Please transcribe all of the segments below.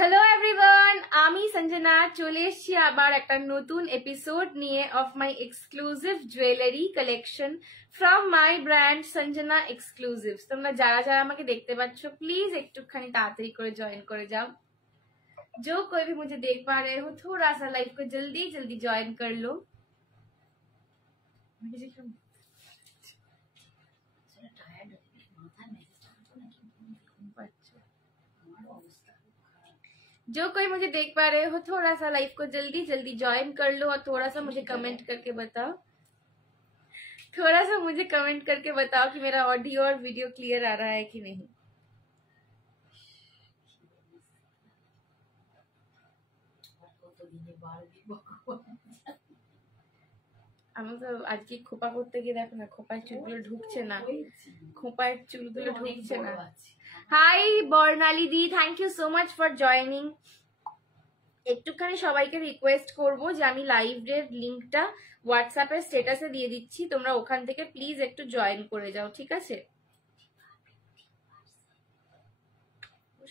Hello everyone, আমি সঞ্জনা চলে এসেছি আবার একটা নতুন এপিসোড নিয়ে of my exclusive jewellery collection from my brand Sanjana exclusives. তোমরা যারা যারা আমাকে দেখতে পাচ্ছ প্লিজ একটুখানি তাড়াতাড়ি করে জয়েন করে যাও। जो कोई भी मुझे देख पा रहे हो थोड़ा सा लाइव को जल्दी जल्दी ज्वाइन कर लो। जो कोई मुझे देख पा रहे हो थोड़ा सा लाइव को जल्दी जल्दी ज्वाइन कर लो और थोड़ा सा मुझे कमेंट करके बताओ, थोड़ा सा मुझे कमेंट करके बताओ कि मेरा ऑडियो और वीडियो क्लियर आ रहा है कि नहीं। আমি তো আজকে খোপা করতে গিয়ে দেখো না খোপায় চুলগুলো ঢুকছে না, খোপায় চুলগুলো ঢুকছে না। হাই বর্ণালী দি, thank you so much for joining. একটুখানি সবাইকে রিকোয়েস্ট করব যে আমি লাইভের লিঙ্কটা হোয়াটসঅ্যাপের স্ট্যাটাসে দিয়ে দিচ্ছি, তোমরা ওখান থেকে প্লিজ একটু জয়েন করে যাও, ঠিক আছে?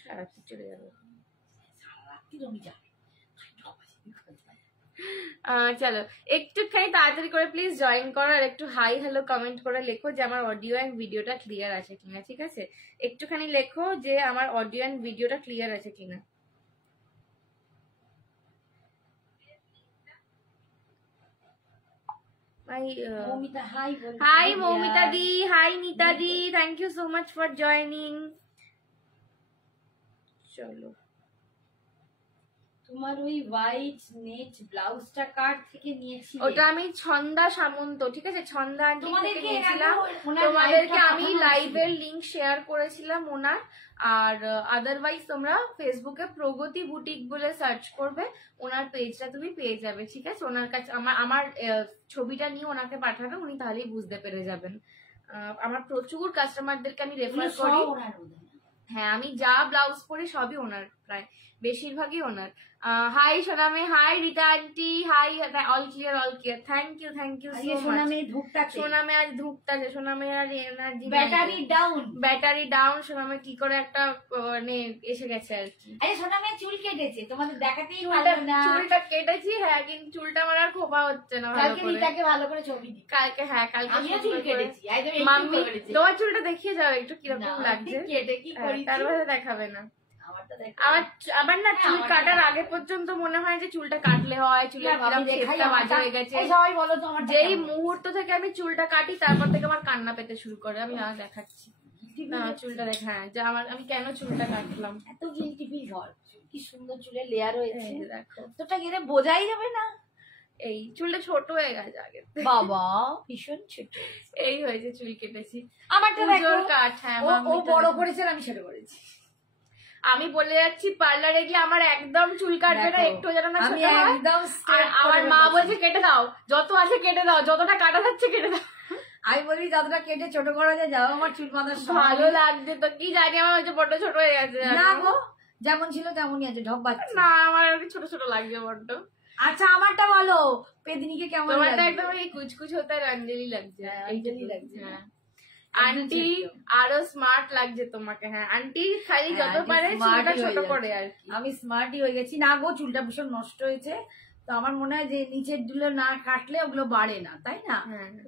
সারাক্ষণ চলে যাবো। চলো একটুখানি তাড়াতাড়ি করে প্লিজ জয়েন করো আর একটু হাই হ্যালো কমেন্ট করে লেখো যে আমার অডিও এন্ড ভিডিওটা ক্লিয়ার আছে কিনা, ঠিক আছে? একটুখানি লেখো যে আমার অডিও এন্ড ভিডিওটা ক্লিয়ার আছে কিনা। হাই মৌমিতা দি, হাই নিতা দি, thank you so much for joining. চলো তোমার ওই হোয়াইট নেট ব্লাউজটা কার থেকে নিয়েছি? ওটা আমি ছন্দা সামন্ত, ঠিক আছে, ছন্দা আন্টি থেকে নিয়েছিলাম। তোমাদেরকে আমি লাইভের লিংক শেয়ার করেছিলাম ওনার। আর আদারওয়াইজ তোমরা ফেসবুকে প্রগতি বুটিক বলে সার্চ করবে, ওনার পেজটা তুমি পেয়ে যাবে, ঠিক আছে? ওনার কাছে আমার ছবিটা নিয়ে ওনাকে পাঠাবে, উনি তাহলেই বুঝতে পেরে যাবেন। আমার প্রচুর কাস্টমারদেরকে আমি রেফার করি। হ্যাঁ, আমি যা ব্লাউজ পরি সবই ওনার, প্রায় বেশিরভাগই ওনার। হাই সোনামে, hi Rita aunty, hi all clear all clear, thank you so much. সোনামে আজ ধুকতাছে, সোনামে আর এনার্জি ব্যাটারি ডাউন। সোনামে কি করে একটা মানে এসে গেছে আর কি। আরে সোনামে চুল কেটেছে, তোমাদের দেখাতেই পারবে না। চুলটা কেটেছি, হ্যাঁ, কিন্তু চুলটা আমার আর খোপা হচ্ছে না ভালো করে। রিতাকে ভালো করে ছবি দি কালকে। হ্যাঁ, কালকে আমিও চুল কেটেছি। মাম্মি তোমার চুলটা দেখিয়ে যাও একটু কিরকম লাগছে, কেটে কি করি তারপরে দেখাবে না। আবার না চুল কাটার আগে পর্যন্ত মনে হয় যে চুলটা কাটলে হয়, চুলের কিরকম শেপটা বাজে হয়ে গেছে। যেই মুহূর্ত থেকে আমি চুলটা কাটি তারপর থেকে আমার কান্না পেতে শুরু করে। আমি আর দেখাচ্ছি না চুলটা দেখ, হ্যাঁ, যে আমি কেন চুলটা কাটলাম। এত গিল্টি ফিল হয়। কি সুন্দর চুলের লেয়ার হয়েছে, দেখো তোটা গেলে বোঝাই যাবে না। এই চুলটা ছোট হয়ে গেছে আগে, বাবা ভীষণ ছোট। এই হয়েছে চুল কেটেছি। আমারটা দেখো কাট, হ্যাঁ, ও বড় করেছে আমি ছোট করেছি। আমি বলে যাচ্ছি পার্লারে গিয়ে আমার একদম চুল কাটবে না, একটু যেন না ছোট হয়। আর আমার মা বলছে কেটে দাও, যত আছে কেটে দাও, যতটা কাটা যাচ্ছে কেটে দাও। আমি বলি যতটা কেটে ছোট করা যায় যাও, আমার চুল বাঁধার ভালো লাগছে তো, কি জানি আমার হচ্ছে বড্ড ছোট হয়ে গেছে। না গো, যেমন ছিল তেমনই আছে, ঢপ বাচ্চা না, আমার ছোট ছোট লাগছে বড্ড। আচ্ছা আমারটা বলো, পেদিনীকে কেমন লাগছে? তোমারটা একদম এই কুচকুচ হতে অঞ্জলি লাগছে। অঞ্জলি লাগছে, হ্যাঁ। আন্টি আরো স্মার্ট লাগছে তোমাকে। হ্যাঁ, আন্টি খালি যত পারে চুলটা ছোট করে আর কি। আমি স্মার্টই হয়ে গেছি। না গো, চুলটা ভীষণ নষ্ট হয়েছে, তো আমার মনে হয় যে নিচের গুলো না কাটলে ওগুলো বাড়ে না, তাই না?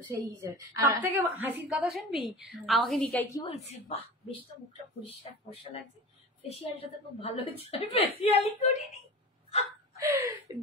সেই হিসেবে সব থেকে হাসির কথা শুনবি, আমাকে নিকাই কি বলছে, বাহ বেশ তো মুখটা পরিষ্কার ফর্সা লাগছে, ফেসিয়ালটা তো খুব ভালো হয়েছে। আমি ফেসিয়ালই করিনি।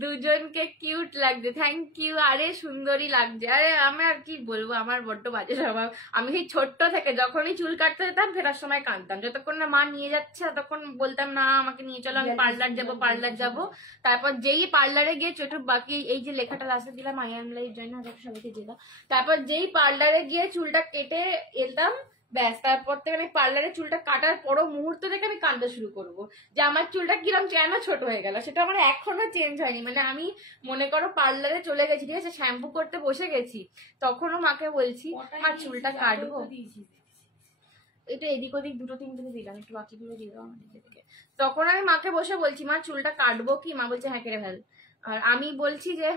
দুজনকে কিউট লাগছে, থ্যাংক ইউ। আরে সুন্দরী লাগছে। আরে আমি আর কি বলবো, আমার বড্ড বাজে স্বভাব। আমি সেই ছোট্ট থেকে যখনই চুল কাটতে যেতাম ফেরার সময় কাঁদতাম, যতক্ষণ না মা নিয়ে যাচ্ছে ততক্ষণ বলতাম না আমাকে নিয়ে চলো, আমি পার্লার যাবো। তারপর যেই পার্লারে গিয়ে চোটুক বাকি এই যে লেখাটা লাস্টে দিলাম আই এম লাইভ জয়েন সবাইকে দিলাম, তারপর যেই পার্লারে গিয়ে চুলটা কেটে এলতাম ব্যাস, তারপর থেকে আমি পার্লারে চুলটা কাটার পরও মুহূর্ত থেকে আমি কাঁদতে শুরু করবো যে আমার চুলটা কিরম কেন ছোট হয়ে গেল। সেটা আমার এখনো চেঞ্জ হয়নি। মানে আমি মনে করো পার্লারে চলে গেছি, ঠিক আছে, শ্যাম্পু করতে বসে গেছি, তখনও মাকে বলছি আর চুলটা কাটবো। এটা এদিক ওদিক দুটো তিনটে দিলাম, একটু বাকিগুলো দিয়ে দাও আমার দিকে থেকে। তখন আমি মাকে বসে বলছি মা চুলটা কাটবো কি? মা বলছে হ্যাঁ কেটে ফেল। আর আমি বলছি যে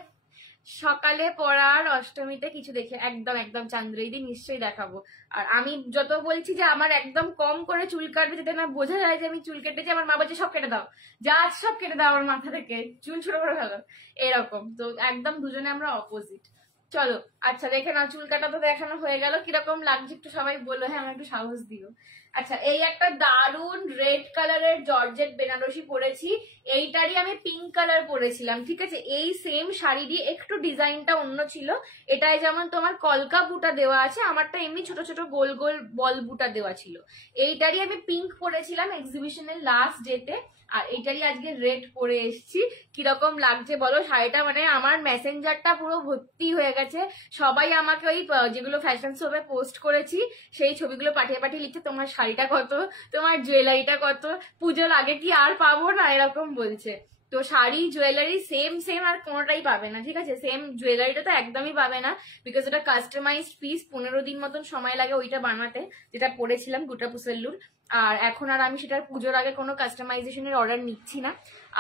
সকালে পড়ার অষ্টমীতে কিছু দেখে একদম একদম চান্দ্রই দিন নিশ্চয়ই দেখাবো। আর আমি যত বলছি যে আমার একদম কম করে চুল কাটবে, যাতে না বোঝা যায় যে আমি চুল কেটেছি, আমার মা বলছে সব কেটে দাও, যা সব কেটে দাও আমার মাথা থেকে, চুল ছোট করে ফেলো, এরকম। তো একদম দুজনে আমরা অপোজিট। চলো আচ্ছা দেখে নাও, চুল কাটা তো দেখানো হয়ে গেল, কিরকম লাগছে একটু সবাই বলো, হ্যাঁ আমার একটু সাহস দিও। আচ্ছা, এই একটা দারুন রেড কালারের জর্জেট বেনারসি পরেছি, এইটারই আমি পিঙ্ক কালার পরেছিলাম, ঠিক আছে। এই সেম শাড়ি দিয়ে একটু ডিজাইনটা অন্য ছিল, এটাই যেমন তোমার কলকা বুটা দেওয়া আছে, আমারটা এমনি ছোট ছোট গোল গোল বল বুটা দেওয়া ছিল। এইটারই আমি পিঙ্ক পরেছিলাম এক্সিবিশনের লাস্ট ডেতে, আর এইটারই আজকে রেড পরে এসেছি। কিরকম লাগছে বলো শাড়িটা? মানে আমার মেসেঞ্জারটা পুরো ভর্তি হয়ে গেছে, সবাই আমাকে ওই যেগুলো ফ্যাশন শোতে পোস্ট করেছি সেই ছবিগুলো পাঠিয়ে পাঠিয়ে লিখছে তোমার শাড়িটা কত, তোমার জুয়েলারিটা কত, পুজোর আগে কি আর পাবো না, এরকম বলছে। তো শাড়ি জুয়েলারি সেম সেম আর কোনোটাই পাবে না, ঠিক আছে। সেম জুয়েলারিটা তো একদমই পাবে না, বিকজ ওটা কাস্টমাইজড পিস, 15 দিন মতন সময় লাগে ওইটা বানাতে, যেটা পরেছিলাম গুটা পুসেল্লুর। আর এখন আর আমি সেটার পুজোর আগে কোনো কাস্টমাইজেশনের অর্ডার নিচ্ছি না।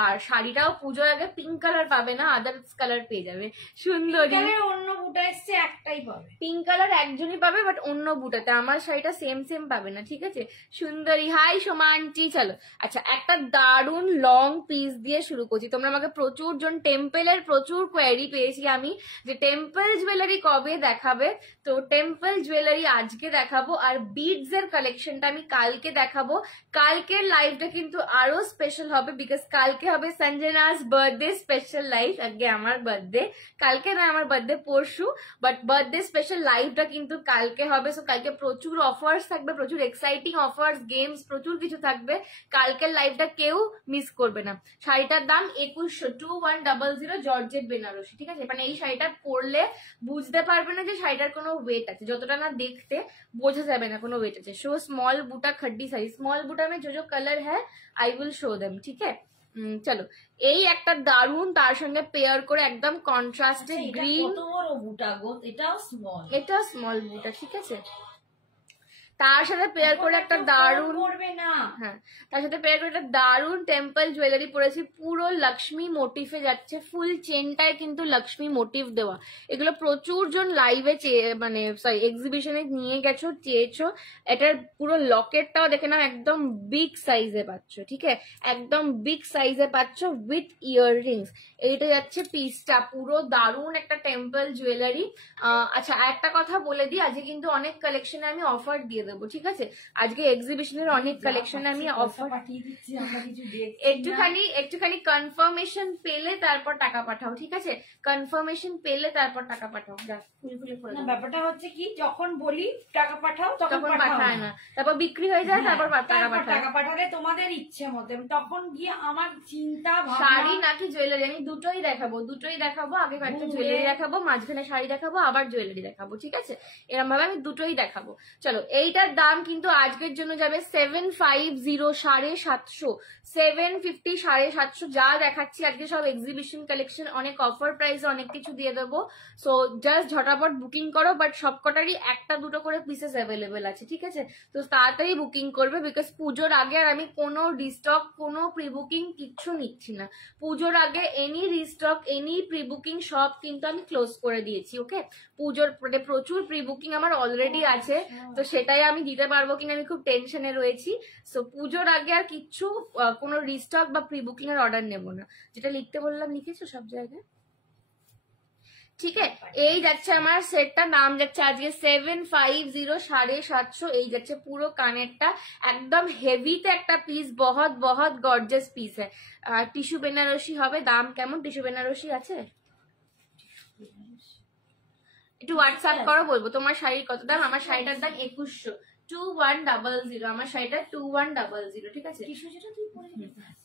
আর শাড়িটাও পুজোর আগে পিঙ্ক কালার পাবে না, আদার্স কালার পেয়ে যাবে। সুন্দরী অন্য বুটা এসছে, একটাই পাবে, পিঙ্ক কালার একজনই পাবে, বাট অন্য বুটাতে, আমার শাড়িটা সেম সেম পাবে না, ঠিক আছে। সুন্দরী হাই সোমান্টি। চলো আচ্ছা, একটা দারুন লং পিস দিয়ে শুরু করছি। তোমরা আমাকে প্রচুর জন টেম্পলের প্রচুর কোয়ারি পেয়েছি আমি, যে টেম্পল জুয়েলারি কবে দেখাবে। তো টেম্পল জুয়েলারি আজকে দেখাবো, আর বিডস এর কালেকশনটা আমি কালকে দেখাবো। কালকের লাইভটা কিন্তু আরো স্পেশাল হবে, বিকজ কালকে হবে সঞ্জনাস বার্থডে স্পেশাল লাইভ। আগে আমার বার্থডে, কালকে না আমার বার্থডে পরশু, বাট বার্থডে স্পেশাল লাইভটা কিন্তু কালকে হবে। সো কালকে প্রচুর অফার্স থাকবে, প্রচুর এক্সাইটিং অফার্স, গেমস, প্রচুর কিছু থাকবে। কালকের লাইভটা কেউ মিস করবে না। শাড়িটার দাম 2100, 2100 জর্জেট বেনারসি, ঠিক আছে। মানে এই শাড়িটা পরলে বুঝতে পারবে না যে শাড়িটার কোনো ওয়েট আছে, যতটা না দেখতে বোঝা যাবে না কোনো ওয়েট আছে। शो स्मॉल बूटा खड्डी साड़ी, स्मॉल बूटा में जो जो कलर है आई विल शो देम, ठीक है। চলো, এই একটা দারুন তার সঙ্গে পেয়ার করে একদম কন্ট্রাস্টে গ্রিন, কত বড় বুটা গো, এটাও স্মল, এটা স্মল বুটা, ঠিক আছে। তার সাথে পেয়ার করে একটা দারুন, পড়বে না, হ্যাঁ তার সাথে পেয়ার করে একটা দারুন টেম্পল জুয়েলারি পরেছি, পুরো লক্ষ্মী মোটিভে যাচ্ছে, ফুল চেনটায় কিন্তু লক্ষ্মী মোটিভ দেওয়া। এগুলো প্রচুর জন লাইভে মানে সরি এক্সিবিশনে নিয়ে গেছো, চেয়েছো। এটার পুরো লকেটটাও দেখে নাও, একদম বিগ সাইজে পাচ্ছ, ঠিক আছে, একদম বিগ সাইজে পাচ্ছ উইথ ইয়াররিংস। এইটা যাচ্ছে পিসটা, পুরো দারুন একটা টেম্পল জুয়েলারি। আচ্ছা একটা কথা বলে দিই, আজকে কিন্তু অনেক কালেকশনে আমি অফার দিয়ে দেবো, ঠিক আছে। আজকে এক্সিবিশনের অনেক কালেকশনে আমি অফার পাঠিয়ে দিচ্ছি, আমরা কিছু দেখছি। একটুখানি কনফার্মেশন পেলে তারপর টাকা পাঠাও, ঠিক আছে। কনফার্মেশন পেলে তারপর টাকা পাঠাও। ফুল ফুলে করে না, ব্যাপারটা হচ্ছে কি, যখন বলি টাকা পাঠাও তখন পাঠায় না, তারপর বিক্রি হয়ে যায়, তারপর টাকা পাঠায়। টাকা পাঠালে তোমাদের ইচ্ছে মতো, তখন গিয়ে আমার চিন্তা ভাবনা। শাড়ি নাকি জুয়েলারি, আমি দুটোই দেখাবো, আগে কয়েকটা জুয়েলারি দেখাবো, মাঝখানে শাড়ি দেখাবো, আবার জুয়েলারি দেখাবো, ঠিক আছে। এরকম ভাবে আমি দুটোই দেখাবো। চলো, এইটার দাম কিন্তু আজকের জন্য যাবে 750, 750, 750, 750। যা দেখাচ্ছি আজকে সব এক্সিবিশন কালেকশন, অনেক অফার প্রাইসে অনেক কিছু দিয়ে দেবো। সো জাস্ট ঝটাপট বুকিং করো, বাট সবকটারই একটা দুটো করে পিসেস অ্যাভেলেবেল আছে, ঠিক আছে। তো তাড়াতাড়ি বুকিং করবে, বিকজ পুজোর আগে আর আমি কোনো রিস্টক, কোনো প্রি বুকিং কিচ্ছু নিচ্ছি না। পুজোর আগে any restock, any pre booking সব কিন্তু আমি ক্লোজ করে দিয়েছি, ওকে। পুজোর প্রচুর প্রি বুকিং আমার অলরেডি আছে, তো সেটাই আমি দিতে পারবো কিনা আমি খুব টেনশনে রয়েছি। সো পুজোর আগে আর কিচ্ছু কোনো রিস্টক বা প্রি বুকিং এর অর্ডার নেবো না। যেটা লিখতে বললাম লিখেছো সব জায়গায়, ঠিক আছে। এই যাচ্ছে আমার সেটটা, নাম যাচ্ছে আজকে 750, 750। এই যাচ্ছে পুরো কানেরটা, একদম হেভিতে একটা পিস, বহুত বহুত গর্জাস পিস হ্যাঁ। টিস্যু বেনারসি হবে। দাম কেমন? টিস্যু বেনারসি আছে? একটু হোয়াটসঅ্যাপ করো, বলবো তোমার শাড়ির কত দাম। আমার শাড়িটার দাম 2100, 2100। আমার শাড়িটা 2100, ঠিক আছে,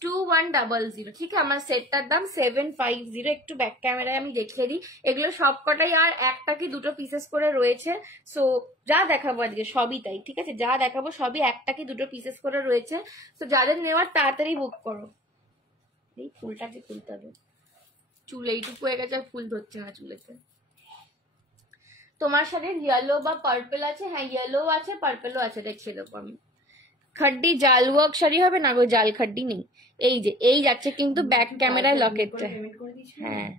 2100, ঠিক আছে। আমার সেটটার দাম 750। একটু ব্যাক ক্যামেরায় আমি দেখে দিই, এগুলো সবকটাই আর একটা কি দুটো পিসেস করে রয়েছে। সো যা দেখাবো আজকে সবই তাই, ঠিক আছে, যা দেখাবো সবই একটা কি দুটো পিসেস করে রয়েছে। তো যাদের নেওয়ার তাড়াতাড়ি বুক করো। এই ফুলটাকে খুলতে হবে, চুল এইটুকু হয়ে গেছে, ফুল ধরছে না চুলেতে। তোমার সাথে ইয়েলো বা পার্পল আছে? হ্যাঁ ইয়েলো আছে, পার্পলও আছে, দেখিয়ে দেবো আমি। খাড্ডি জাল ওয়ার্ক শাড়ি হবে না গো, জাল খাড্ডি নেই। এই যে এই যাচ্ছে কিন্তু ব্যাক ক্যামেরায় লকেটটা, হ্যাঁ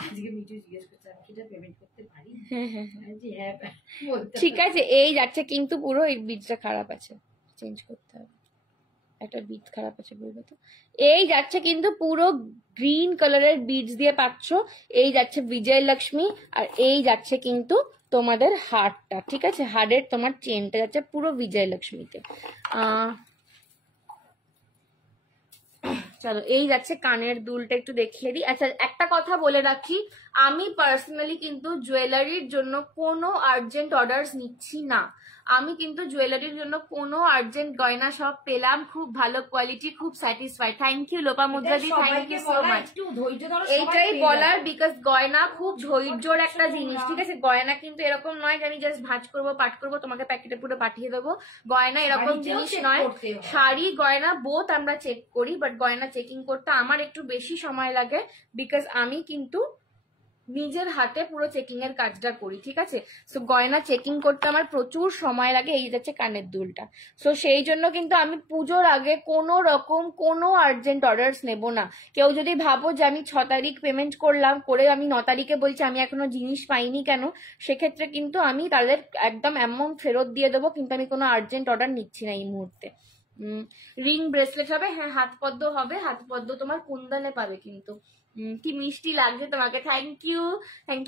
আজকে মিঠু জিজ্ঞেস করছে আমি কি এটা পেমেন্ট করতে পারি? হ্যাঁ হ্যাঁ আমি বলছি, হ্যাঁ বলতে ঠিক আছে। এই যাচ্ছে কিন্তু পুরো এই বিটটা খারাপ আছে, চেঞ্জ করতে হবে। একটা বিট খারাপ আছে বলবো তো। এই যাচ্ছে কিন্তু পুরো গ্রিন কালারের বিটস দিয়ে পাচ্ছ। এই যাচ্ছে বিজয় লক্ষ্মী, আর এই যাচ্ছে কিন্তু তোমাদের হার্টটা, ঠিক আছে, হার্টের তোমার চেনটা যাচ্ছে পুরো বিজয় লক্ষ্মীতে। চলো এই যাচ্ছে কানের দুলটা একটু দেখিয়ে দিই। আচ্ছা একটা কথা বলে রাখি, আমি পার্সোনালি কিন্তু জুয়েলারির জন্য কোনো আর্জেন্ট অর্ডারস নিচ্ছি না। আমি কিন্তু জুয়েলারির জন্য কোনো আর্জেন্ট গয়না সব পেলাম, খুব ভালো কোয়ালিটি, খুব স্যাটিসফাইড। থ্যাংক ইউ লোপা মুদ্রাদি, থ্যাংক ইউ সো মাচ। এইটাই বলার, বিকজ গয়না খুব ধৈর্যর একটা জিনিস, ঠিক আছে। গয়না কিন্তু এরকম নয় যে আমি জাস্ট ভাঁজ করবো পাট করবো তোমাকে প্যাকেটে পুরো পাঠিয়ে দেবো। গয়না এরকম জিনিস নয়। শাড়ি গয়না বোথ আমরা চেক করি, বাট গয়না চেকিং করতে আমার একটু বেশি সময় লাগে, বিকজ আমি কিন্তু নিজের হাতে পুরো চেকিং এর কাজটা করি, ঠিক আছে। সো গয়না চেকিং করতে আমার প্রচুর সময় লাগে। এই যাচ্ছে কানের দুলটা। সো সেই জন্য কিন্তু আমি পুজোর আগে কোনো রকম কোনো আর্জেন্ট অর্ডারস নেব না। কেউ যদি ভাবো যে আমি 6 তারিখ পেমেন্ট করলাম, করে আমি 9 তারিখে বলছি আমি এখনো জিনিস পাইনি কেন, সেক্ষেত্রে কিন্তু আমি তাদের একদম অ্যামাউন্ট ফেরত দিয়ে দেবো, কিন্তু আমি কোনো আর্জেন্ট অর্ডার নিচ্ছি না এই মুহূর্তে। রিং ব্রেসলেট হবে, হ্যাঁ হাত পদ্ম হবে, হাত পদ্ম তোমার কুন্দনে পাবে কিন্তু। কি মিষ্টি লাগছে তোমাকে, থैंक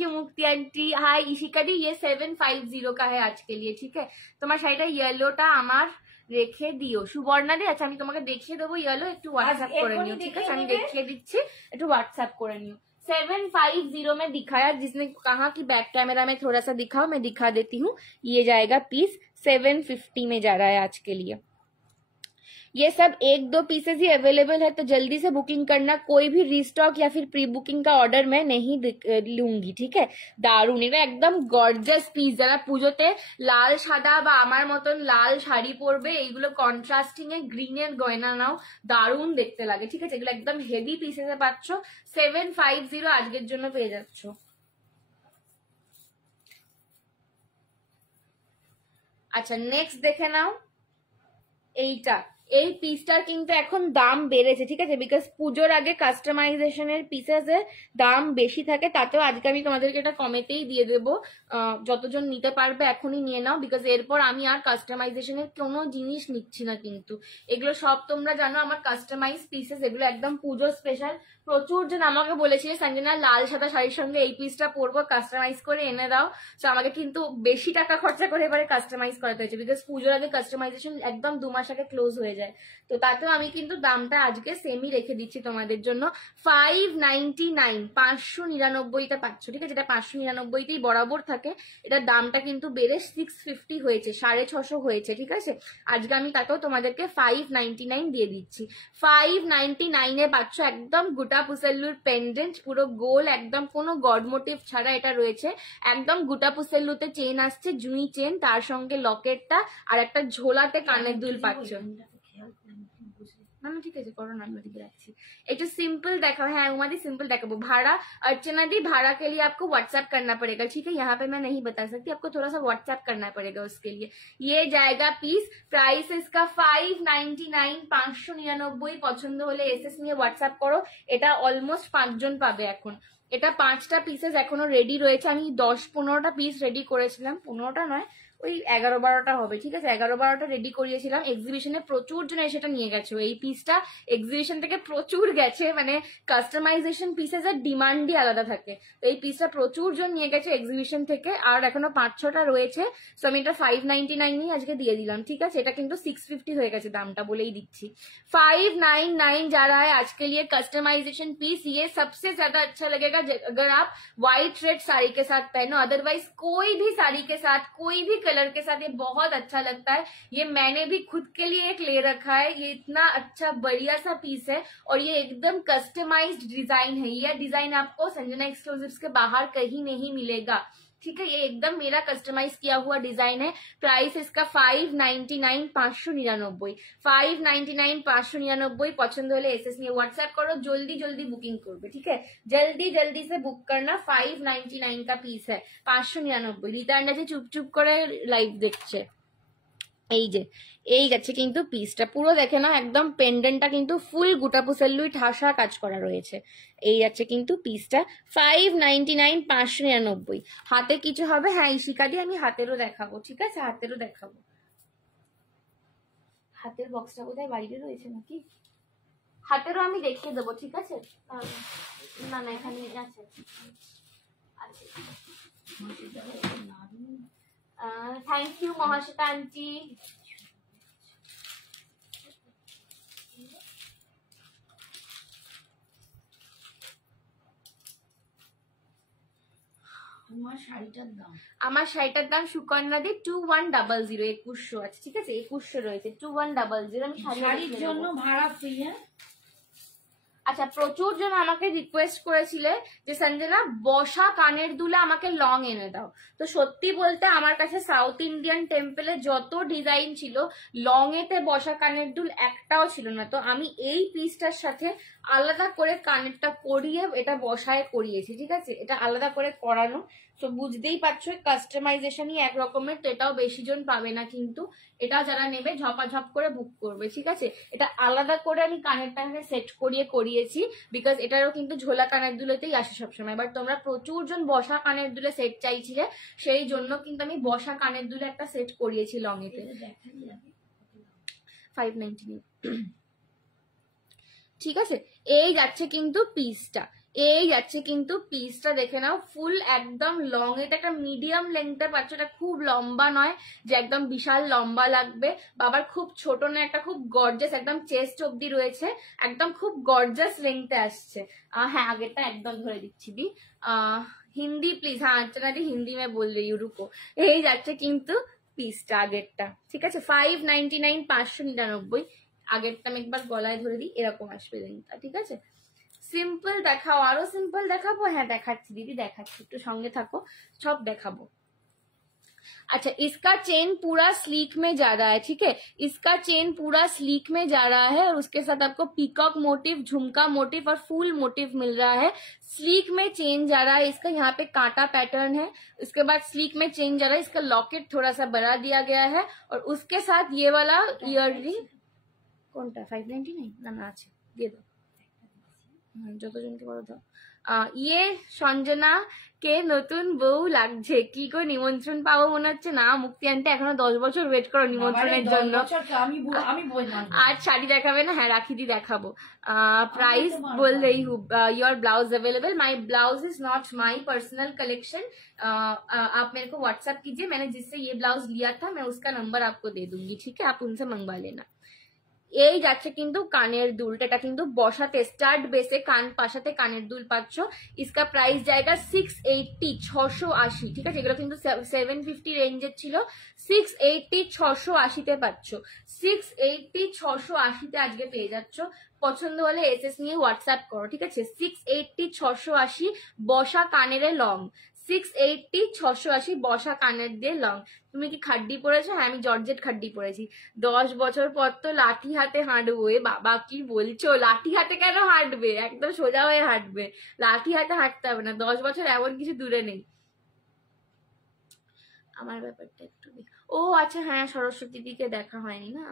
यू मुक्ति आंटी। हाय इशिका दी, ये 750 का है आज के लिए, ठीक है। তোমার শাড়িটা ইয়েলোটা আমার রেখে দিও সুবর্ণা দি। আচ্ছা আমি তোমাকে দেখিয়ে দেবো ইয়েলো, একটু হোয়াটসঅ্যাপ করে নিও, ঠিক আছে। আমি দেখিয়ে দিচ্ছি, একটু হোয়াটসঅ্যাপ করে নিও। 750 में दिखाया, जिसने कहा कि बैक कैमरा में थोड़ा सा दिखाओ, मैं दिखा देती हूँ। ये जाएगा पीस 750 में जा रहा है आज के लिए। ये सब 1-2 पीसेस ही अवेलेबल है, तो जल्दी से बुकिंग करना। कोई भी रीस्टॉक या फिर प्री बुकिंग का ऑर्डर मैं नहीं लूंगी, ठीक है। দারুন, এটা একদম গর্জাস পিস। যারা পুজোতে লাল সাদা বা আমার মতন লাল শাড়ি পরবে, এইগুলো কন্ট্রাস্টিং এ গ্রিনের গয়না নাও, দারুন দেখতে লাগে, ঠিক আছে। এগুলো একদম হেভি পিসেসে পাচ্ছ, 750 আজকের জন্য পেয়ে যাচ্ছ। আচ্ছা নেক্সট দেখে নাও এইটা। এই পিসটার কিন্তু এখন দাম বেড়েছে, ঠিক আছে, বিকজ পুজোর আগে কাস্টমাইজেশনের পিসেসের দাম বেশি থাকে। তাতেও আজকে আমি তোমাদেরকে এটা কমেতেই দিয়ে দেবো, যতজন নিতে পারবে এখনই নিয়ে নাও, বিকজ এরপর আমি আর কাস্টমাইজেশনের কোনো জিনিস নিচ্ছি না কিন্তু। এগুলো সব তোমরা জানো আমার কাস্টমাইজ পিসেস, এগুলো একদম পুজো স্পেশাল। প্রচুর জন আমাকে বলেছিল সঞ্জনা লাল সাদা শাড়ির সঙ্গে এই পিসটা পরবো, কাস্টমাইজ করে এনে দাও। তো আমাকে কিন্তু বেশি টাকা খরচা করে এবারে কাস্টমাইজ করাতে হয়েছে, বিকজ পুজোর আগে কাস্টমাইজেশন একদম 2 মাস আগে ক্লোজ হয়ে যায়। তো তাতেও আমি কিন্তু দামটা আজকে সেমই রেখে দিচ্ছি তোমাদের জন্য। 599, 599টা পাচ্ছ, ঠিক আছে। এটা 599তেই বরাবর থাকে। এটার দামটা কিন্তু বেড়ে 650 হয়েছে, 650 হয়েছে, ঠিক আছে। আজকে আমি তাতেও তোমাদেরকে 599 দিয়ে দিচ্ছি। 599 পাচ্ছ একদম গোটা পুসেল্লুর পেন্ডেন্ট, পুরো গোল, একদম কোনো গড মোটিভ ছাড়া এটা রয়েছে। একদম গোটা পুসেল্লুতে চেন আসছে, জুঁই চেন, তার সঙ্গে লকেটটা, আর একটা ঝোলাতে কানের দুল পাচ্ছ। না না ঠিক আছে, করো না, আমি ওদিকে রাখছি। একটু सिंपल देखाओ। हाँ उमा दी सिंपल देखाबो। भाड़ा अर्चना दी, भाड़ा के लिए आपको व्हाट्सएप करना पड़ेगा, ठीक है। यहाँ पे मैं नहीं बता सकती, आपको थोड़ा सा व्हाट्सएप करना पड़ेगा उसके लिए। ये जाएगा पीस, प्राइस इसका 599, 599। পছন্দ হলে এসএস নিয়ে হোয়াটসঅ্যাপ করো। এটা অলমোস্ট 5 জন পাবে এখন। এটা 5টা পিসেস এখনো রেডি রয়েছে। আমি 10-15টা পিস রেডি করেছিলাম, 15টা নয় ওই 11-12টা হবে, ঠিক আছে। 11-12টা রেডি করিয়েছিলাম। এক্সিবিশনে প্রচুর জন সেটা নিয়ে গেছে। এই পিসটা এক্সিবিশন থেকে প্রচুর গেছে, মানে কাস্টমাইজেশন পিসেসের ডিমান্ডই আলাদা থাকে। তো এই পিসটা প্রচুর জন নিয়ে গেছে এক্সিবিশন থেকে, আর এখনো 5-6টা রয়েছে। সো আমি এটা 599 আজকে দিয়ে দিলাম, ঠিক আছে। এটা কিন্তু 650 হয়ে গেছে দামটা, বলেই দিচ্ছি। 599 जा रहा है आज के लिए कस्टमाइजेशन पीस। ये सबसे ज्यादा अच्छा लगेगा अगर आप व्हाइट रेड साड़ी के साथ पहनो, अदरवाइज कोई भी साड़ी के साथ, कोई भी कलर के साथ ये बहुत अच्छा लगता है। ये मैंने भी खुद के लिए एक ले रखा है। ये इतना अच्छा बढ़िया सा पीस है, और ये एकदम कस्टमाइज्ड डिजाइन है। ये डिजाइन आपको संजना एक्सक्लूसिव्स के बाहर कहीं नहीं मिलेगा, ठीक है। ये एकदम मेरा कस्टमाइज किया हुआ डिजाइन है। प्राइस इसका 599, 599, 599, 599। पसंद होले एसएस নিয়ে व्हाट्सएप करो, जल्दी जल्दी बुकिंग করবে, ठीक है। जल्दी जल्दी से बुक करना। 599 का पीस है, 599। রিতা আন্ডা যে চুপ চুপ করে লাইভ দেখছে। এই যাচ্ছে কিন্তু পিসটা পুরো দেখে না, একদম পেন্ডেন্টটা কিন্তু ফুল গুটাপুসেল্লুই ঠাসা কাজ করা রয়েছে। এই যাচ্ছে কিন্তু পিসটা 599, 599। হাতে কিছু হবে, হ্যাঁ ইশিকা দিয়ে আমি হাতেরও দেখাবো, ঠিক আছে হাতেরও দেখাবো। হাতের বক্সটা বোধহয় বাইরে রয়েছে নাকি, হাতেরও আমি দেখিয়ে দেবো, ঠিক আছে। না না এখানে আছে। Thank you Mahasweta aunty. আমার শাড়িটার দাম সুকন্যা দি 2100, 2100 আছে, ঠিক আছে 2100 রয়েছে, 2100। আমি শাড়ির জন্য ভাড়া ফ্রি। আচ্ছা, প্রচুর জন আমাকে রিকোয়েস্ট করেছিলে যে সঞ্জনা বসা কানের দুলে আমাকে লং এনে দাও। তো সত্যি বলতে আমার কাছে সাউথ ইন্ডিয়ান টেম্পলে যত ডিজাইন ছিল, লং এতে বসা কানের দুল একটাও ছিল না। তো আমি এই পিসটার সাথে আলাদা করে কানেরটা করিয়ে এটা বসায় করিয়েছি, ঠিক আছে, এটা আলাদা করে করানো। তো বুঝতেই পারছো কাস্টমাইজেশনই এক রকমের, তো এটাও বেশি জন পাবে না কিন্তু, এটা যারা নেবে ঝপাঝপ করে বুক করবে, ঠিক আছে। এটা আলাদা করে আমি কানেরটাকে সেট করিয়েছি, বিকজ এটারও কিন্তু ঝোলা কানের দুলেতেই আসে সবসময়। এবার তোমরা প্রচুর জন বসা কানের দুলে সেট চাইছিলে, সেই জন্য কিন্তু আমি বসা কানের দুলে একটা সেট করিয়েছি লং এতে। 599, ঠিক আছে। এই যাচ্ছে কিন্তু পিসটা, এই যাচ্ছে কিন্তু পিসটা দেখে নাও, ফুল একদম লং। এটা একটা মিডিয়াম লেন্থে পাচ্ছ, এটা খুব লম্বা নয় যে একদম বিশাল লম্বা লাগবে, বাবার খুব ছোট না, একটা খুব গর্জাস একদম চেস্ট অব্দি রয়েছে, একদম খুব গর্জাস লেন্থে আসছে। হ্যাঁ আগেরটা একদম ধরে দিচ্ছি দি, হিন্দি প্লিজ, হ্যাঁ আর্চনা দি হিন্দি মে বল রही हूं रुको। এই যাচ্ছে কিন্তু পিসটা আগেরটা, ঠিক আছে 599, 599। আগেরটা আমি একবার গলায় ধরে দিই, এরকম আসবে লেন্থটা, ঠিক আছে। সিম্পল দেখাও, আরো সিম্পল দেখাবো, হ্যাঁ দেখাচ্ছি দিদি দেখাচ্ছি, একটু সঙ্গে থাকো, সব দেখাবো। अच्छा, इसका चेन पूरा स्लीक में जा रहा है, ठीक है, इसका चेन पूरा स्लीक में जा रहा है और उसके साथ आपको पीकॉक मोटिव, झुमका मोटिव और फूल मोटिव मिल रहा है। स्लीक में चेन जा रहा है, इसका यहाँ पे कांटा पैटर्न है, उसके बाद स्लीक में चेन जा रहा है, इसका लॉकेट थोड़ा सा बढ़ा दिया गया है और उसके साथ ये वाला ईयर रिंग কোনটা 599 না না আছে, দিয়ে দাও যতজনকে বলো দাও। ইয়ে সঞ্জনা কে নতুন বউ লাগছে, কি করে নিমন্ত্রণ পাবো মনে হচ্ছে না, মুক্তি আনতে এখনো 10 বছর ওয়েট করো নিমন্ত্রণের জন্য। আর শাড়ি দেখাবে না, হ্যাঁ রাখি দি দেখাবো। प्राइस बोल रही हूँ, your blouse available, my blouse is not my personal collection, आप मेरे को व्हाट्सएप कीजिए, मैंने जिससे ये ब्लाउज लिया था मैं उसका नंबर आपको दे दूंगी, ठीक है, आप उनसे मंगवा लेना। এই যাচ্ছে কিন্তু কানের দুলটা, এটা কিন্তু বসাতে স্টার্ট বেসে কান পাশাতে কানের দুল পাচ্ছ। इसका प्राइस जाएगा 680, 680, ঠিক আছে, এগুলো কিন্তু 750 রেঞ্জের ছিল, 680, 680 তে পাচ্ছ, 680, 680 তে আজকে পেয়ে যাচ্ছ। পছন্দ হলে এসএস নিয়ে হোয়াটসঅ্যাপ করো, ঠিক আছে। 680, 680 বসা কানের লং, 680, 680 বসা কানের দিয়ে লং। তুমি কি খাড্ডি পরেছো? হ্যাঁ আমি জর্জেট খাড্ডি পরেছি। 10 বছর পর তো লাঠি হাতে হাঁটবো। এ বাবা কি বলছো, লাঠি হাতে কেন হাঁটবে, একদম সোজা হয়ে হাঁটবে, লাঠি হাতে হাঁটতে হবে না, 10 বছর এমন কিছু দূরে নেই। আমার ব্যাপারটা একটু ও আচ্ছা, হ্যাঁ সরস্বতী দিকে দেখা হয়নি না,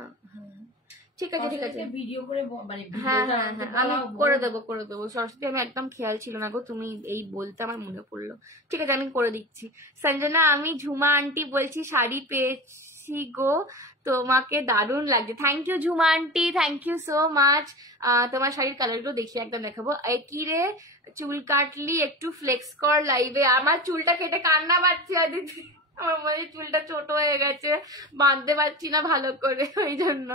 ঠিক আছে ঠিক আছে, ভিডিও করে মানে হ্যাঁ হ্যাঁ হ্যাঁ আমি করে দেবো সরস্বতী, আমি একদম খেয়াল ছিল না গো, তুমি এই বলতে আমার মনে পড়লো, ঠিক আছে আমি করে দিচ্ছি। সঞ্জনা আমি ঝুমা আন্টি বলছি, শাড়ি পেয়েছি গো, তোমাকে দারুণ লাগছে। Thank you Jhuma aunty, thank you so much. তোমার শাড়ির কালারগুলো দেখিয়ে একদম দেখাবো। কি রে চুল কাটলি, একটু ফ্লেক্স কর লাইভে। আমার চুলটা কেটে কান্না পাচ্ছে অদিতি, আমার মনে হয় চুলটা ছোট হয়ে গেছে, বাঁধতে পারছি না ভালো করে, ওই জন্য।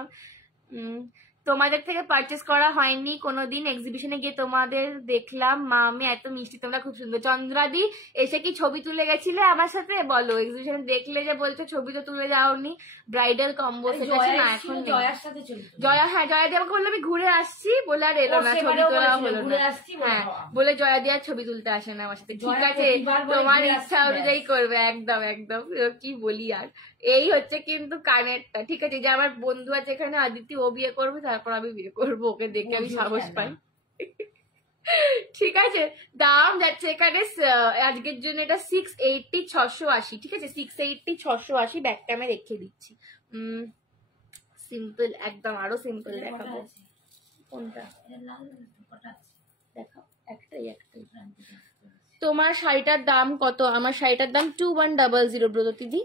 তোমাদের থেকে পারচেস করা হয়নি কোনোদিন, এক্সিবিশনে গিয়ে তোমাদের দেখলাম, মা আমি এত মিষ্টি, তোমরা খুব সুন্দর। চন্দ্রাদি এসে কি ছবি তুলে গেছিলে আমার সাথে বলো, এক্সিবিশনে দেখলে যে বলছো ছবি তো তুলে যাওনি, ব্রাইডাল কম্বো সেজেছে না এখন, জয়া, হ্যাঁ জয়া দি আমাকে বললো আমি ঘুরে আসছি বলে আর এলো না, ছবি তোলা হলো না, হ্যাঁ বলে জয়া দি আর ছবি তুলতে আসে না আমার সাথে, ঠিক আছে তোমার ইচ্ছা অনুযায়ী করবে, একদম একদম, কি বলি আর। এই হচ্ছে কিন্তু কানেরটা, ঠিক আছে, যে আমার বন্ধু আছে এখানে আদিতি, ও বিয়ে করবে, তারপর আমি বিয়ে করবো, ওকে দেখে আমি সাহস পাই। ঠিক আছে, দাম যাচ্ছে এখানে আজকের জন্য এটা 680 680, ঠিক আছে 680 680। ব্যাগটা আমি রেখে দিচ্ছি। সিম্পল একদম, আরো সিম্পল দেখাবো। কোনটা দেখাও? একটাই একটাই। তোমার শাড়িটার দাম কত? আমার শাড়িটার দাম 2100 ব্রত দিদি।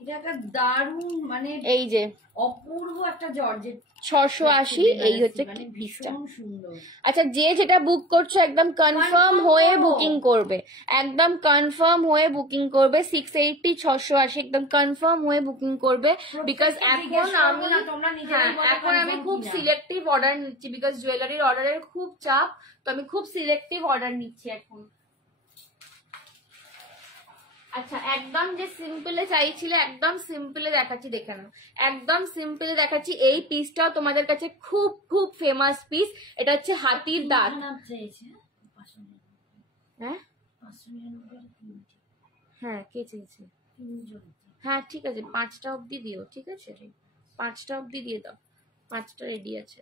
এটা একটা দারুণ মানে এই যে অপূর্ব একটা জর্জেট 680, এই হচ্ছে পিসটা। সুন্দর। আচ্ছা, যে যেটা বুক করছো একদম কনফার্ম হয়ে বুকিং করবে, একদম কনফার্ম হয়ে বুকিং করবে। 680 680 একদম কনফার্ম হয়ে বুকিং করবে। বিকজ এখন আমি খুব সিলেক্টিভ অর্ডার নিচ্ছি, বিকজ জুয়েলারির অর্ডারের খুব চাপ, তো আমি খুব সিলেক্টিভ অর্ডার নিচ্ছি এখন। আচ্ছা, একদম যে সিম্পলে চাইছিলে একদম সিম্পলে দেখাচ্ছি, দেখে নাও একদম সিম্পলে দেখাচ্ছি। এই পিসটাও তোমাদের কাছে খুব খুব ফেমাস পিস। এটা হচ্ছে হাতির দাঁত। হ্যাঁ হ্যাঁ, কে চেয়েছে? হ্যাঁ ঠিক আছে, 5টা অব্দি দিও, ঠিক আছে 5টা অব্দি দিয়ে দাও, 5টা রেডি আছে।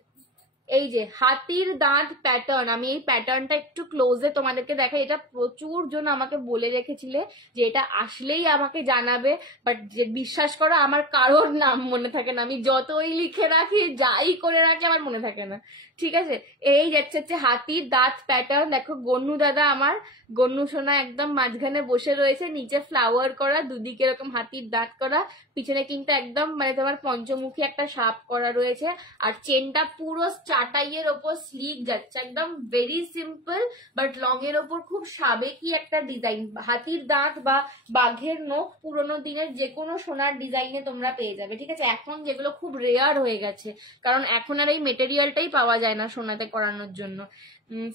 এই যে হাতির দাঁত প্যাটার্ন, আমি এই প্যাটার্নটা একটু ক্লোজে তোমাদেরকে দেখাই। এটা প্রচুর জন আমাকে বলে রেখেছিলে যে এটা আসলেই আমাকে জানাবে, বাট যে বিশ্বাস করো আমার কারোর নাম মনে থাকে না, আমি যতই লিখে রাখি যাই করে রাখি আমার মনে থাকে না, ঠিক আছে। এই যাচ্ছে হচ্ছে হাতির দাঁত প্যাটার্ন। দেখো গন্নু দাদা আমার, গন্নু সোনা একদম মাঝখানে বসে রয়েছে, নিচে ফ্লাওয়ার করা, দুদিকে এরকম হাতির দাঁত করা, পিছনে কিন্তু একদম মানে তোমার পঞ্চমুখী একটা সাপ করা রয়েছে। আর চেনটা পুরো চাটাইয়ের ওপর স্লিক যাচ্ছে, একদম ভেরি সিম্পল বাট লং এর ওপর খুব সাবেকি একটা ডিজাইন। হাতির দাঁত বা বাঘের নখ পুরোনো দিনের যে কোনো সোনার ডিজাইনে তোমরা পেয়ে যাবে, ঠিক আছে। এখন যেগুলো খুব রেয়ার হয়ে গেছে, কারণ এখন আর এই মেটেরিয়ালটাই পাওয়া যায় না সোনাতে করানোর জন্য।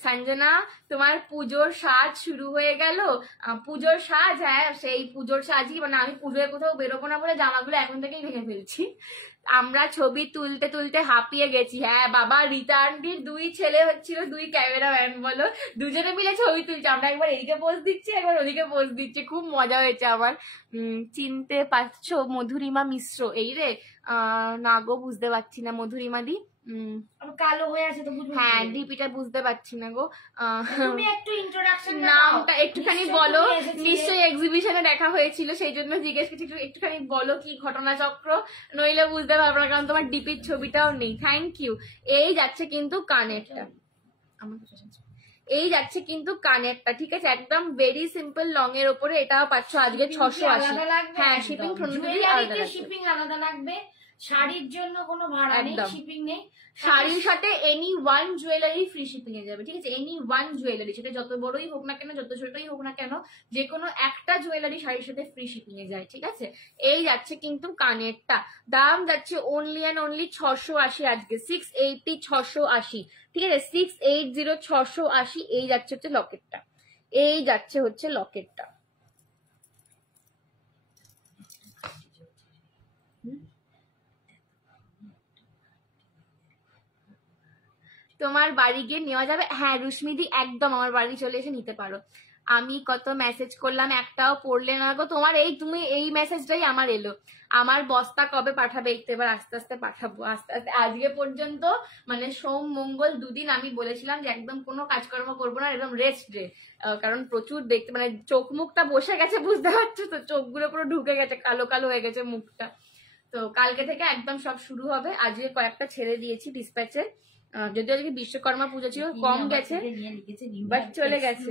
সঞ্জনা, তোমার পুজোর সাজ শুরু হয়ে গেল। পুজোর সাজ, হ্যাঁ সেই পুজোর সাজই, মানে আমি পুজোয় কোথাও বেরোবো না বলে জামাগুলো এখন থেকেই ভেঙে ফেলছি। আমরা ছবি তুলতে তুলতে হাঁপিয়ে গেছি। হ্যাঁ বাবা, রীতা আন্টির 2 ছেলে হচ্ছিল, 2 ক্যামেরাম্যান বলো, দুজনে মিলে ছবি তুলছি। আমরা একবার এদিকে পোজ দিচ্ছি, একবার ওদিকে পোজ দিচ্ছি, খুব মজা হয়েছে আমার। চিনতে পারছো মধুরিমা মিশ্র? এই রে না গো, বুঝতে পারছি না মধুরিমা দি। কালো হয়ে আছে তো, হ্যাঁ ডিপিটা বুঝতে পারছি না গো। তুমি একটু ইন্ট্রোডাকশন নামটা একটুখানি বলো। নিশ্চয়ই এক্সিবিশনে দেখা হয়েছিল, সেই জন্য জিজ্ঞেস করছি, একটুখানি বলো কি ঘটনা চক্র, নইলে বুঝতে পারবো না, কারণ তোমার ডিপির ছবিটাও নেই। Thank you. এই যাচ্ছে কিন্তু কানেরটা, এই যাচ্ছে কিন্তু কানেরটা, ঠিক আছে একদম ভেরি সিম্পল লং এর উপরে। এটাও পাচ্ছ আজকে 680। হ্যাঁ শিপিং আলাদা লাগবে। শাড়ির জন্য কোনো ভাড়া নেই, শিপিং নেই। শাড়ির সাথে any one jewellery free shipping এ যাবে, ঠিক আছে। এনি ওয়ান জুয়েলারি, সেটা যত বড়ই হোক না কেন, যত ছোটই হোক না কেন, যে কোনো একটা জুয়েলারি শাড়ির সাথে ফ্রি শিপিং এ যায়, ঠিক আছে। এই যাচ্ছে কিন্তু কানেরটা, দাম যাচ্ছে অনলি অ্যান্ড অনলি 680 আজকে, 680 680, ঠিক আছে 680 680। এই যাচ্ছে হচ্ছে লকেটটা, এই যাচ্ছে হচ্ছে লকেটটা। তোমার বাড়ি গিয়ে নেওয়া যাবে? হ্যাঁ রুশ্মিদি, একদম আমার বাড়ি চলে এসে নিতে পারো। আমি কত মেসেজ করলাম, একটাও পড়লে না গো তোমার। তুমি এই মেসেজটাই আমার এলো, আমার বস্তা কবে পাঠাবে? এবার আস্তে আস্তে পাঠাবো, আস্তে আস্তে। আজকে পর্যন্ত মানে সোম মঙ্গল 2 দিন আমি বলেছিলাম যে একদম কোনো কাজকর্ম করবো না, একদম রেস্ট ডে, কারণ প্রচুর দেখতে মানে চোখ মুখটা বসে গেছে, বুঝতে পারছো তো, চোখগুলো পুরো ঢুকে গেছে, কালো কালো হয়ে গেছে মুখটা। তো কালকে থেকে একদম সব শুরু হবে। আজকে কয়েকটা ছেড়ে দিয়েছি ডিসপ্যাচে, যদিও আজকে বিশ্বকর্মা পুজো ছিল, কম গেছে বাট চলে গেছে।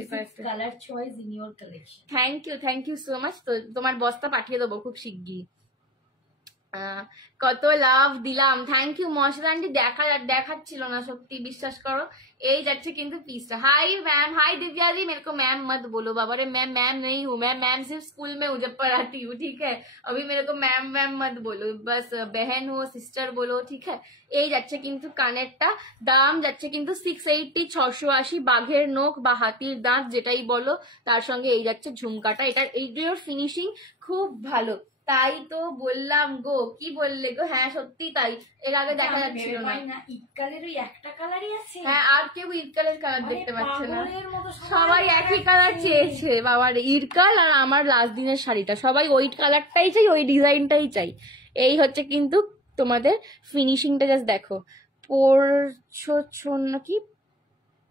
Thank you so much. তো তোমার বস্তা পাঠিয়ে দেবো খুব শিগগিরই। কত লাভ দিলাম, থ্যাংক ইউ মশলা আন্টি। দেখাচ্ছিল না সত্যি, বিশ্বাস করো। এই যাচ্ছে কিন্তু পিসটা। हाय मैम, हाय दिव्या जी। मेरे को मैम मत बोलो बाबा रे, मैं मैम नहीं हूँ, मैं मैम सिर्फ स्कूल में जब पढ़ाती हूँ, ठीक है। अभी मेरे को मैम मैम मत बोलो, बस बहन हो सिस्टर बोलो, ठीक है। এই যাচ্ছে কিন্তু কানেরটা, দাম যাচ্ছে কিন্তু 680 680, বাঘের নখ বা হাতির দাঁত যেটাই বলো, তার সঙ্গে এই যাচ্ছে ঝুমকাটা। এটার এইগুলোর ফিনিশিং খুব ভালো, তাই তো বললাম গো। কি বললে গো? হ্যাঁ সত্যি তাই, এর আগে দেখা যাচ্ছিল না। ঈদ কালের ওই একটা কালারই আছে। হ্যাঁ, আর কেউ ঈদকালের কালার দেখতে পাচ্ছে না, সবাই একই কালার চেয়েছে বাবার। ঈদকাল আর আমার লাস্ট দিনের শাড়িটা, সবাই ওই কালারটাই চাই, ওই ডিজাইনটাই চাই। এই হচ্ছে কিন্তু তোমাদের ফিনিশিংটা, জাস্ট দেখো। পরছো নাকি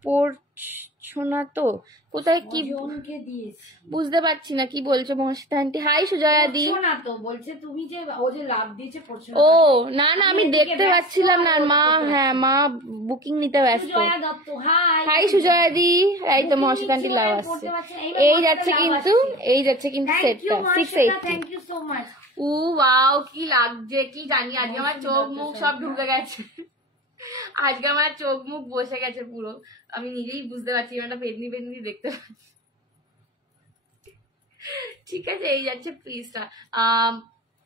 পড়ছো না তো? কোথায় কি জনকে দিয়েছি, বুঝতে পারছি না কি বলছো মহাশ্বেতা আন্টি। হাই সুজয়া দি। পড়ছো না তো বলছে, তুমি যে ও যে লাভ দিয়েছে পড়ছো না। ও না না, আমি দেখতে পাচ্ছিলাম না। আর মা, হ্যাঁ মা বুকিং নিতে ব্যস্ত। সুজয়া দত্ত, হাই। হাই সুজয়া দি। এই তো মহাশ্বেতা আন্টি লাভ আসছে। এই যাচ্ছে কিন্তু, এই যাচ্ছে কিন্তু সেটটা 680। Thank you so much. ও ওয়াও, কি লাগছে কি জানি। আজকে আমার চোখ মুখ সব ঢুকে গেছে। আজকে আমার চোখ মুখ বসে গেছে পুরো। আমি নিজেই বুঝতে পারছি, একটা পেদনি পেদনি দেখতে পাচ্ছি। ঠিক আছে, এই যাচ্ছে পিসটা।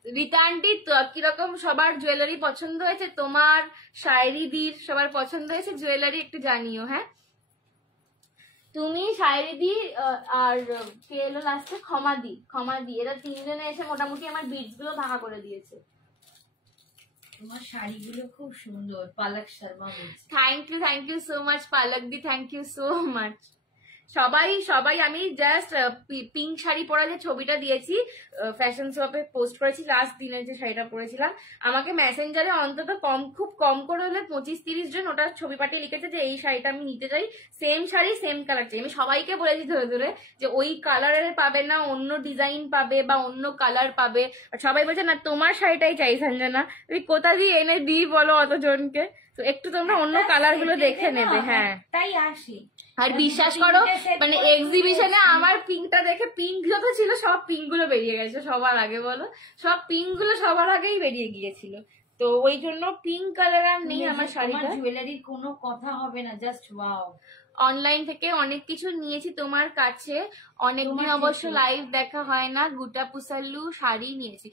রীতা আন্টি, কিরকম সবার জুয়েলারি পছন্দ হয়েছে? তোমার, শায়রিদির সবার পছন্দ হয়েছে জুয়েলারি? একটু জানিও। হ্যাঁ, তুমি, শায়রিদি আর কে এলো লাস্টে? ক্ষমাদি। এরা তিনজনে এসে মোটামুটি আমার বিটস গুলো ঢাকা করে দিয়েছে। তোমার শাড়িগুলো খুব সুন্দর, পালক শর্মা বলছে। থ্যাংক ইউ সো মাচ পালক দি, থ্যাংক ইউ সো মাচ। সবাই আমি জাস্ট পিঙ্ক শাড়ি পরা যে ছবিটা দিয়েছি ফ্যাশন শপে পোস্ট করেছি লাস্ট দিনের যে শাড়িটা পরেছিলাম, আমাকে মেসেঞ্জারে অন্তত খুব কম করে হলে 25-30 জন ওটা ছবি পাঠিয়ে লিখেছে যে এই শাড়িটা আমি নিতে চাই, সেম শাড়ি সেম কালার চাই। আমি সবাইকে বলেছি ধরে ধরে যে ওই কালারের পাবে না, অন্য ডিজাইন পাবে বা অন্য কালার পাবে। আর সবাই বলছে না তোমার শাড়িটাই চাই সঞ্জনা। তুমি কোথা দিয়ে এনে দিই বলো অতজনকে? তো একটু তোমরা অন্য কালার গুলো দেখে নেবে। হ্যাঁ, তাই আসি। আর বিশ্বাস করো, মানে এক্সিবিশনে আমার পিঙ্কটা দেখে, পিঙ্ক যত ছিল সব পিঙ্ক গুলো বেরিয়ে গেছে সবার আগে। বলো, সব পিঙ্ক গুলো সবার আগেই বেরিয়ে গিয়েছিল। তো ওই জন্য পিঙ্ক কালার আর নেই আমার শাড়িটা। জুয়েলারির কোনো কথা হবে না, জাস্ট ওয়াও। অনলাইন থেকে অনেক কিছু নিয়েছি তোমার কাছে, অনেকদিন অবশ্য লাইভ দেখা হয় না। গুটা পুসাল্লু শাড়ি নিয়েছি।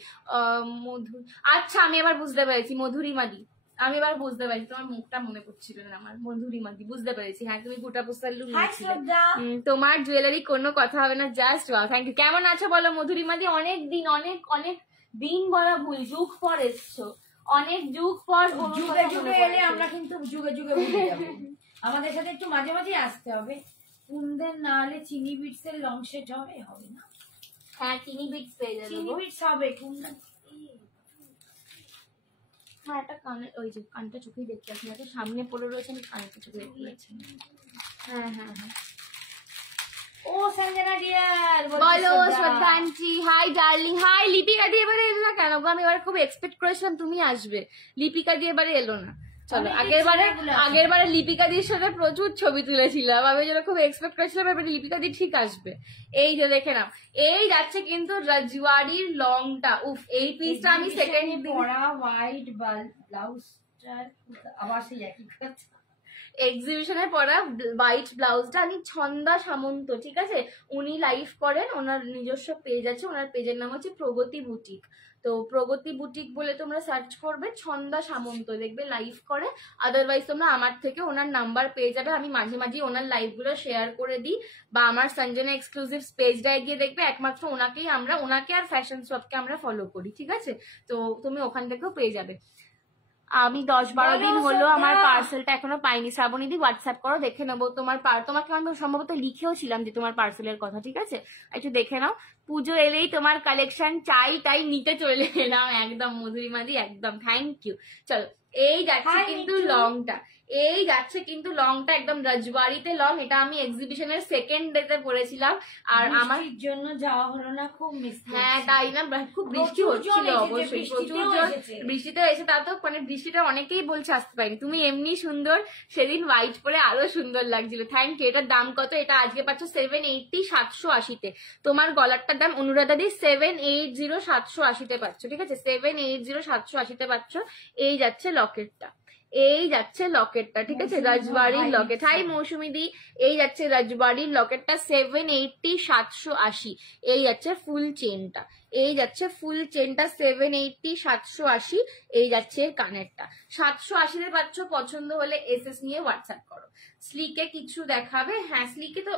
আচ্ছা, আমি এবার বুঝতে পেরেছি, মধুরিমাদি। আমি এবার বুঝতে পারছি, তোমার মুখটা মনে পড়ছিল না আমার। মধুরিমাদি, বুঝতে পেরেছি। হ্যাঁ, তুমি গুটা পুসাল্লু নিয়েছিলে। তোমার জুয়েলারি কোনো কথা হবে না, জাস্ট ওয়াও। Thank you. কেমন আছো বলো মধুরিমাদি? অনেক দিন বলা ভুল, যুগ পর এসছো, অনেক যুগ পর। যুগে যুগে এলে আমরা কিন্তু যুগে যুগে ভুলে যাবো। আমাদের সাথে একটু মাঝে মাঝে আসতে হবে। কুন্দের না হলে চিনি বিটস এর লং সেট হবে না? হ্যাঁ, চিনি বিটস পেয়ে যাবে। চিনি বিটস হবে। কুন্দন, হ্যাঁ, একটা কানে, ওই যে কানটা চোখেই দেখতে পাচ্ছি না, সামনে পড়ে রয়েছে, আমি কানটা চোখে দেখতে পাচ্ছি না। হ্যাঁ হ্যাঁ হ্যাঁ। ও সঞ্জনা ডিয়ার বলো Shraddha aunty. Hi darling. Hi Lipika দিয়ে এবারে এলো না কেন গো? আমি এবার খুব এক্সপেক্ট করেছিলাম তুমি আসবে, লিপিকা দিয়ে এবারে এলো না। চলো, আগের বারে লিপিকা দির সাথে প্রচুর ছবি তুলেছিলাম, আমি যেটা খুব এক্সপেক্ট করেছিলাম এবারে লিপিকা দি ঠিক আসবে। এই যে দেখে নাও, এই যাচ্ছে কিন্তু রাজওয়াড়ির লংটা। উফ, এই পিসটা আমি সেকেন্ড পরা হোয়াইট ব্লাউজটা আবার সেই একই কথা। এক্সিবিশনে পরা হোয়াইট ব্লাউজটা আমি ছন্দা সামন্ত, ঠিক আছে, উনি লাইভ করেন, ওনার নিজস্ব পেজ আছে, ওনার পেজের নাম হচ্ছে প্রগতি বুটিক। তো প্রগতি বুটিক বলে তোমরা সার্চ করবে, ছন্দা সামন্ত দেখবে লাইভ করে। আদারওয়াইজ তোমরা আমার থেকে ওনার নাম্বার পেয়ে যাবে। আমি মাঝে মাঝে ওনার লাইভগুলো শেয়ার করে দিই, বা আমার সঞ্জনা এক্সক্লুসিভ পেজটায় গিয়ে দেখবে একমাত্র ওনাকে আর ফ্যাশন শপকে আমরা ফলো করি, ঠিক আছে? তো তুমি ওখান থেকেও পেয়ে যাবে। আমি 10-12 দিন হলো আমার পার্সেলটা এখনো পাইনি। শ্রাবণীদি হোয়াটসঅ্যাপ করো, দেখে নেবো তোমার তোমাকে আমি সম্ভবত লিখেও ছিলাম যে তোমার পার্সেলের কথা, ঠিক আছে? একটু দেখে নাও। পুজো এলেই তোমার কালেকশন চাই, তাই নিতে চলে এলাম। একদম মধুরিমাদি, একদম থ্যাংক ইউ। চলো, এই যাচ্ছে কিন্তু লংটা, একদম রাজবাড়িতে লং। এটা আমি এক্সিবিশনের সেকেন্ড ডেতে পড়েছিলাম, আর আমার জন্য যাওয়া হলো না, খুব মিস। হ্যাঁ তাই না, খুব বৃষ্টি হচ্ছিল অবশ্যই, প্রচুর জন বৃষ্টিতে এসে, তা তো মানে বৃষ্টিটা অনেকেই বলছে আসতে পারিনি। তুমি এমনি সুন্দর, সেদিন হোয়াইট পরে আরো সুন্দর লাগছিল। Thank you. এটার দাম কত? এটা আজকে পাচ্ছ 780, 780-তে। তোমার গলারটার দাম অনুরাধাদি 780, 780-তে পাচ্ছ, ঠিক আছে? 780, 780-তে পাচ্ছ। এই যাচ্ছে লকেটটা, ঠিক আছে, রাজবাড়ির লকেট। হাই মৌসুমি দি। এই যাচ্ছে রাজবাড়ির লকেটটা 780, 780। এই যাচ্ছে ফুল চেনটা, 780, 780। এই যাচ্ছে কানেরটা 780-তে পাচ্ছ। পছন্দ হলে এসএস নিয়ে হোয়াটসঅ্যাপ করো। স্লিকে কিছু দেখাবে? হ্যাঁ, স্লিকে তো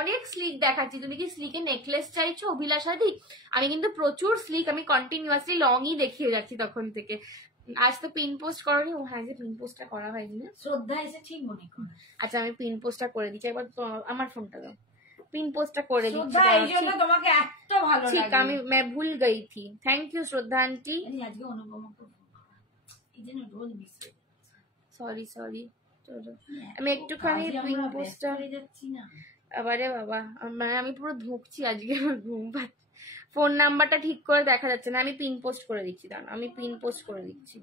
অনেক স্লিক দেখাচ্ছি। তুমি কি স্লিকে নেকলেস চাইছো অভিলাষাদি? আমি কিন্তু প্রচুর স্লিক, আমি কন্টিনিউয়াসলি লংই দেখিয়ে যাচ্ছি তখন থেকে। আজ তো পিন পোস্ট করনি। ও হ্যাঁ, যে পিন পোস্টটা করা হয়নি না, শ্রদ্ধা এসে ঠিক মনে করো। আচ্ছা, আমি পিন পোস্টটা করে দিচ্ছি একবার। আমার ফোনটা দাও, পিন পোস্টটা করে দিচ্ছি। এই জন্য তোমাকে এত ভালো লাগে। ঠিক, मैं भूल गई थी। Thank you Shraddha aunty. আজকে অনুপমা এই জন্য রোজ মিস। সরি। আমি একটুখানি পিন পোস্টটা যাচ্ছি না আবারে বাবা, মানে আমি পুরো ধুঁকছি আজকে, আমার ঘুম পাচ্ছে। ফোন নাম্বারটা ঠিক করে দেখা যাচ্ছে না, আমি পিন পোস্ট করে দিচ্ছি, দাঁড়ান আমি পিন পোস্ট করে দিচ্ছি,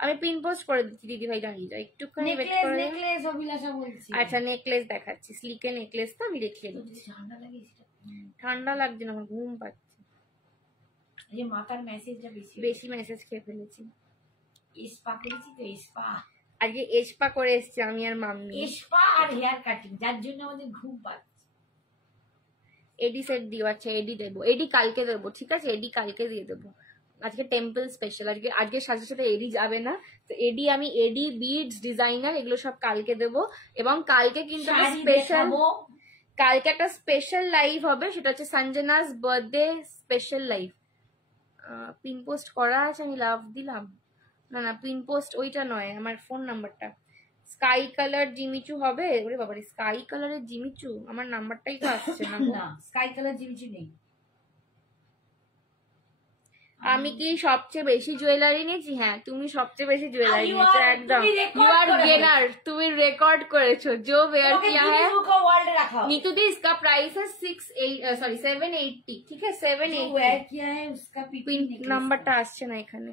আমি পিন পোস্ট করে দিচ্ছি দিদি ভাই, জানিয়ে যাও একটুখানি ওয়েট করে। নেকলেস অভিলাষা বলছি। আচ্ছা নেকলেস দেখাচ্ছি, স্লিকে নেকলেস তো আমি রেখে দিচ্ছি। ঠান্ডা লাগছে না, আমার ঘুম পাচ্ছে, এই যে মাথার মেসেজটা বেশি মেসেজ খেয়ে ফেলেছি। স্পা করেছি তো, স্পা আজকে এসপা করে এসছি আমি আর মাম্মি, স্পা আর হেয়ার কাটিং, যার জন্য আমাদের ঘুম পাচ্ছে। এডি সেট দিও, আচ্ছা এডি দেবো, এডি কালকে দেবো, ঠিক আছে এডি কালকে দিয়ে দেবো। আজকে টেম্পল স্পেশাল, আজকে সাথে সাথে এডি যাবে না, তো এডি আমি এডি বিডস ডিজাইনার এগুলো সব কালকে দেবো। এবং কালকে কিন্তু স্পেশাল, কালকে একটা স্পেশাল লাইভ হবে, সেটা হচ্ছে Sanjana's birthday special live. Pin post করা আছে, আমি লাভ দিলাম, না না পিন পোস্ট ওইটা নয়, আমার ফোন নাম্বারটা। স্কাই কালার জিমিচু হবে, ওরে বাবা স্কাই কালারের জিমিচু, আমার নাম্বারটাই তো আসছে না। না স্কাই কালার জিমিচু নেই। আমি কি সবচেয়ে বেশি জুয়েলারি নিয়েছি? হ্যাঁ তুমি সবচেয়ে বেশি জুয়েলারি নিয়েছো, একদম ইউ আর গেনার, তুমি রেকর্ড করেছো। जो वेयर किया है नीतू दी, इसका प्राइस है 780, ठीक है 780। वेयर किया है उसका पिन নাম্বারটা আসছে না এখানে,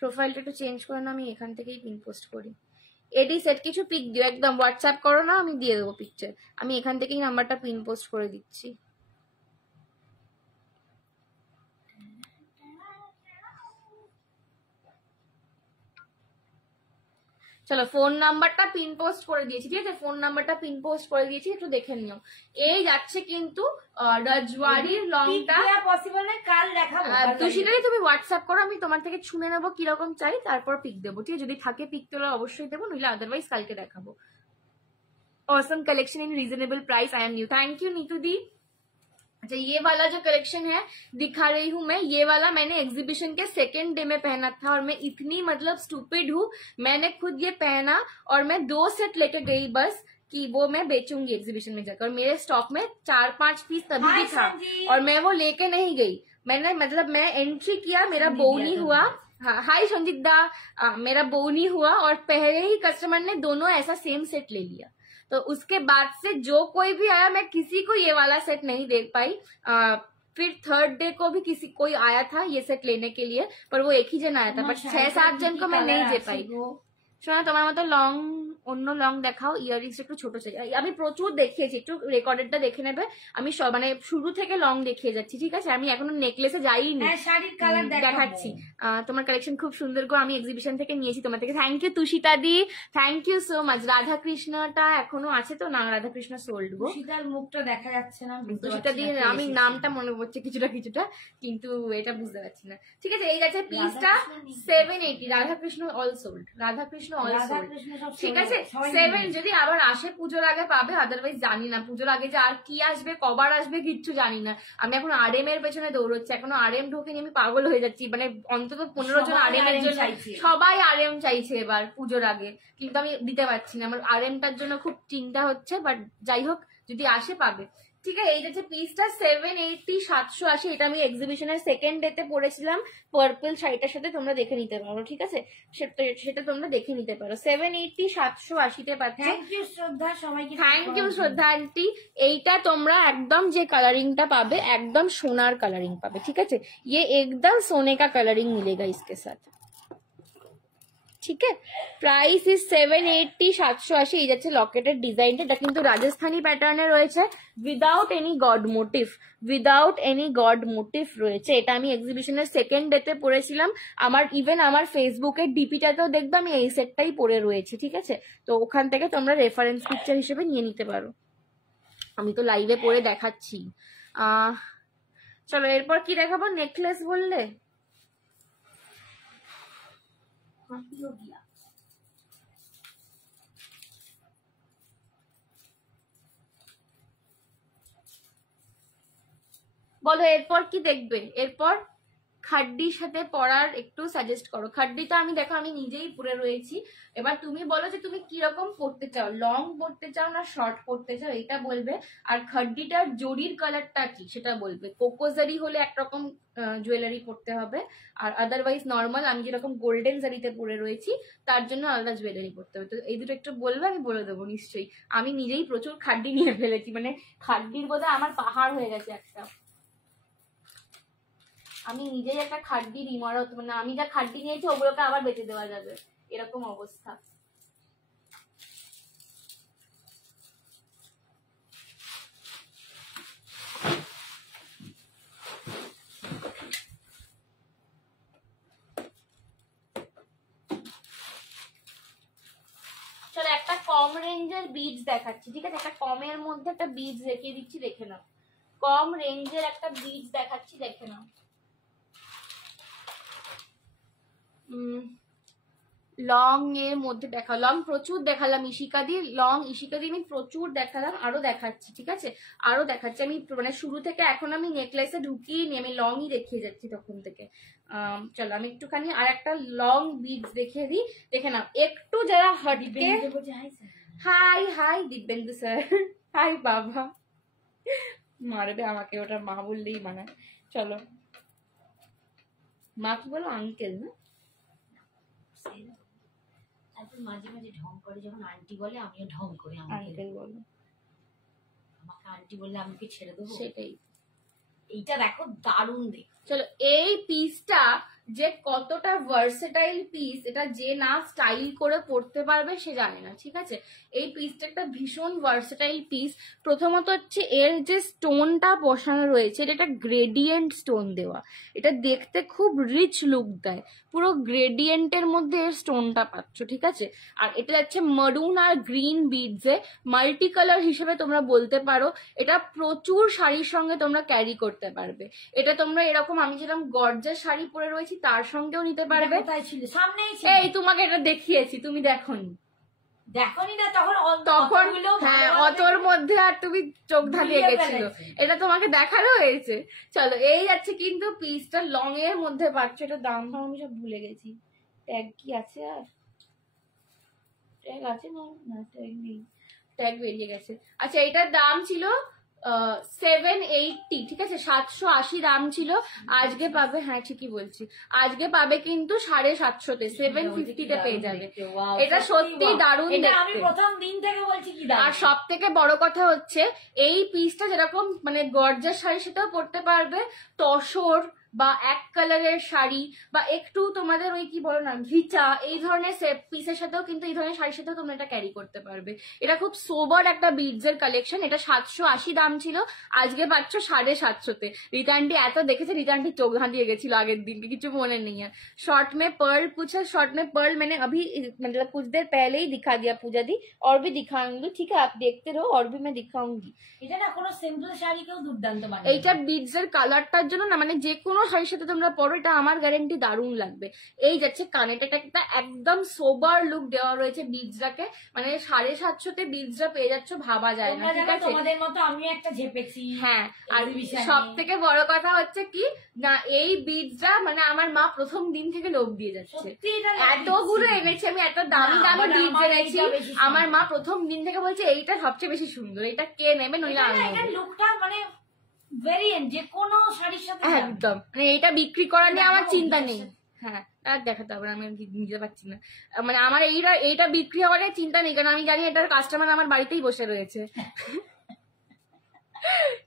প্রোফাইলটা একটু চেঞ্জ করে না, আমি এখান থেকেই পিন পোস্ট করি। এডি সেট কিছু পিক দিও, একদম হোয়াটসঅ্যাপ করো না, আমি দিয়ে দেবো পিকচার, আমি এখান থেকেই নাম্বারটা পিন পোস্ট করে দিচ্ছি। চলো ফোন নাম্বারটা পিন পোস্ট করে দিয়েছি, ঠিক আছে ফোন নাম্বারটা পিন পোস্ট করে দিয়েছি, একটু দেখে নিও। এই যাচ্ছে কিন্তু রজওয়ারির লংটা পসিবল না, কাল দেখাবো। তুষিনারি তুমি হোয়াটসঅ্যাপ করো, আমি তোমার থেকে শুনে নেবো কিরকম চাই, তারপর পিক দেবো, ঠিক আছে যদি থাকে পিক তোলা অবশ্যই দেবো, নইলে আদারওয়াইজ কালকে দেখাবো। Awesome collection in reasonable price, I am new, thank you Nitu दी। अच्छा ये वाला जो कलेक्शन है दिखा रही हूँ मैं, ये वाला मैंने एग्जीबिशन के सेकेंड डे में पहना था, और मैं इतनी मतलब स्टूपिड हूँ, मैंने खुद ये पहना और मैं 2 सेट लेके गई बस, कि वो मैं बेचूंगी एग्जीबिशन में जाकर, और मेरे स्टॉक में 4-5 पीस तभी भी था, और मैं वो लेके नहीं गई। मैंने मतलब मैं एंट्री किया, मेरा बोनी हुआ, हाँ हाय संजीत दा, मेरा बोनी हुआ, और पहले ही कस्टमर ने दोनों ऐसा सेम सेट ले लिया, तो उसके बाद से जो कोई भी आया मैं किसी को ये वाला सेट नहीं दे पाई। फिर थर्ड डे को भी किसी कोई आया था ये सेट लेने के लिए, पर वो एक ही जन आया था, बट 6-7 जन को मैं नहीं दे पाई। শোনা তোমার মতো লং, অন্য লং দেখাও, ইয়াররিংস একটু ছোট চাই, আমি প্রচুর দেখিয়েছি, একটু রেকর্ডেডটা দেখে নেবে, আমি সব মানে শুরু থেকে লং দেখিয়ে যাচ্ছি, ঠিক আছে আমি এখনো নেকলেসে যাইনি, দেখাচ্ছি। তোমার কালেকশন খুব সুন্দর গো, আমি এক্সিবিশন থেকে নিয়েছি তোমার থেকে, থ্যাংক ইউ তুষিতা দি, thank you so much. Radha কৃষ্ণটা এখনো আছে তো? না রাধা কৃষ্ণ সোল্ড গো, তুষিতার মুখটা দেখা যাচ্ছে না, তুষিতা দি আমি নামটা মনে পড়ছে কিছুটা কিছুটা, কিন্তু এটা বুঝতে পারছি না, ঠিক আছে। এই গেছে পিসটা 780, Radha Krishna all sold, Radha Krishna all sold, ঠিক আছে 7, যদি আবার আসে পুজোর আগে পাবে, আদারওয়াইজ জানি না পুজোর আগে যে আর কি আসবে, কবার আসবে কিচ্ছু জানি না। আমি এখন আরএম এর পেছনে দৌড়চ্ছি, এখনো আরএম ঢোকেনি, আমি পাগল হয়ে যাচ্ছি, মানে অন্তত 15 জন আরএম এর জন্য, সবাই আরএম চাইছে এবার পুজোর আগে, কিন্তু আমি দিতে পারছি না, আমার আরএমটার জন্য খুব চিন্তা হচ্ছে, বাট যাই হোক যদি আসে পাবে, ঠিক আছে। এই যে পিসটা 780 780, এটা আমি এক্সিবিশনের সেকেন্ড ডেতে পরেছিলাম পার্পল শাড়িটার সাথে, তোমরা দেখে নিতে পারো, ঠিক আছে সেটা তোমরা দেখে নিতে পারো। 780 780 তে পাচ্ছ। থ্যাংক ইউ শ্রদ্ধা, সবাইকে থ্যাংক ইউ শ্রদ্ধা আন্টি। এইটা তোমরা একদম যে কালারিংটা পাবে একদম সোনার কালারিং পাবে, ঠিক আছে ये एकदम सोने का कलरिंग मिलेगा इसके साथ, ঠিক আছে। Price is 780 780। এই যাচ্ছে লকেটের ডিজাইনটা, এটা কিন্তু রাজস্থানী প্যাটার্নে রয়েছে, উইদাউট এনি গড মোটিভ রয়েছে। এটা আমি এক্সিবিশনের সেকেন্ড ডেতে পরেছিলাম, আমার ইভেন আমার ফেসবুকের ডিপিটাতেও দেখবে আমি এই সেটটাই পরে রয়েছে, ঠিক আছে। তো ওখান থেকে তোমরা রেফারেন্স পিকচার হিসেবে নিয়ে নিতে পারো, আমি তো লাইভে পরে দেখাচ্ছি। চলো এরপর কি দেখাবো, নেকলেস বললে বলো এরপর কি দেখবে? এরপর খাড্ডির সাথে পরার একটু সাজেস্ট করো। খাড্ডিটা আমি দেখো আমি নিজেই পরে রয়েছি, এবার তুমি বলো যে তুমি কিরকম পরতে চাও, লং পরতে চাও না শর্ট পরতে চাও, এটা বলবে। আর খাড্ডিটার জরির কালারটা কি সেটা বলবে। কোকোজারি হলে একরকম জুয়েলারি পরতে হবে, আর আদারওয়াইজ নর্মাল আমি যেরকম গোল্ডেন জারিতে পরে রয়েছি তার জন্য আলাদা জুয়েলারি পরতে হবে। তো এই দুটো একটু বলবে, আমি বলে দেবো নিশ্চয়ই। আমি নিজেই প্রচুর খাড্ডি নিয়ে ফেলেছি, মানে খাড্ডির বোধহয় আমার পাহাড় হয়ে গেছে একটা। আমি নিজেই একটা খাড্ডির ইমারত, মানে আমি যা খাড্ডি নিয়েছি ওগুলোকে আবার বেঁচে দেওয়া যাবে, এরকম অবস্থা। চলো একটা কম রেঞ্জের বিডস দেখাচ্ছি, ঠিক আছে? একটা কমের মধ্যে একটা বিডস রেখে দিচ্ছি, দেখে নাও। কম রেঞ্জের একটা বিডস দেখাচ্ছি, দেখে নাও। লং এর মধ্যে দেখা, লং প্রচুর দেখালাম, ইশিকাদি লং, ইশিকাদি আমি প্রচুর দেখালাম, আরো দেখাচ্ছি, ঠিক আছে? আরো দেখাচ্ছি আমি, মানে শুরু থেকে এখন আমি নেকলেসে ঢুকিয়ে নি, আমি লংই দেখিয়ে যাচ্ছি তখন থেকে। চলো আমি একটুখানি আর একটা লং বিডস দেখিয়ে দিই, দেখে নাও। একটু যারা হটকে, hi hi Dibyendu sir, hi বাবা, মারবে আমাকে, ওটা মা বললেই মানায়। চলো মা কি বলো, আঙ্কেল না? তারপর মাঝে মাঝে ঢং করে, যখন আন্টি বলে আমিও ঢং করি, আঙ্কেল বলো। আমাকে আন্টি বললে আমি কি ছেড়ে দেবো? সেটাই। এইটা দেখো দারুণ দেখ। চলো এই পিসটা যে কতটা ভার্সেটাইল পিস, এটা যে না স্টাইল করে পড়তে পারবে সে জানে না, ঠিক আছে? এই পিসটা একটা ভীষণ ভার্সেটাইল পিস। প্রথমত হচ্ছে এর যে স্টোনটা বসানো রয়েছে, এটা একটা গ্রেডিয়েন্ট স্টোন দেওয়া, এটা দেখতে খুব রিচ লুক দেয়, পুরো গ্রেডিয়েন্টের মধ্যে এর স্টোনটা পাচ্ছ, ঠিক আছে? আর এটা যাচ্ছে মারুন আর গ্রিন বিডসে, মাল্টি কালার হিসেবে তোমরা বলতে পারো। এটা প্রচুর শাড়ির সঙ্গে তোমরা ক্যারি করতে পারবে। এটা তোমরা এরকম আমি যেরকম গর্জাস শাড়ি পরে রয়েছি তার সঙ্গেও নিতে পারবে। সামনেই এই তোমাকে এটা দেখিয়েছি, তুমি দেখোনি? দেখোনি না তখন? তখন হ্যাঁ, অতর মধ্যে আর তুমি চোখ ধাঁধিয়ে গেছিল, এটা তোমাকে দেখানো হয়েছে। চলো এই যাচ্ছে কিন্তু পিসটা লং এর মধ্যে পাচ্ছ। এটা দাম ফাম আমি সব ভুলে গেছি, ট্যাগ কি আছে? আর ট্যাগ আছে না? না ট্যাগ নেই, ট্যাগ বেরিয়ে গেছে। আচ্ছা এটার দাম ছিল 780, ঠিক আছে? 780 দাম ছিল, আজকে পাবে, হ্যাঁ ঠিকই বলছি, আজকে পাবে কিন্তু 750-তে, 750-তে পেয়ে যাবে। এটা সত্যি দারুণ দেখতে, আমি প্রথম দিন থেকে বলছি কি। আর সব থেকে বড় কথা হচ্ছে এই পিসটা যেরকম মানে গর্জাস শাড়ির সাথেও পরতে পারবে, তসর বা এক কালারের শাড়ি বা একটু তোমাদের ওই কি বলো না ঘিচা, এই ধরনের পিসের সাথেও কিন্তু, এই ধরনের শাড়ির সাথেও তোমরা এটা ক্যারি করতে পারবে। এটা খুব সোবার একটা বিডস এর কালেকশন। এটা 780 দাম ছিল, আজকে পাচ্ছ 750-তে। রিতান্টি এত দেখেছে, রিতান্টি চোখ ধাঁধিয়ে গেছিল আগের দিনকে, কিছু মনে नहीं है। शॉर्ट में पर्ल पूछा, शॉर्ट में पर्ल मैंने अभी मतलब कुछ देर पहले ही दिखा दिया पूजा दी, और भी दिखाऊंगी, ठीक है? आप देखते रहो, और भी मैं दिखाऊंगी। এটা না কোনো সিম্পল শাড়িকেও দুর্দান্ত মানে। এইটার বিডস এর কালারটার জন্য না, মানে যে কোনো শাড়ির সাথে তোমরা পরো, এটা আমার গ্যারেন্টি দারুণ লাগবে। এই যাচ্ছে কানেটা, একটা একদম সোবার লুক দেওয়া রয়েছে বিডসটাকে, মানে 750-তে বিডসটা পেয়ে যাচ্ছ, ভাবা যায় না, ঠিক আছে? তোমাদের মতো আমি একটা ঝেপেছি। হ্যাঁ, আর সব থেকে বড় কথা হচ্ছে কি না, এই বিডসটা মানে আমার মা প্রথম দিন থেকে লোভ দিয়ে যাচ্ছে, এতগুলো এনেছি আমি, এত দামি দামি বিডস এনেছি, আমার মা প্রথম দিন থেকে বলছে এইটা সবচেয়ে বেশি সুন্দর, এটা কে নেবে, নইলে আমি নেব। লুকটা মানে ভেরিয়েন্ট, যে কোনো শাড়ির সাথে একদম, মানে এটা বিক্রি করা নিয়ে আমার চিন্তা নেই। হ্যাঁ আর দেখাতে হবে, আমি নিতে পারছি না, মানে আমার এইটা বিক্রি হওয়ার চিন্তা নেই, কারণ আমি জানি এটার কাস্টমার আমার বাড়িতেই বসে রয়েছে।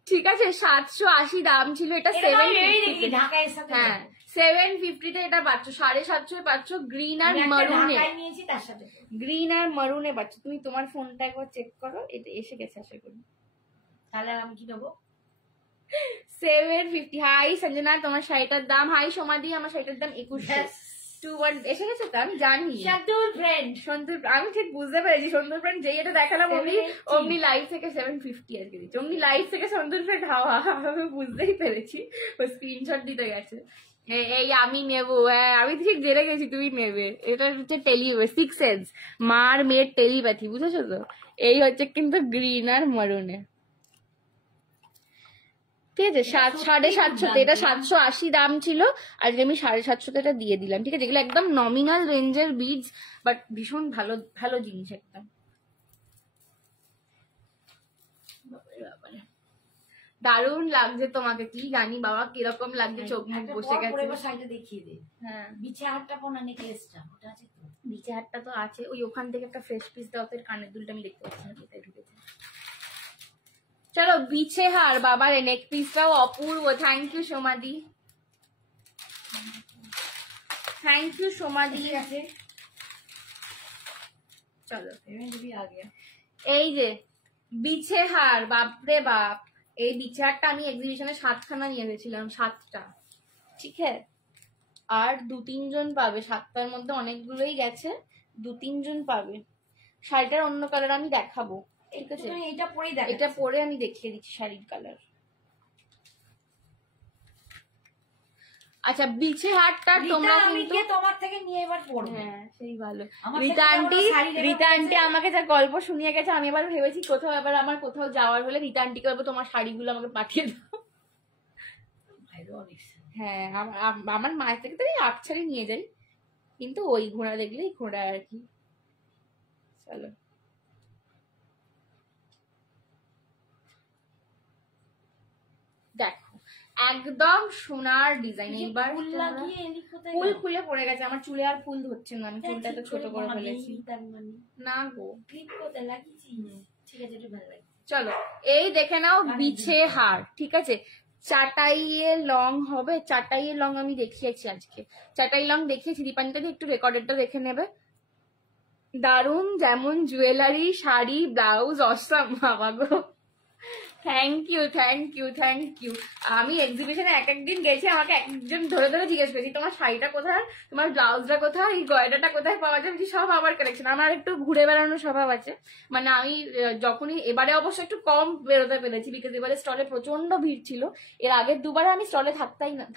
ঠিক আছে, 780 দাম ছিল, এটা 750, হ্যাঁ 750-তে এটা পাচ্ছ, 750 পাচ্ছ গ্রিন আর মারুনে, গ্রিন আর মারুনে পাচ্ছ। তুমি তোমার ফোনটা একবার চেক করো, এটা এসে গেছে আশা করি। তাহলে আমি কি নেবো? 750। হাই সঞ্জনা, তোমার শাড়িটার দাম, হাই সমাধি, আমার শাড়িটার দাম 2121 এসে গেছে তো, আমি জানি। সন্তুর ফ্রেন্ড, সন্তুর, আমি ঠিক বুঝতে পেরেছি সন্তুর ফ্রেন্ড, যেই এটা দেখালাম অমনি লাইভ থেকে 750 আজকে দিচ্ছে, অমনি লাইভ থেকে সন্তুর ফ্রেন্ড হাওয়া, আমি বুঝতেই পেরেছি, ও স্ক্রিনশট দিতে গেছে। এই আমি নেবো, হ্যাঁ আমি ঠিক জেনে গেছি তুমি নেবে। এটা হচ্ছে সিক্স সেন্স, মার মেয়ের টেলিপ্যাথি, বুঝেছো তো? এই হচ্ছে কিন্তু গ্রিন আর মারুনে। ঠিক আছে 750 এটা 780 দাম ছিল, আজকে আমি 750 এটা দিয়ে দিলাম। ঠিক আছে, এগুলো একদম নমিনাল রেঞ্জের বিডস, বাট ভীষণ ভালো ভালো জিনিস একদম। দারুণ লাগছে তোমাকে, কি জানি বাবা কিরকম লাগছে, চোখ মুখ বসে গেছে। দেখিয়ে দে। হ্যাঁ বিছে হারটা পোনা নেকলেসটা ওটা আছে তো? বিচে হাটটা তো আছে, ওই ওখান থেকে একটা ফ্রেশ পিস দাও তো, কানের দুলটা আমি দেখতে পাচ্ছি না কোথায় ঢুকেছে। চলো বিছে হার বাবার নেক পিসটাও অপূর্ব। থ্যাংক ইউ সোমাদি, থ্যাংক ইউ সোমাদি। আছে চলো আগে এই যে বিছে হার, বাপরে বাপ, এই বিছে হারটা আমি এক্সিবিশনে 7খানা নিয়ে গেছিলাম, 7টা। ঠিক আছে, আর 2-3 জন পাবে, 7টার মধ্যে অনেকগুলোই গেছে, 2-3 জন পাবে। শাড়িটার অন্য কালার আমি দেখাবো, ঠিক আছে? এটা পরেই দেখ, এটা পরে আমি দেখিয়ে দিচ্ছি শাড়ির কালার। আচ্ছা বিছে হারটা তোমরা কিন্তু তোমার থেকে নিয়ে এবার পড়বো। হ্যাঁ সেই ভালো। আমার রীতা থেকে আন্টি আমাকে যা গল্প শুনিয়ে গেছে, আমি এবার ভেবেছি কোথাও এবার আমার কোথাও যাওয়ার হলে রীতা আন্টিকে বলবো তোমার শাড়িগুলো আমাকে পাঠিয়ে দাও। হ্যাঁ আমার মায়ের থেকে তো এই আটছাড়ি নিয়ে যাই, কিন্তু ওই ঘোড়া দেখলেই ঘোড়া আর কি। চলো দেখো একদম সোনার ডিজাইন। এইবার ফুল খুলে পড়ে গেছে আমার চুলে, আর ফুল ধরছে না, আমি চুলটা তো ছোট করে ফেলেছি। না গো ক্লিপ কোথায় লাগিয়েছি? ঠিক আছে, এটা ভালো লাগে। চলো এই দেখে নাও বিছে হার, ঠিক আছে? চাটাইয়ের লং হবে, চাটাইয়ের লং আমি দেখিয়েছি আজকে, চাটাই লং দেখিয়েছি। দীপানিতা একটু রেকর্ডেডটা দেখে নেবে। দারুণ, যেমন জুয়েলারি, শাড়ি, ব্লাউজ, অসাম বাবা গো। Thank you thank you thank you. আমি এক্সিবিশনে এক একদিন গেছি, আমাকে একজন ধরে ধরে জিজ্ঞেস করেছি তোমার শাড়িটা কোথায়, তোমার ব্লাউজটা কোথায়, এই গয়নাটা কোথায় পাওয়া যায়। সব আমার কালেকশন। আমার একটু ঘুরে বেড়ানোর স্বভাব আছে, মানে আমি যখনই, এবারে অবশ্য একটু কম বেরোতে পেরেছি বিকজ এবারে স্টলে প্রচন্ড ভিড় ছিল। এর আগের দুবারে আমি স্টলে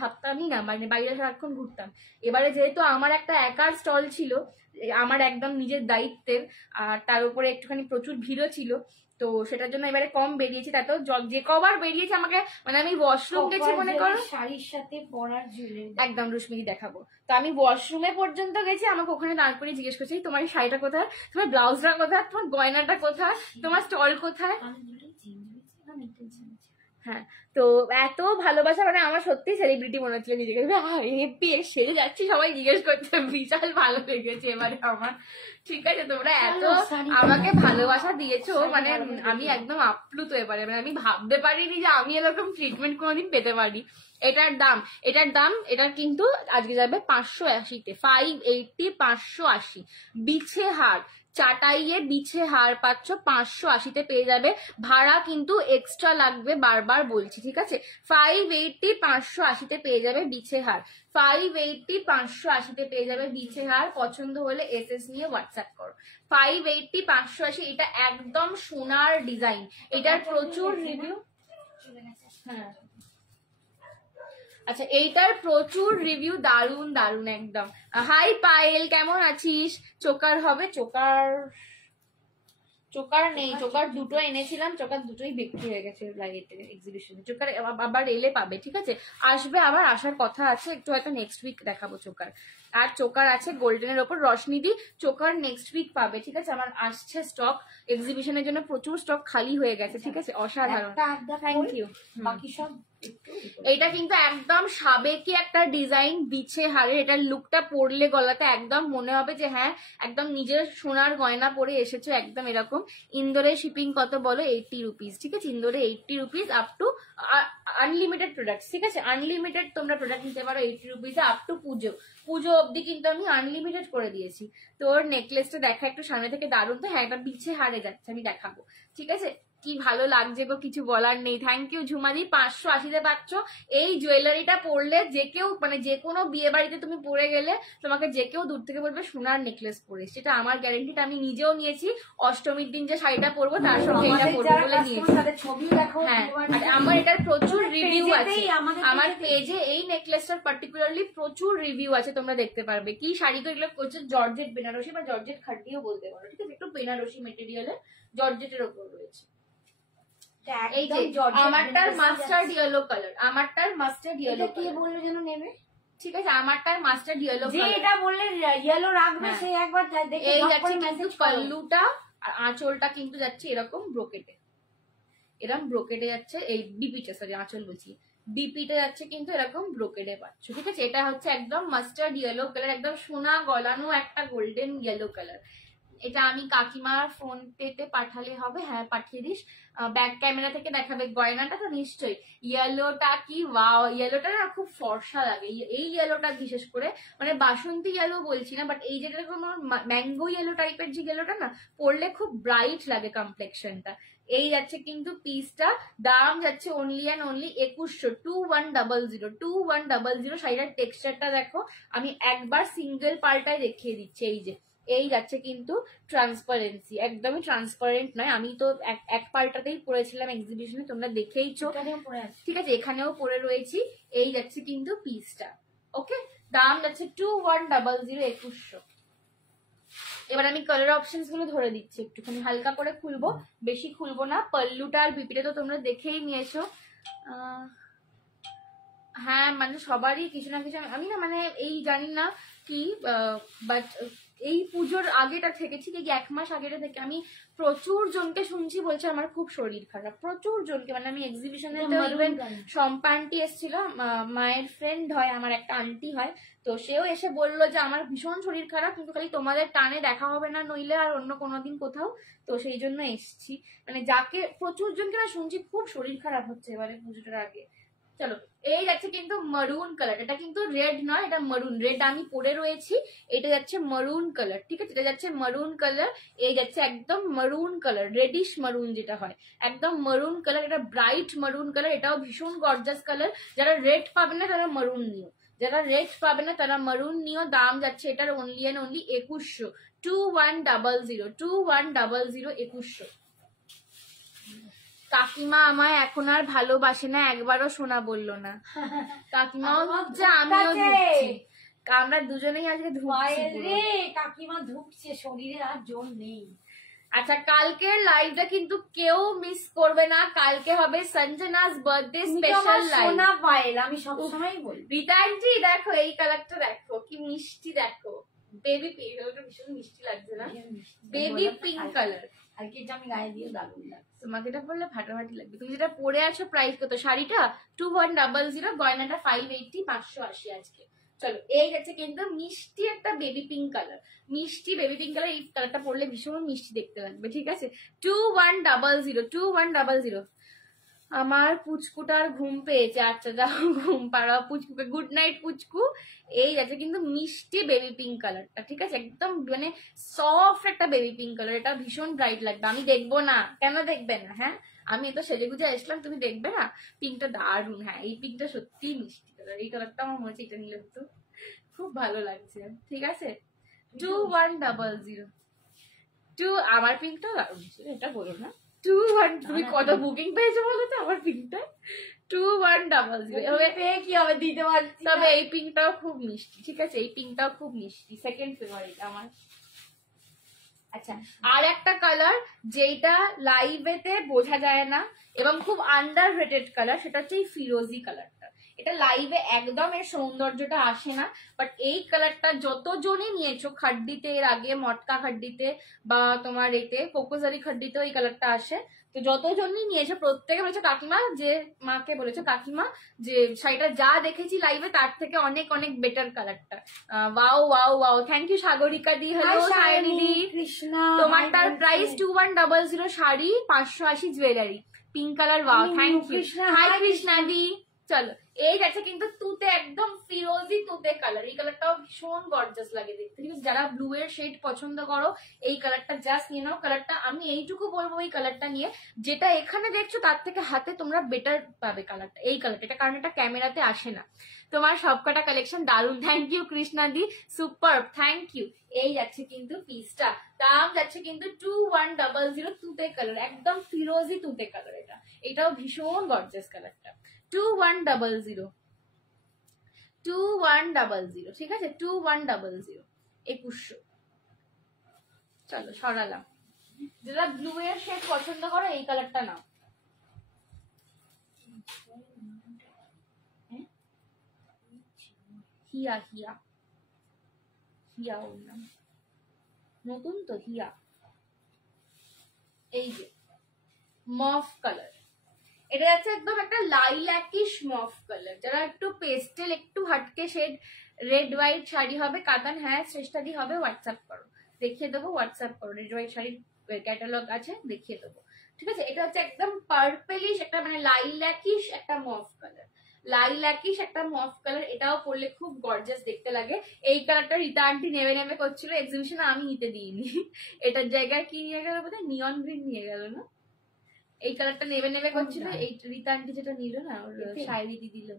থাকতামই না, মানে বাইরে সারাক্ষণ ঘুরতাম। এবারে যেহেতু আমার একটা একার স্টল ছিল, আমার একদম নিজের দায়িত্বের, আর তার উপরে একটুখানি প্রচুর ভিড়ও ছিল, তো সেটার জন্য এবারে কম বেরিয়েছি। তাতেও যে কবার বেরিয়েছে আমাকে, মানে আমি ওয়াশরুম গেছি মনে করো, শাড়ির সাথে পরার ঝুলে একদম রুশ্মিদি দেখাবো, তো আমি ওয়াশরুমে পর্যন্ত গেছি, আমাকে ওখানে দাঁড় করে জিজ্ঞেস করছি তোমার এই শাড়িটা কোথায়, তোমার ব্লাউজটা কোথায়, তোমার গয়নাটা কোথায়, তোমার স্টল কোথায়। হ্যাঁ, তো এত ভালোবাসা, মানে আমার সত্যি সেলিব্রিটি মনে হচ্ছিল নিজেকে, হেপি সেজে যাচ্ছি, সবাই জিজ্ঞেস করছে, বিশাল ভালো লেগেছে এবারে আমার। ঠিক আছে, তোমরা এত আমাকে ভালোবাসা দিয়েছো, মানে আমি একদম আপ্লুত এবারে, মানে আমি ভাবতে পারিনি যে আমি এরকম ট্রিটমেন্ট কোনোদিন পেতে পারি। এটার দাম এটার কিন্তু আজকে যাবে 580-তে, 580, 580। বিছে হার, চাটাইয়ের বিছে হার পাচ্ছ 580-তে পেয়ে যাবে। ভাড়া কিন্তু এক্সট্রা লাগবে, বারবার বলছি, ঠিক আছে? 580, 580-তে পেয়ে যাবে বিছে হার, 580, 580-তে পেয়ে যাবে বিছে হার। পছন্দ হলে এসএস নিয়ে হোয়াটসঅ্যাপ করো। 580, 580, এটা একদম সোনার ডিজাইন, এটার প্রচুর রিভিউ। হ্যাঁ আচ্ছা, এইটার প্রচুর রিভিউ, দারুন দারুন একদম। হাই পায়েল, কেমন আছিস? চোকার হবে, চোকার নেই, চোকার দুটো এনেছিলাম, চোকার দুটোই বিক্রি হয়ে গেছে এক্সিবিশনে। চোকার আবার এলে পাবে, ঠিক আছে? আসবে, আবার আসার কথা আছে, একটু হয়তো নেক্সট উইক দেখাবো চোকার। আর চোকার আছে গোল্ডেনের ওপর, রশনিদি চোকার নেক্সট উইক পাবে, ঠিক আছে? আমার আসছে স্টক, এক্সিবিশনের জন্য প্রচুর স্টক খালি হয়ে গেছে, ঠিক আছে? অসাধারণ, থ্যাংক ইউ। বাকি সব এটা কিন্তু একদম সাবেকি একটা ডিজাইন বিছে হারের। এটার লুকটা পরলে গলাতে একদম মনে হবে যে হ্যাঁ একদম নিজের সোনার গয়না পরে এসেছো, একদম এরকম। ইন্দোরে শিপিং কত বলো? 80 রুপিস, ঠিক আছে? ইন্দোরে 80 rupees up to unlimited product, ঠিক আছে? আনলিমিটেড তোমরা প্রোডাক্ট নিতে পারো 80 রুপিসে আপ টু পুজো অব্দি কিন্তু আমি আনলিমিটেড করে দিয়েছি। তোর নেকলেসটা দেখা একটু সামনে থেকে, দারুণ তো। হ্যাঁ, এটা বিছে হারে যাচ্ছে, আমি দেখাবো, ঠিক আছে? কি ভালো লাগছে গো, কিছু বলার নেই। থ্যাংক ইউ ঝুমাদি, 580-তে পাচ্ছ। এই জুয়েলারিটা পরলে যে কেউ, মানে যে কোনো বিয়ে বাড়িতে তুমি পরে গেলে তোমাকে যে কেউ দূর থেকে বলবে সোনার নেকলেস পরে, সেটা আমার গ্যারেন্টিটা আমি নিজেও নিয়েছি। অষ্টমীর দিন যে শাড়িটা পরবো তার সঙ্গে এটা পরবো বলে নিয়েছি। হ্যাঁ, আমার এটার প্রচুর রিভিউ আছে আমার পেজে, এই নেকলেসটার পার্টিকুলারলি প্রচুর রিভিউ আছে, তোমরা দেখতে পারবে। কি শাড়ি তো এগুলো প্রচুর জর্জেট বেনারসি বা জর্জেট খাটিও বলতে পারো, ঠিক আছে? একটু বেনারসি মেটেরিয়ালে জর্জেটের ওপর রয়েছে। এই যে আমারটার মাস্টার্ড ইয়েলো কালার, আমারটার মাস্টার্ড ইয়েলো। কে বললো যেন নেবে? ঠিক আছে, আমারটার মাস্টার্ড ইয়েলো যে এটা বললে ইয়েলো রাখবে সে একবার দেখে। এই যাচ্ছে কিন্তু পাল্লুটা আর আঁচলটা কিন্তু যাচ্ছে এরকম ব্রোকেটে, এরকম ব্রোকেটে যাচ্ছে। এই ডিপিটা, সরি আঁচল বলছি, ডিপিটা যাচ্ছে কিন্তু এরকম ব্রোকেটে পাচ্ছ। ঠিক আছে, এটা হচ্ছে একদম মাস্টার্ড ইয়েলো কালার, একদম সোনা গলানো একটা গোল্ডেন ইয়েলো কালার। এটা আমি কাকিমার ফোন পেতে পাঠালে হবে? হ্যাঁ পাঠিয়ে দিস। ব্যাক ক্যামেরা থেকে দেখাবে গয়নাটা তো নিশ্চয়ই। ইয়েলোটা কি ওয়াও, ইয়েলোটা না খুব ফর্সা লাগে। এই ইয়েলোটা বিশেষ করে, মানে বাসন্তী ইয়েলো বলছি না, বাট এই যেটা ম্যাঙ্গো ইয়েলো টাইপের যে ইয়েলোটা না, পরলে খুব ব্রাইট লাগে কমপ্লেক্সনটা। এই যাচ্ছে কিন্তু পিসটা, দাম যাচ্ছে অনলি অ্যান্ড অনলি 2100, 2100, 2100। শাড়িটার টেক্সচারটা দেখো, আমি একবার সিঙ্গেল পাল্টায় দেখিয়ে দিচ্ছি। এই যে এই যাচ্ছে কিন্তু ট্রান্সপারেন্সি, একদমই ট্রান্সপারেন্ট নয়। আমি তো এক পাল্টাতেই পরেছিলাম এক্সিবিশনে, তোমরা দেখেইছো। ঠিক আছে, এখানেও পরে রয়েছি। এই যাচ্ছে কিন্তু পিসটা। ওকে, দাম যাচ্ছে 2100, 2100। এবার আমি কালার অপশনস গুলো ধরে দিচ্ছি, একটুখানি হালকা করে খুলবো, বেশি খুলবো না। পাল্লুটা আর বিপিটা তো তোমরা দেখেই নিয়েছো। হ্যাঁ মানে সবারই কিছু না কিছু, আমি না মানে এই জানি না কি, বাট এই পুজোর আগেটা থেকে, ঠিক এই 1 মাস আগেটা থেকে আমি প্রচুর জনকে শুনছি বলছে আমার খুব শরীর খারাপ, প্রচুর জনকে। মানে আমি এক্সিবিশনে ইভেন শম্পা আন্টি এসেছিল, মায়ের ফ্রেন্ড হয়, আমার একটা আন্টি হয়, তো সেও এসে বললো যে আমার ভীষণ শরীর খারাপ, কিন্তু খালি তোমাদের টানে দেখা হবে না নইলে আর অন্য কোনোদিন কোথাও, তো সেই জন্য এসছি। মানে যাকে প্রচুর জনকে না শুনছি খুব শরীর খারাপ হচ্ছে এবারে পুজোটার আগে। চলো, এই যাচ্ছে কিন্তু মারুন কালার, এটা কিন্তু রেড নয়, এটা মারুন। রেড আমি পরে রয়েছি, এটা যাচ্ছে মারুন কালার। ঠিক আছে, এটা যাচ্ছে মারুন কালার, এই যাচ্ছে একদম মারুন কালার, রেডিশ মারুন যেটা হয়, একদম মারুন কালার। এটা ব্রাইট মারুন কালার, এটাও ভীষণ গর্জাস কালার। যারা রেড পাবে না তারা মারুন নিও, যারা রেড পাবে না তারা মারুন নিও। দাম যাচ্ছে এটার অনলি অ্যান্ড অনলি 2100, 2100, 2100, 2100। কাকিমা আমায় এখন আর ভালোবাসে না, একবারও শোনা বললো না। কাকিমাও ধুকছে, আমিও ধুকছি, আমরা দুজনেই আজকে ধুকছি। কাকিমা ধুকছে, শরীরে আর জোর নেই। আচ্ছা, কালকের লাইভটা কিন্তু কেউ মিস করবে না, কালকে হবে সঞ্জনাস বার্থডে স্পেশাল লাইভ। সোনা পায়েল, আমি সবসময় বলি। রিতাঞ্জি দেখো এই কালারটা দেখো কি মিষ্টি, দেখো বেবি পিঙ্ক, ওটা ভীষণ মিষ্টি লাগছে না? Baby pink colour. আর কি আমি গায়ে দিয়ে দারুণ লাগছে। তোমাকে এটা পরলে ফাটাফাটি লাগবে। তুমি যেটা পরে আছো প্রাইস কত? শাড়িটা 2100, গয়নাটা 580, 580 আজকে। চলো, এই গেছে কিন্তু মিষ্টি একটা বেবি পিঙ্ক কালার, মিষ্টি বেবি পিঙ্ক কালার। এই কালারটা পরলে ভীষণ মিষ্টি দেখতে লাগবে। ঠিক আছে, 2100, 2100। আমার পুচকুটার ঘুম পেয়েছে। আচ্ছা যাও ঘুম পাড়াও পুচকুকে, গুড নাইট পুচকু। এই আছে কিন্তু মিষ্টি বেবি পিঙ্ক কালারটা। ঠিক আছে, একদম মানে সফট একটা বেবি পিঙ্ক কালার, এটা ভীষণ ব্রাইট লাগবে। আমি দেখবো না কেন? দেখবে না? হ্যাঁ, আমি তো সেজে গুজে আসলাম, তুমি দেখবে না? পিঙ্কটা দারুণ। হ্যাঁ, এই পিঙ্কটা সত্যি মিষ্টি কালার, এই কালারটা আমার মনে হচ্ছে এটা নিলে হতো, খুব ভালো লাগছে। ঠিক আছে, 2100। আমার পিঙ্কটা দারুণ ছিল, এটা বলো না। 21, তুমি কত বুকিং পেয়েছো বলো তো আমার পিঙ্কটা? 2100 পেয়ে কি হবে, দিতে পারছি। তবে এই পিঙ্কটাও খুব মিষ্টি। ঠিক আছে, এই পিঙ্কটাও খুব মিষ্টি, সেকেন্ড ফেভারিট আমার। আচ্ছা, আর একটা কালার যেটা লাইভেতে বোঝা যায় না এবং খুব আন্ডার রেটেড কালার, সেটা হচ্ছে এই ফিরোজি কালারটা। এটা লাইভে একদম এর সৌন্দর্যটা আসে না, বাট এই কালারটা যতজনই নিয়েছো খাড্ডিতে, এর আগে মটকা খাড্ডিতে বা তোমার এতে কোকোজারি খাড্ডিতেও এই কালারটা আসে, তো যতজনই নিয়েছো প্রত্যেকে বলেছো কাকিমা, যে মাকে বলেছো কাকিমা যে শাড়িটা যা দেখেছি লাইভে তার থেকে অনেক অনেক বেটার কালারটা। Wow wow wow, thank you Sagarika দি। হ্যালো সায়নী দি, তোমারটার price 2100, sari 580, jewellery pink colour. Wow, thank you. Hi Krishna দি। চলো, এই গেছে কিন্তু তুতে, একদম ফিরোজি তুতে কালার। এই কালারটাও ভীষণ গর্জাস লাগে দেখতে। ঠিক আছে, যারা ব্লু এর শেড পছন্দ করো এই কালারটা জাস্ট নিয়ে নাও। কালারটা আমি এইটুকু বলবো এই কালারটা নিয়ে, যেটা এখানে দেখছো তার থেকে হাতে তোমরা বেটার পাবে কালারটা, এই কালারটা। এটা কারণ এটা ক্যামেরাতে আসে না। তোমার সবকটা কালেকশন দারুণ, থ্যাংক ইউ কৃষ্ণা দি, সুপার, থ্যাংক ইউ। এই যাচ্ছে কিন্তু পিসটা, দাম যাচ্ছে কিন্তু 2100, তুতে কালার, একদম ফিরোজি তুতে কালার। এটাও ভীষণ গর্জাস কালারটা। 2100, 2100। ঠিক আছে, 2100, 2100। চলো সরালাম। যারা ব্লু এর শেড পছন্দ করো এই কালারটা নাও। হিয়া হিয়া হিয়া ওর নাম, নতুন তো হিয়া। এই যে মফ কালার, এটা যাচ্ছে একদম একটা লাইল্যাকিশ মফ কালার। যারা একটু পেস্টেল একটু হাটকে শেড রেড হোয়াইট শাড়ি হবে কাতান, হ্যাঁ শ্রেষ্ঠাদি হবে, হোয়াটসঅ্যাপ করো, দেখিয়ে দেবো, হোয়াটসঅ্যাপ করো, রেড হোয়াইট শাড়ির ক্যাটালগ আছে, দেখিয়ে দেবো। ঠিক আছে, এটা হচ্ছে একদম পার্পেলিশ একটা মানে লাইল্যাকিশ একটা মফ কালার, লাইল্যাকিশ একটা মফ কালার। এটাও পরলে খুব গর্জাস দেখতে লাগে। এই কালারটা রীতা আন্টি নেবে নেবে করছিল এক্সিবিশনে, আমি নিতে দিইনি। এটার জায়গায় কি নিয়ে গেল বোধহয়, নিয়ন গ্রিন নিয়ে গেল না, এই কালারটা নেবে নেবে করছিল। এই রীতা আন্টি যেটা নিল না, ওর শাড়ি দি দিল,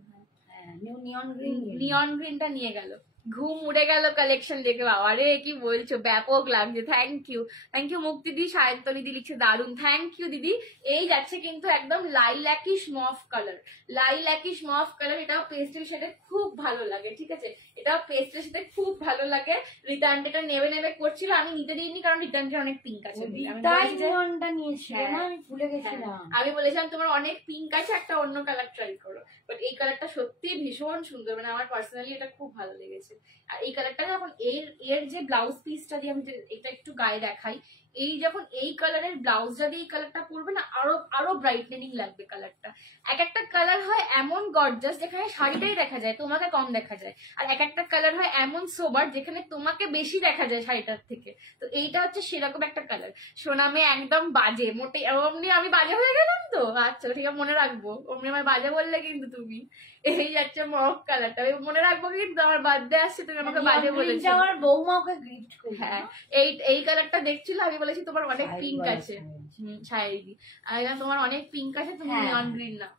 নিয়ন গ্রিনটা নিয়ে গেল। ঘুম উড়ে গেল কালেকশন দেখে, বাবা রে কি বলছো, ব্যাপক লাগছে। থ্যাংক ইউ, থ্যাংক ইউ মুক্তি দি, সায়ন্তনী দি লিখছে দারুন, থ্যাংক ইউ দিদি। এই যাচ্ছে কিন্তু একদম লাইল্যাকিশ মফ কালার, লাইল্যাকিশ মফ কালার, এটাও পেস্টেল শেডে খুব ভালো লাগে। ঠিক আছে, এটাও পেস্টেল শেডে খুব ভালো লাগে। রীতা আন্টি এটা নেবে নেবে করছিল, আমি নিতে দিইনি কারণ রীতা আন্টির অনেক পিঙ্ক আছে। আমি বলেছিলাম তোমার অনেক পিঙ্ক আছে, একটা অন্য কালার ট্রাই করো, বাট এই কালারটা সত্যি ভীষণ সুন্দর, মানে আমার পার্সোনালি এটা খুব ভালো লেগেছে। আর এই কালারটা যখন এর যে ব্লাউজ পিসটা দিয়ে আমি এটা একটু গায়ে দেখাই, এই যখন এই কালারের ব্লাউজটা দিয়ে এই কালারটা পরবে না, আরো ব্রাইটনিং লাগবে কালারটা। এক একটা কালার হয় এমন গর্জাস যেখানে শাড়িটাই দেখা যায়, তোমাকে কম দেখা যায়, আর এক একটা কালার হয় এমন সোবার যেখানে তোমাকে বেশি দেখা যায় শাড়িটার থেকে। তো এইটা হচ্ছে সেরকম একটা কালার। সোনামে একদম বাজে, মোটে অমনি আমি বাজে হয়ে গেলাম তো, আচ্ছা ঠিক আছে মনে রাখবো, অমনি আমার বাজে বললে কিন্তু তুমি। এই যাচ্ছে মফ কালারটা, আমি মনে রাখবো কিন্তু আমার বার্থডে আসছে, তুমি আমাকে বাজে বলেছো, আমার বৌমা ওকে গিফট করে। হ্যাঁ এই কালারটা দেখছিল, আমি বলেছি তোমার অনেক পিঙ্ক আছে, শাড়ি আর তোমার অনেক পিঙ্ক আছে, তুমি নিয়ন গ্রিন না,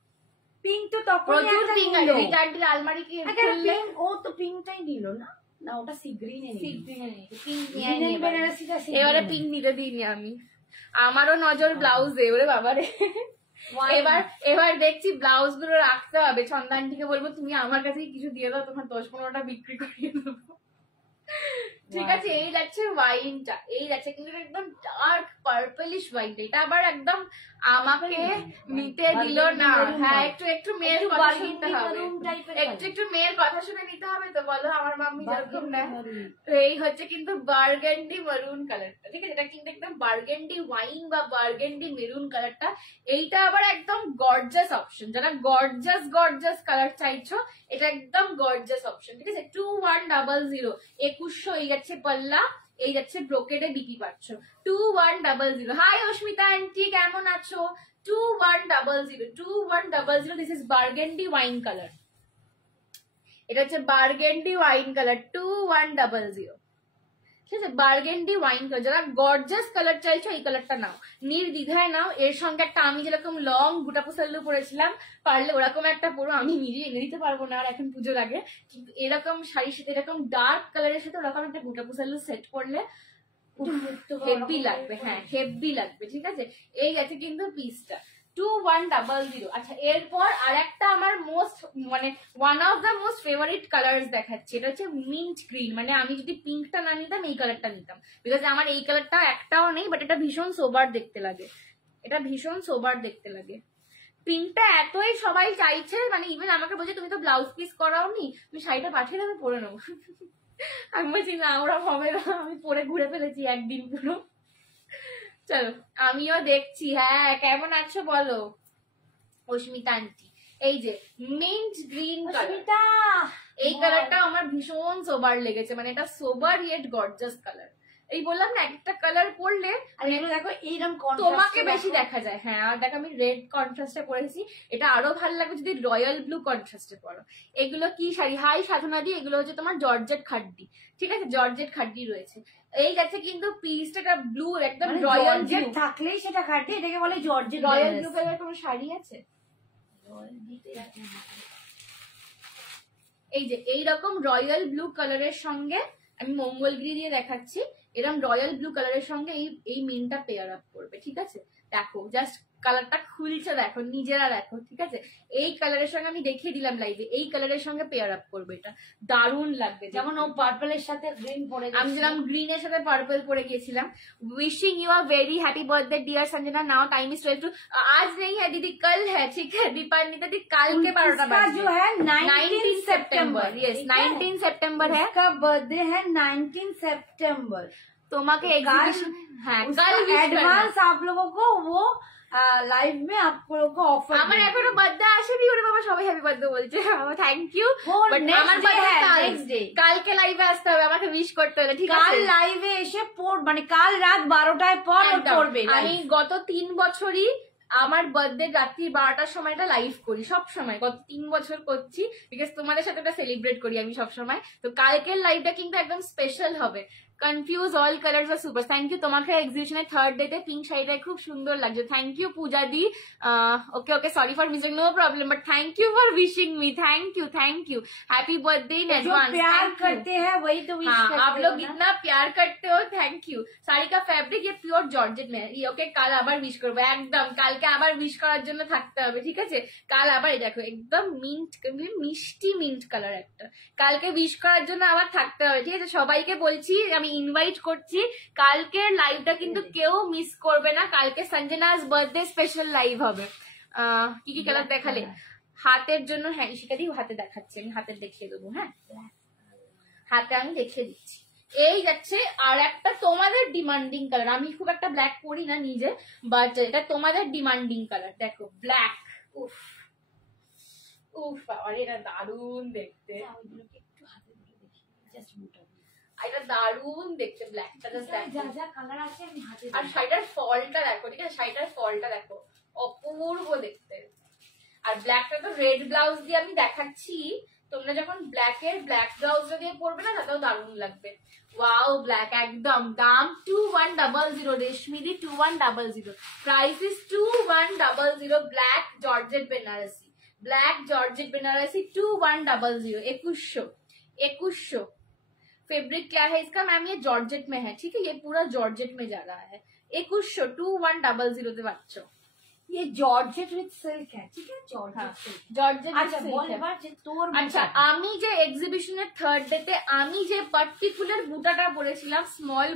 পিঙ্ক তো তখন প্রচুর পিঙ্ক আছে। এই চারটির আলমারি কি খুললে, ও তো পিঙ্কটাই নিল না, না ওটা সি গ্রিনে এবারে পিঙ্ক নিতে দিইনি আমি, আমারও নজর ব্লাউজে, ওরে বাবারে। এবার দেখছি ব্লাউজ গুলো রাখতে হবে, ছন্দানটিকে বলবো তুমি আমার কাছে কিছু দিয়ে দাও, তোমার 10-15টা বিক্রি করিয়ে দেবো। ঠিক আছে, এই যাচ্ছে ওয়াইনটা, এই যাচ্ছে কিন্তু একদম ডার্ক পার্পলিশ ওয়াইনটা, এটা আবার একদম আমাকে নিতে দিল না। হ্যাঁ একটু মেয়ের কথা শুনতে হবে, একটু মেয়ের কথা শুনে নিতে হবে তো, বলো আমার মাম্মি যেরকম না। এই হচ্ছে কিন্তু বার্গেন্ডি মেরুন কালারটা, ঠিক আছে, এটা কিন্তু একদম বার্গেন্ডি ওয়াইন বা বার্গেন্ডি মেরুন কালারটা। এইটা আবার একদম গর্জাস অপশন, যারা গর্জাস কালার চাইছো এটা একদম গর্জাস অপশন। ঠিক আছে, 2100, 2100 এই যাচ্ছে পাল্লা, এই যাচ্ছে ব্রোকেডে বিক্রি পাচ্ছ 2100। হাই অস্মিতা আন্টি কেমন আছো? 2100 this is burgundy wine colour, এটা হচ্ছে বার্গেন্ডি ওয়াইন কালার 2100। ঠিক আছে, বার্গেন্ডি ওয়াইন কালার, যারা গর্জাস কালার চাইছো এই কালারটা নাও, নির্দ্বিধায় নাও। এর সঙ্গে একটা আমি যেরকম লং বুটাপোসাল্লু পরেছিলাম, পারলে ওরকম একটা পরো, আমি নিজে এনে দিতে পারবো না আর এখন পুজোর আগে, কিন্তু এরকম শাড়ির সাথে এরকম ডার্ক কালারের সাথে ওরকম একটা বুটাপোসাল্লু সেট করলে হেভি লাগবে, হ্যাঁ হেভি লাগবে। ঠিক আছে, এই গেছে কিন্তু পিসটা 2100। আচ্ছা, এরপর আর একটা আমার মোস্ট মানে one of the most favourite colour দেখাচ্ছি, এটা হচ্ছে মিন্ট গ্রিন। মানে আমি যদি পিঙ্কটা না নিতাম এই কালারটা নিতাম, বিকজ আমার এই কালারটা একটাও নেই, বাট এটা ভীষণ সোবার দেখতে লাগে, এটা ভীষণ সোবার দেখতে লাগে। পিঙ্কটা এতই সবাই চাইছে, মানে ইভেন আমাকে বলছে তুমি তো ব্লাউজ পিস করাওনি, তুমি শাড়িটা পাঠিয়ে দেবে পরে নেবো। আমি বলছি না ওরা হবে না, আমি পরে ঘুরে ফেলেছি একদিন পুরো। চলো আমিও দেখছি। হ্যাঁ কেমন আছো বলো অস্মিতা আন্টি। এই যে মিন্ট গ্রিন কালারটা, এই কালারটা আমার ভীষণ সোবার লেগেছে, মানে এটা সোবার ইয়েট গর্জাস কালার। এই বললাম না একটা কালার পরলে দেখো এইরকম তোমাকে বেশি দেখা যায়। হ্যাঁ আর দেখো আমি রেড কন্ট্রাস্টে পরেছি, এটা আরো ভালো লাগবে যদি রয়্যাল ব্লু কন্ট্রাস্টে পরো। এগুলো কি শাড়ি? হাই সাধনা দি, এগুলো হচ্ছে তোমার জর্জেট খাড্ডি। ঠিক আছে, জর্জেট খাড্ডি রয়েছে। এই গেছে কিন্তু পিসটা ব্লু, একদম রয়্যাল ব্লু থাকলেই সেটা খাড্ডি, এটাকে বলে জর্জেট। রয়্যাল ব্লু কালার কোনো শাড়ি আছে? এই যে এইরকম রয়্যাল ব্লু কালারের সঙ্গে আমি মঙ্গলগিরি দিয়ে দেখাচ্ছি, এরকম রয়্যাল ব্লু কালারের সঙ্গে এই মিনটা পেয়ার আপ করবে। ঠিক আছে, দেখো জাস্ট কালারটা খুলছে দেখো, নিজেরা দেখো, ঠিক আছে। এই কালারের সঙ্গে আমি দেখিয়ে দিলাম লাইভে, এই কালারের সঙ্গে পেয়ার আপ করবে, এটা দারুণ লাগবে। যেমন ও পার্পলের সাথে গ্রিন পরে আমি যেমন গ্রিনের সাথে পার্পল পরে গিয়েছিলাম। Wishing you a very happy birthday dear Sanjana, now time is 12 आज नहीं है दीदी, कल है, ठीक है दीपान्विता दी, काल के 12टा बजे जो है 19 सितंबर, यस 19 सितंबर है, उसका बर्थडे है 19 सितंबर। তোমাকে एग्जीबिशन, हाँ कल एडवांस आप लोगों को वो लाइव में आप लोगों को ऑफर। আমার এখনো বার্থডে আসেনি, ওরে বাবা সবাই হ্যাপি বার্থডে বলছে, থ্যাংক ইউ। বাট আমার নেক্সট ডে কালকে লাইভে আসতে হবে, আমাকে উইশ করতে হবে, ঠিক আছে। কাল লাইভে এসে মানে কাল রাত 12টায় পর পড়বে। আমি গত 3 বছরই আমার বার্থডে রাত্রি 12টার সময়টা লাইভ করি, সব সময় গত 3 বছর করছি, বিকজ তোমাদের সাথে এটা সেলিব্রেট করি আমি সব সময়। তো কালকের লাইভটা কিন্তু একদম স্পেশাল হবে। কনফিউজ অল কালার্স আর সুপার, থ্যাংক ইউ। তোমাকে এক্সিবিশনের 3rd ডেতে পিঙ্ক শাড়িটা খুব সুন্দর লাগছে, থ্যাংক ইউ পূজা দি। Okay okay, sorry for missing, no problem, but thank you for wishing me, thank you, happy birthday in advance. प्यार करते हैं वही तो विश करते आप लोग इतना प्यार करते हो, थैंक यू। শাড়ি का ফ্যাব্রিক ये পিওর জর্জেট में, ওকে কাল আবার উইশ করবো, একদম কালকে আবার উইশ করার জন্য থাকতে হবে, ঠিক আছে। কাল আবার দেখো একদম মিন্ট, মিষ্টি মিন্ট কালার একটা, কালকে উইশ করার জন্য আবার থাকতে হবে, ঠিক আছে। সবাইকে বলছি, আমি ইনভাইট করছি, কালকের লাইভটা কিন্তু কেউ মিস করবে না। কালকে সঞ্জনাস বার্থডে স্পেশাল লাইভ হবে। কি কি কালার দেখালে? হাতের জন্য, হ্যাঁ সেটা দিয়ে হাতে দেখাচ্ছি, আমি হাতে দেখিয়ে দেবো, হ্যাঁ হাতে আমি দেখিয়ে দিচ্ছি। এই যাচ্ছে আর একটা তোমাদের ডিমান্ডিং কালার, আমি খুব একটা ব্ল্যাক পরি না নিজে, বাট এটা তোমাদের ডিমান্ডিং কালার, দেখো ব্ল্যাক। উফ উফ, আর এটা দারুণ দেখতে, এটা দারুণ দেখতে, ব্ল্যাকটা আর শাড়িটার ফলটা দেখো, ঠিক আছে, শাড়িটার ফলটা দেখো, অপূর্ব দেখতে। আর ব্ল্যাকটা তো রেড ব্লাউজ দিয়ে আমি দেখাচ্ছি, তোমরা যখন ব্ল্যাকের ব্ল্যাক ব্লাউজটা দিয়ে পরবে না, তাতেও দারুণ লাগবে। ওয়াও ব্ল্যাক একদম, দাম 2100, রেশমিদি 2100, price is 2100, black georgette Banarasi, black georgette Banarasi 2100, 2100। Fabric क्या है इसका मैम? ये जॉर्जेट में है, ठीक है, ये पूरा जॉर्जेट में जा रहा है। 2100 তে পাচ্ছ। ये जॉर्जेट विद सिल्क है, ठीक है, जॉर्जेट अच्छा बोल এবার যে তোর আচ্ছা, আমি যে এক্সিবিশনের 3rd ডেতে আমি যে পার্টিকুলার বুটাটা পরেছিলাম, স্মল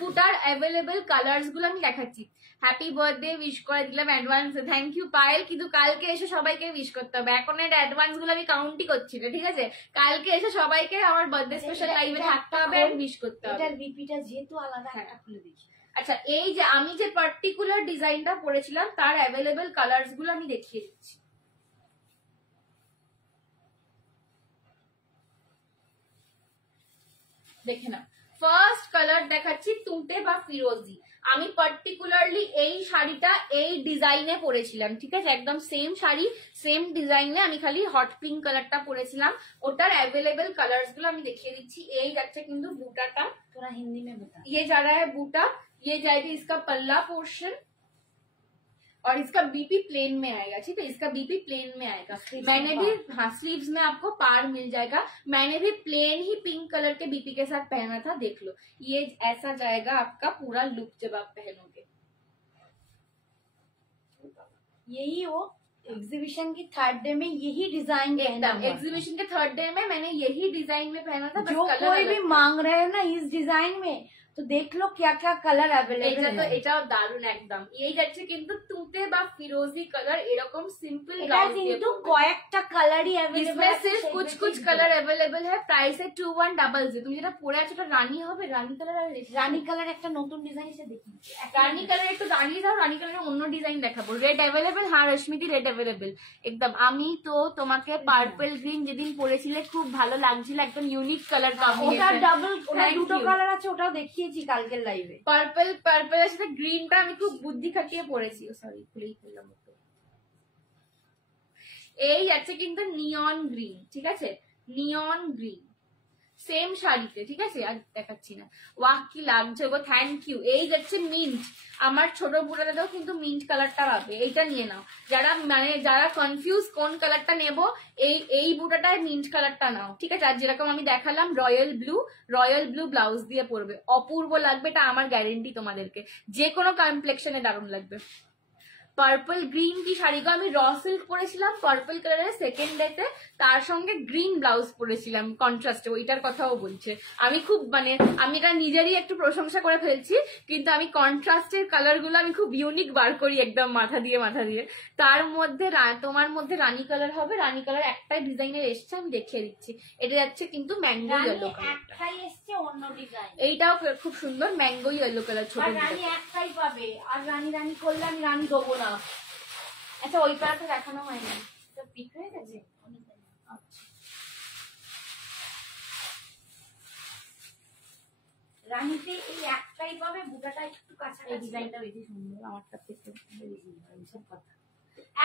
বুটার অ্যাভেলেবল কালার্স গুলো আমি দেখাচ্ছি। হ্যাপি বার্থডে উইশ করে দিলাম অ্যাডভান্স, থ্যাংক ইউ পায়েল, কিন্তু কালকে এসে সবাইকে উইশ করতে হবে, এখন এটা অ্যাডভান্স গুলো আমি কাউন্টই করছি না, ঠিক আছে। কালকে এসে সবাইকে আমার বার্থডে স্পেশাল লাইভে থাকতে হবে আর উইশ করতে হবে। এটার বিপিটা যেহেতু আলাদা, একটা খুলে দেখি। আচ্ছা, এই যে আমি যে পার্টিকুলার ডিজাইনটা পরেছিলাম তার অ্যাভেলেবল কালার্স গুলো আমি দেখিয়ে দিচ্ছি। দেখে না, ফার্স্ট কালার দেখাচ্ছি তুঁতে বা ফিরোজি। আমি পার্টিকুলারলি এই শাড়িটা এই ডিজাইনে পরেছিলাম, ঠিক আছে, একদম সেম শাড়ি সেম ডিজাইনে, আমি খালি হট পিঙ্ক কালারটা পরেছিলাম। ওটার অ্যাভেলেবল কালার্স গুলো আমি দেখিয়ে দিচ্ছি। এই যাচ্ছে কিন্তু বুটাটা, थोड़ा हिंदी में बता। ये जा रहा है बूटा, ये जाएगा इसका पल्ला पोर्शन और इसका बीपी प्लेन में आएगा, ठीक है, इसका बीपी प्लेन में आएगा। मैंने भी, हाँ स्लीव्स में आपको पार मिल जाएगा। मैंने भी प्लेन ही पिंक कलर के बीपी के साथ पहना था, देख लो, ये ऐसा जाएगा आपका पूरा लुक जब आप पहनोगे। यही वो एग्जीबिशन की 3rd डे में यही डिजाइन, एकदम एग्जीबिशन के 3rd डे में मैंने यही डिजाइन में पहना था। जो कोई भी मांग रहे हैं ना इस डिजाइन में, तो देख लो क्या क्या কালার अवेलेबल है। এটাও দারুণ একদম। এই যাচ্ছে কিন্তু তুঁতে বা ফিরোজি কালার, এরকম সিম্পল এটা কিন্তু কয়েকটা কালারই अवेलेबल इसमें सिर्फ कुछ कलर अवेलेबल है। प्राइस है 2100। তুমি যেটা পরে আছো ওটা রানী হবে, রানী কালার। আর রানী কালার একটা নতুন ডিজাইন এসে দেখি, রানী কালার একটু দাঁড়িয়ে যাও, রানী কালারের অন্য ডিজাইন দেখাবো। রেড अवेलेबल, হ্যাঁ রশ্মিদি রেড अवेलेबल একদম। আমি তো তোমাকে পার্পল গ্রিন যেদিন পরেছিলে খুব ভালো লাগছিল, একদম ইউনিক কালার কম্বিনেশন। ওটা ডাবল, ওটা দুটো কালার আছে, ওটাও দেখিয়েছি কালকের লাইভে। পার্পলের সাথে গ্রিনটা আমি খুব বুদ্ধি খাটিয়ে পরেছি। সরি, খুলেই ফেললাম। এই যাচ্ছে কিন্তু নিয়ন গ্রিন, ঠিক আছে, নিয়ন গ্রিন সেম শাড়িতে, ঠিক আছে, আর দেখাচ্ছি না। ওয়াহ কি লাগছে গো, থ্যাংক ইউ। এই যাচ্ছে মিন্ট, আমার ছোট বুড়াদেরও কিন্তু মিন্ট কালারটা পাবে, এইটা নিয়ে নাও। যারা কনফিউজ কোন কালারটা নেবো, এই বুটাটায় মিন্ট কালারটা নাও, ঠিক আছে। আর যেরকম আমি দেখালাম রয়্যাল ব্লু ব্লাউজ দিয়ে পরবে, অপূর্ব লাগবে, এটা আমার গ্যারেন্টি তোমাদেরকে, যে কোনো কমপ্লেক্সনে দারুণ লাগবে। পার্পল গ্রিন কি শাড়ি গো, আমি র সিল্ক পরেছিলাম পার্পল কালারের সেকেন্ড ডেতে, তার সঙ্গে গ্রিন ব্লাউজ পরেছিলাম কন্ট্রাস্টে, ওইটার কথাও বলছে। আমি খুব মানে আমি এটা নিজেরই একটু প্রশংসা করে ফেলছি, কিন্তু আমি কন্ট্রাস্টের কালারগুলো আমি খুব ইউনিক বার করি একদম মাথা দিয়ে। তার মধ্যে তোমার মধ্যে রানী কালার হবে, রানী কালার একটাই ডিজাইনের এসছে, আমি দেখিয়ে দিচ্ছি। এটা যাচ্ছে কিন্তু ম্যাঙ্গো ইয়েলো কালার, এইটাও খুব সুন্দর ম্যাঙ্গো ইয়েলো কালার ছোট। রানী একটাই পাবে, আর রানী রানী করলে আমি রানী দেবো না। আচ্ছা ওই কালারটা দেখানো হয়নি, পিক হয়ে গেছে। আচ্ছা রানীতে এই একটাই পাবে, বুটাটা একটু কাছাকাছি। এই ডিজাইনটা বেশি সুন্দর, আমারটা থেকে এইসব কথা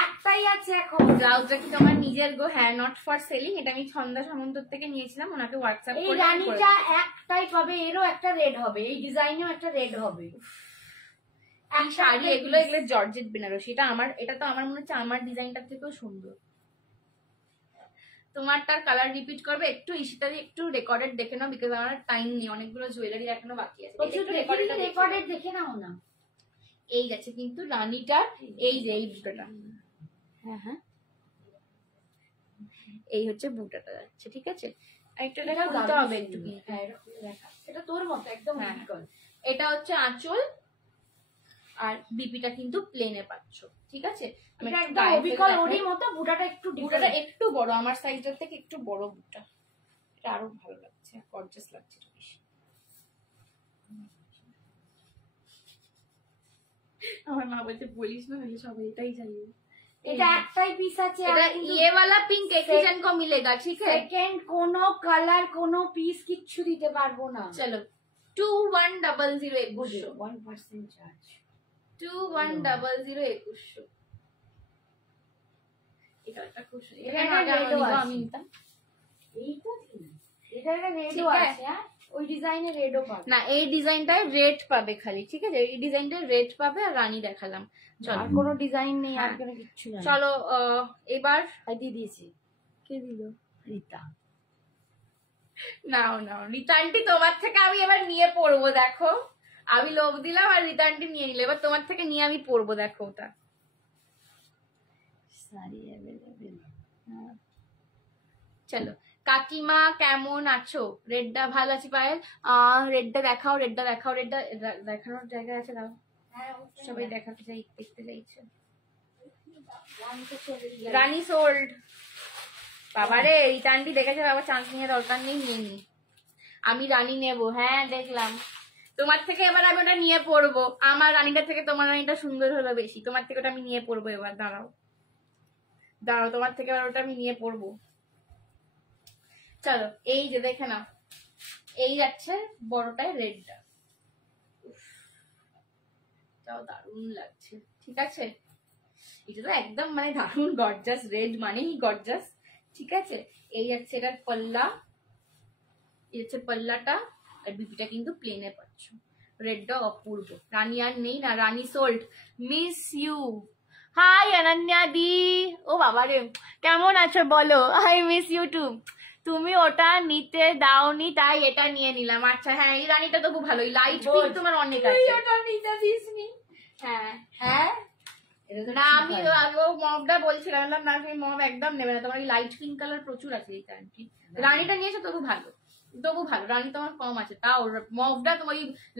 একটাই আছে এখন। ব্লাউজটা কি তোমার নিজের গো? হ্যাঁ, নট ফর সেলিং, এটা আমি ছন্দা সামন্তর থেকে নিয়েছিলাম, ওনাকে হোয়াটসঅ্যাপ করে। এই রানীটা একটাই পাবে, এরও একটা রেড হবে, এই ডিজাইনেও একটা রেড হবে। শাড়ি এগুলো এগুলো জর্জেট বেনারসি, এটা তো আমার মনে হচ্ছে আমার ডিজাইনটার থেকেও সুন্দর। তোমারটার কালার রিপিট করবে একটু, ইশিতাদি একটু রেকর্ডেড দেখে নাও, বিকজ আমার টাইম নেই, অনেকগুলো জুয়েলারি এখনো বাকি আছে। রেকর্ডেড দেখে নাও না। এই গেছে কিন্তু রানীটার, এই যে এই বুটাটা, হ্যাঁ হ্যাঁ এই হচ্ছে বুটাটা যাচ্ছে, ঠিক আছে। একটা দেখা খুলতে হবে একটু, এটা তোর মতো একদম। এটা হচ্ছে আঁচল, আর বিপিটা কিন্তু প্লেনে পাচ্ছ, ঠিক আছে। বুটাটা একটু বড়, আমার সাইজটার থেকে একটু বড় বুটা, এটা আরো ভালো লাগছে, গর্জিয়াস লাগছে বেশি। আমার মা বলছে বলিস না, হলে সবাই এটাই চাইবে। এটা একটাই পিস আছে, এটা ये वाला पिंक एक ही जन को मिलेगा, ठीक है। সেকেন্ড কোনো কালার কোনো পিস কিচ্ছু দিতে পারবো না। চলো 2100 2100 1% চার্জ, 2100 2100। এটা একটা খুব সুন্দর, এটা আমি নিতাম। এই তো এটা একটা রেডও আছে, ওই ডিজাইনে রেডও পাবে না, এই ডিজাইনটায় রেড পাবে খালি, ঠিক আছে। এই ডিজাইনটায় রেড পাবে, আর রানী দেখালাম। চলো, আর কোনো ডিজাইন নেই, আর কোনো কিচ্ছু নেই। চলো এবার দিয়ে দিয়েছি। কে দিল? রিতা। নাও নাও, রিতা আন্টি তোমার থেকে আমি এবার নিয়ে পড়বো, দেখো আমি লোভ দিলাম আর রিতা আন্টি নিয়ে নিল, এবার তোমার থেকে নিয়ে আমি পড়বো, দেখো ওটা। চলো, কাকিমা কেমন আছো? রেডটা ভালো আছি পায়েল। রেডটা দেখাও, রেডটা দেখাও, রেডটা দেখানোর জায়গা আছে, দাও। সবাই দেখাতে দেখতে চাইছে। রানী সোল্ড। বাবারে, রিতা আন্টি দেখেছে, বাবা চান্স নিয়ে দরকার নেই, নিয়ে নি। আমি রানী নেবো, হ্যাঁ দেখলাম। তোমার থেকে এবার আমি ওটা নিয়ে পড়বো, আমার রানীটা থেকে তোমার রানীটা সুন্দর হলো বেশি, তোমার থেকে ওটা আমি নিয়ে পড়বো এবার। দাঁড়াও দাঁড়াও, তোমার থেকে এবার ওটা আমি নিয়ে পড়বো। চলো, এই যে দেখে নাও, এই যাচ্ছে বড়টায় রেডটা, তাও দারুণ লাগছে, ঠিক আছে। এটা তো একদম মানে দারুণ গর্জাস, রেড মানেই গর্জাস, ঠিক আছে। এই যাচ্ছে এটার পল্লা, এই হচ্ছে পল্লাটা, আর বিপিটা কিন্তু প্লেনে পাচ্ছ। রেডটা অপূর্ব। রানী আর নেই না, Rani sold. Miss you. Hi Ananya দি। ও বাবা রে, কেমন আছো বলো? I miss you too. তুমি ওটা নিতে দাওনি তাই এটা নিয়ে নিলাম। আচ্ছা হ্যাঁ, এই রানীটা তো খুব ভালো, লাইট পিঙ্ক তোমার অনেক আছে। ওটা নিতে দিসনি? হ্যাঁ হ্যাঁ, না আমি ও মবটা বলছিলাম না, তুমি মব একদম নেবে না, তোমার লাইট পিঙ্ক কালার প্রচুর আছে এই আন্টি। রানীটা নিয়েছো তবু ভালো, তবু ভালো, রানী তোমার কম আছে, তাও মবটা তোমার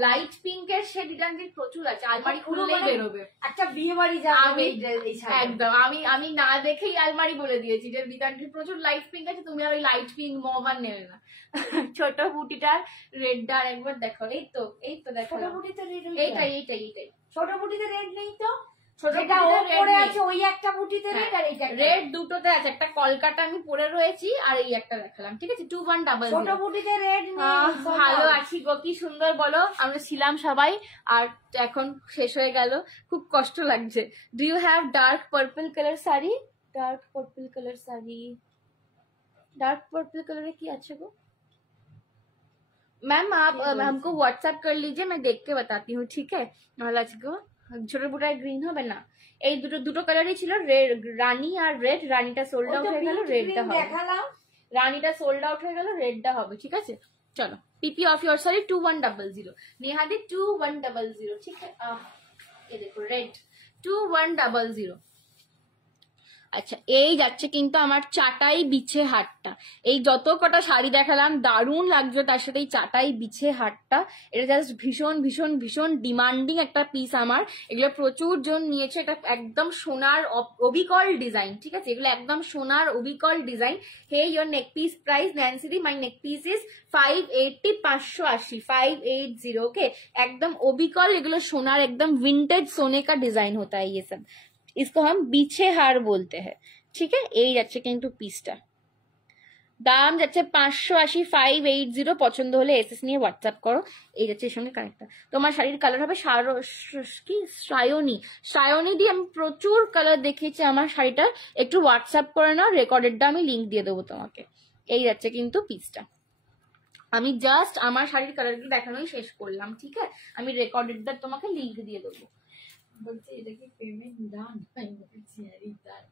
লাইট পিঙ্কের শেড আন্টি প্রচুর আছে, আলমারি খুললেই বেরোবে। একটা বিয়ে বাড়ি যাবে একদম, আমি না দেখেই আলমারি বলে দিয়েছি যে বিতান্টির প্রচুর লাইট পিঙ্ক আছে, তুমি আর ওই লাইট পিঙ্ক মব আর নেবে না। ছোট বুটিটার রেডটা আর একবার দেখো, এই তো দেখো, ছোট বুটিতে রেড, এইটাই। ছোট বুটিতে রেড নেই তো, রেড দুটোতে আছে, একটা কলকাতা আমি পরে রয়েছি, আর এই একটা দেখালাম, ঠিক আছে। 2100। ভালো আছি গো, কি সুন্দর বলো, আমরা ছিলাম সবাই, আর এখন শেষ হয়ে গেল, খুব কষ্ট লাগছে। Do you have dark purple colour sari? Dark purple colour sari, dark purple colour की अच्छे को मैम आप हमको व्हाट्सएप कर लीजिए, मैं देख के बताती हूँ, ठीक है। को ছোট বুটায় গ্রিন হবে না, এই দুটো কালারই ছিল, রানী আর রেড। রানীটা সোল্ড আউট হয়ে গেল, রেডটা হবে। রানীটা সোল্ড আউট হয়ে গেল, রেডটা হবে, ঠিক আছে। চলো, পিপি অফ ইয়োর সরি 2100 নেহাদি 2100, ঠিক है। ये देखो रेड 2100। আচ্ছা, এই যাচ্ছে কিন্তু আমার চাটাই বিছে হাটটা। এই যত কটা শাড়ি দেখালাম দারুণ লাগছে, তার সাথে এই চাটাই বিছে হাটটা, এটা জাস্ট ভীষণ ভীষণ ভীষণ ডিমান্ডিং একটা পিস আমার। এগুলো প্রচুর জন নিয়েছে। এটা একদম সোনার অবিকল ডিজাইন, ঠিক আছে, এগুলো একদম সোনার অবিকল ডিজাইন। Hey your neck piece price Nancy দি, my neck piece is 580, 580, 580। Okay, একদম অবিকল, এগুলো সোনার একদম ভিন্টেज सोने का डिजाइन होता है ये सब, इसको हम বিছে হার বলতে हैं, ঠিক है। এই যাচ্ছে কিন্তু পিসটা, দাম যাচ্ছে 580, 580। পছন্দ হলে এসএস নিয়ে হোয়াটসঅ্যাপ করো। এই যাচ্ছে এর সঙ্গে কানেক্টটা। তোমার শাড়ির কালার হবে কি সায়নী, সায়নী দিয়ে আমি প্রচুর কালার দেখিয়েছি আমার শাড়িটার। একটু হোয়াটসঅ্যাপ করে নাও, রেকর্ডেডটা আমি লিঙ্ক দিয়ে দেবো তোমাকে। এই যাচ্ছে কিন্তু পিসটা। আমি জাস্ট আমার শাড়ির কালারগুলো দেখানোই শেষ করলাম, ঠিক আছে। আমি রেকর্ডেডটা তোমাকে লিঙ্ক দিয়ে দেবো। বলছে এটা কি পেমেন্ট ডান? বলছি রিটার্ন।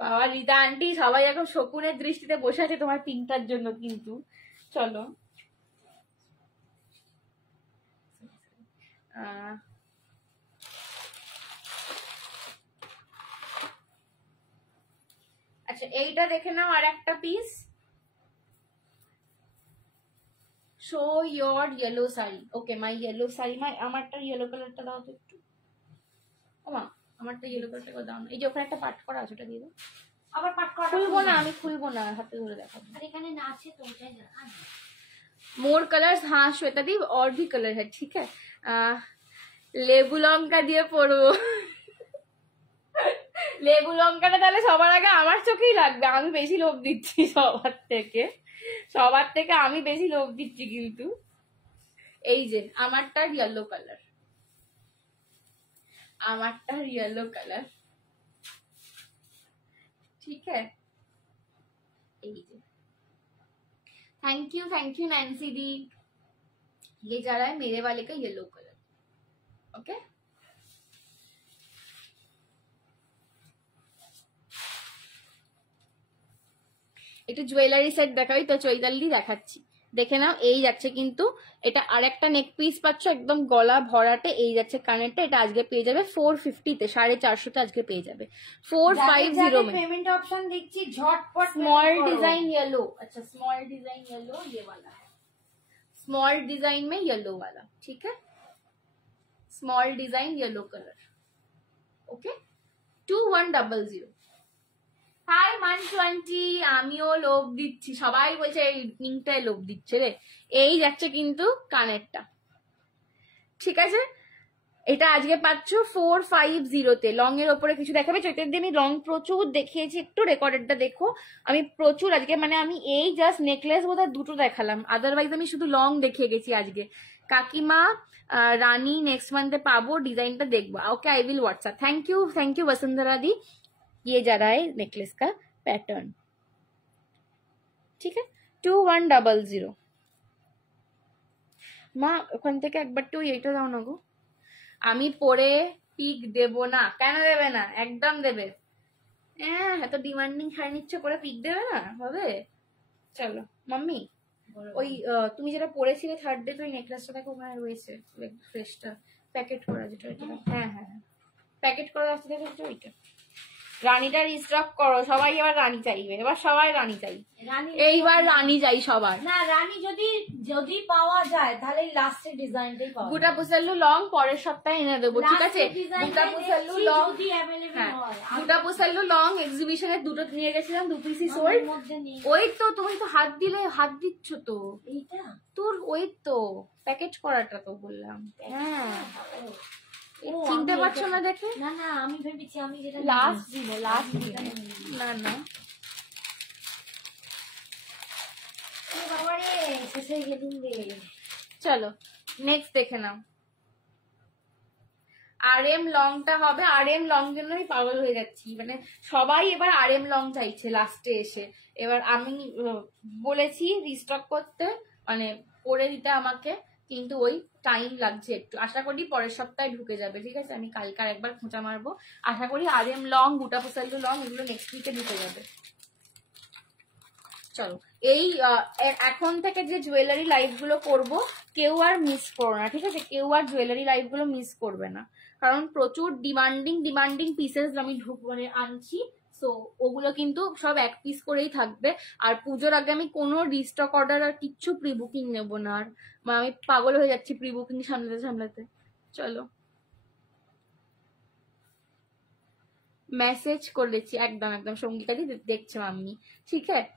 বাবা রীতা আন্টি সবাই এখন শকুনের দৃষ্টিতে বসে আছে তোমার পিনটার জন্য, কিন্তু চলো আচ্ছা এইটা দেখে নাও, আর একটা piece. Show your yellow sari. Okay, my yellow sari, my আমারটা ইয়েলো কালারটা দাও তো একটু। ওমা, আমারটা ইয়েলো কালারটা দাও না। এই যে ওখানে একটা পাট করা আছে, ওটা দিয়ে দাও। আবার পাট করা খুলবো না, আমি খুলবো না, হাতে ধরে দেখাবো। আর এখানে না আছে তো ওটাই জানা। मोर कलर्स, हाँ श्वेता दी, और भी कलर है, ठीक है। লেবু লঙ্কা দিয়ে পড়বো। লেবু লঙ্কাটা তাহলে সবার আগে আমার চোখেই লাগবে। আমি বেশি লোভ দিচ্ছি সবার থেকে আমি বেশি লোভ দিচ্ছি কিন্তু। এই যে আমারটার ইয়েলো কালার, আমারটার ইয়েলো কালার, ঠিক है। এই যে थैंक यू नैन्सी दी। ये जा रहा है मेरे वाले का येलो कलर, ओके। একটু জুয়েলারি সেট দেখাই তো, চৈতালি দেখাচ্ছি, দেখে নাও। এই যাচ্ছে কিন্তু এটা আরেকটা নেক পিস পাচ্ছ, একদম গলা ভরাটে। এই যাচ্ছে কানেরটা, এটা আজকে পেয়ে যাবে 450-তে, 450-তে আজকে পেয়ে যাবে 450 में। पेमेंट ऑप्शन देखिए झटपट। स्मॉल डिजाइन येलो, अच्छा स्मॉल डिजाइन येलो ये वाला है, स्मॉल डिजाइन में येलो वाला, ठीक है। Small design yellow colour, okay. 2100। Hi Mansu aunty, আমিও লোভ দিচ্ছি, সবাই বলছে এই ইভিনিংটাই লোভ দিচ্ছে রে। এই যাচ্ছে কিন্তু কানেরটা, ঠিক আছে। এটা আজকে পাচ্ছ 450-তে। লং এর ওপরে কিছু দেখাবে চৈতের দিয়ে, আমি লং প্রচুর দেখিয়েছি, একটু রেকর্ডেডটা দেখো। আমি প্রচুর আজকে, মানে আমি এই জাস্ট নেকলেস বোধহয় দুটো দেখালাম, আদারওয়াইজ আমি শুধু লং দেখিয়ে গেছি আজকে। কাকিমা রানী নেক্সট মান্থে পাবো, ডিজাইনটা দেখবো। Okay, I will WhatsApp. Thank you Vasundhara दी। ये जा रहा है नेकलेस का पैटर्न, ठीक है। 2100। মা ওখান থেকে একবার তো এইটা দাও না গো। আমি পরে পিক দেব না। কেন দেবে না? একদম দেবে। হ্যাঁ, এত ডিমান্ডিং শাড়ি নিচ্ছ, পরে পিক দেবে না? হবে। চলো মাম্মি, ওই তুমি যেটা পরেছিলে থার্ড ডে, তো ওই নেকলেসটা দেখো ওখানে রয়েছে, ফ্রেশটা প্যাকেট করা, যেটা হ্যাঁ হ্যাঁ প্যাকেট করা আসতে দেখো ওইটা। রানীটা রিস্টক করো, সবাই এবার রানী চাইবে, এবার সবাই রানী চাই, এইবার রানী চাই সবার। না, রানী যদি পাওয়া যায় তাহলে লাস্টের ডিজাইনটাই পাওয়া। গুটা পুসাল্লু লং পরের সপ্তাহে এনে দেবো, ঠিক আছে। গুটা পুসাল্লু লং, গুটা পুসাল্লু লং এক্সিবিশনে দুটো নিয়ে গেছিলাম, 2 পিসই সোল্ড। ওই তো তুমি তো হাত দিলে, হাত দিচ্ছ তো, এইটা তোর ওই তো প্যাকেট করাটা তো বললাম। হ্যাঁ, চিনতে পারছো না দেখে? না না, আমি ভেবেছি আমি যেটা লাস্ট দিন, লাস্ট দিন। না না, বাবারে শেষ হয়ে গেলুম রে। চলো নেক্সট দেখে নাও। RM লংটা হবে, RM লং জন্য আমি পাগল হয়ে যাচ্ছি, মানে সবাই এবার RM লং চাইছে লাস্টে এসে। এবার আমি বলেছি রিস্টক করতে, মানে করে দিতে আমাকে, কিন্তু ওই টাইম লাগছে একটু। আশা করি পরের সপ্তাহে ঢুকে যাবে, ঠিক আছে। আমি কালকে আর একবার খোঁচা মারবো, আশা করি RM লং, গুটা পুসাল্লু লং এগুলো নেক্সট উইকে ঢুকে যাবে। চলো, এই এখন থেকে যে জুয়েলারি লাইভ গুলো করবো, কেউ আর মিস করো না, ঠিক আছে। কেউ আর জুয়েলারি লাইভ গুলো মিস করবে না। কারণ প্রচুর ডিমান্ডিং পিসেস আমি মানে আনছি। সো ওগুলো কিন্তু সব এক পিস করেই থাকবে। আর পুজোর আগে আমি কোনো রিস্টক অর্ডার আর কিচ্ছু প্রি বুকিং নেবো না। আর আমি পাগল হয়ে যাচ্ছি প্রি বুকিং সামলাতে। চলো মেসেজ করেছি একদম সঙ্গীতাদি দেখছে মাম্মি, ঠিক আছে।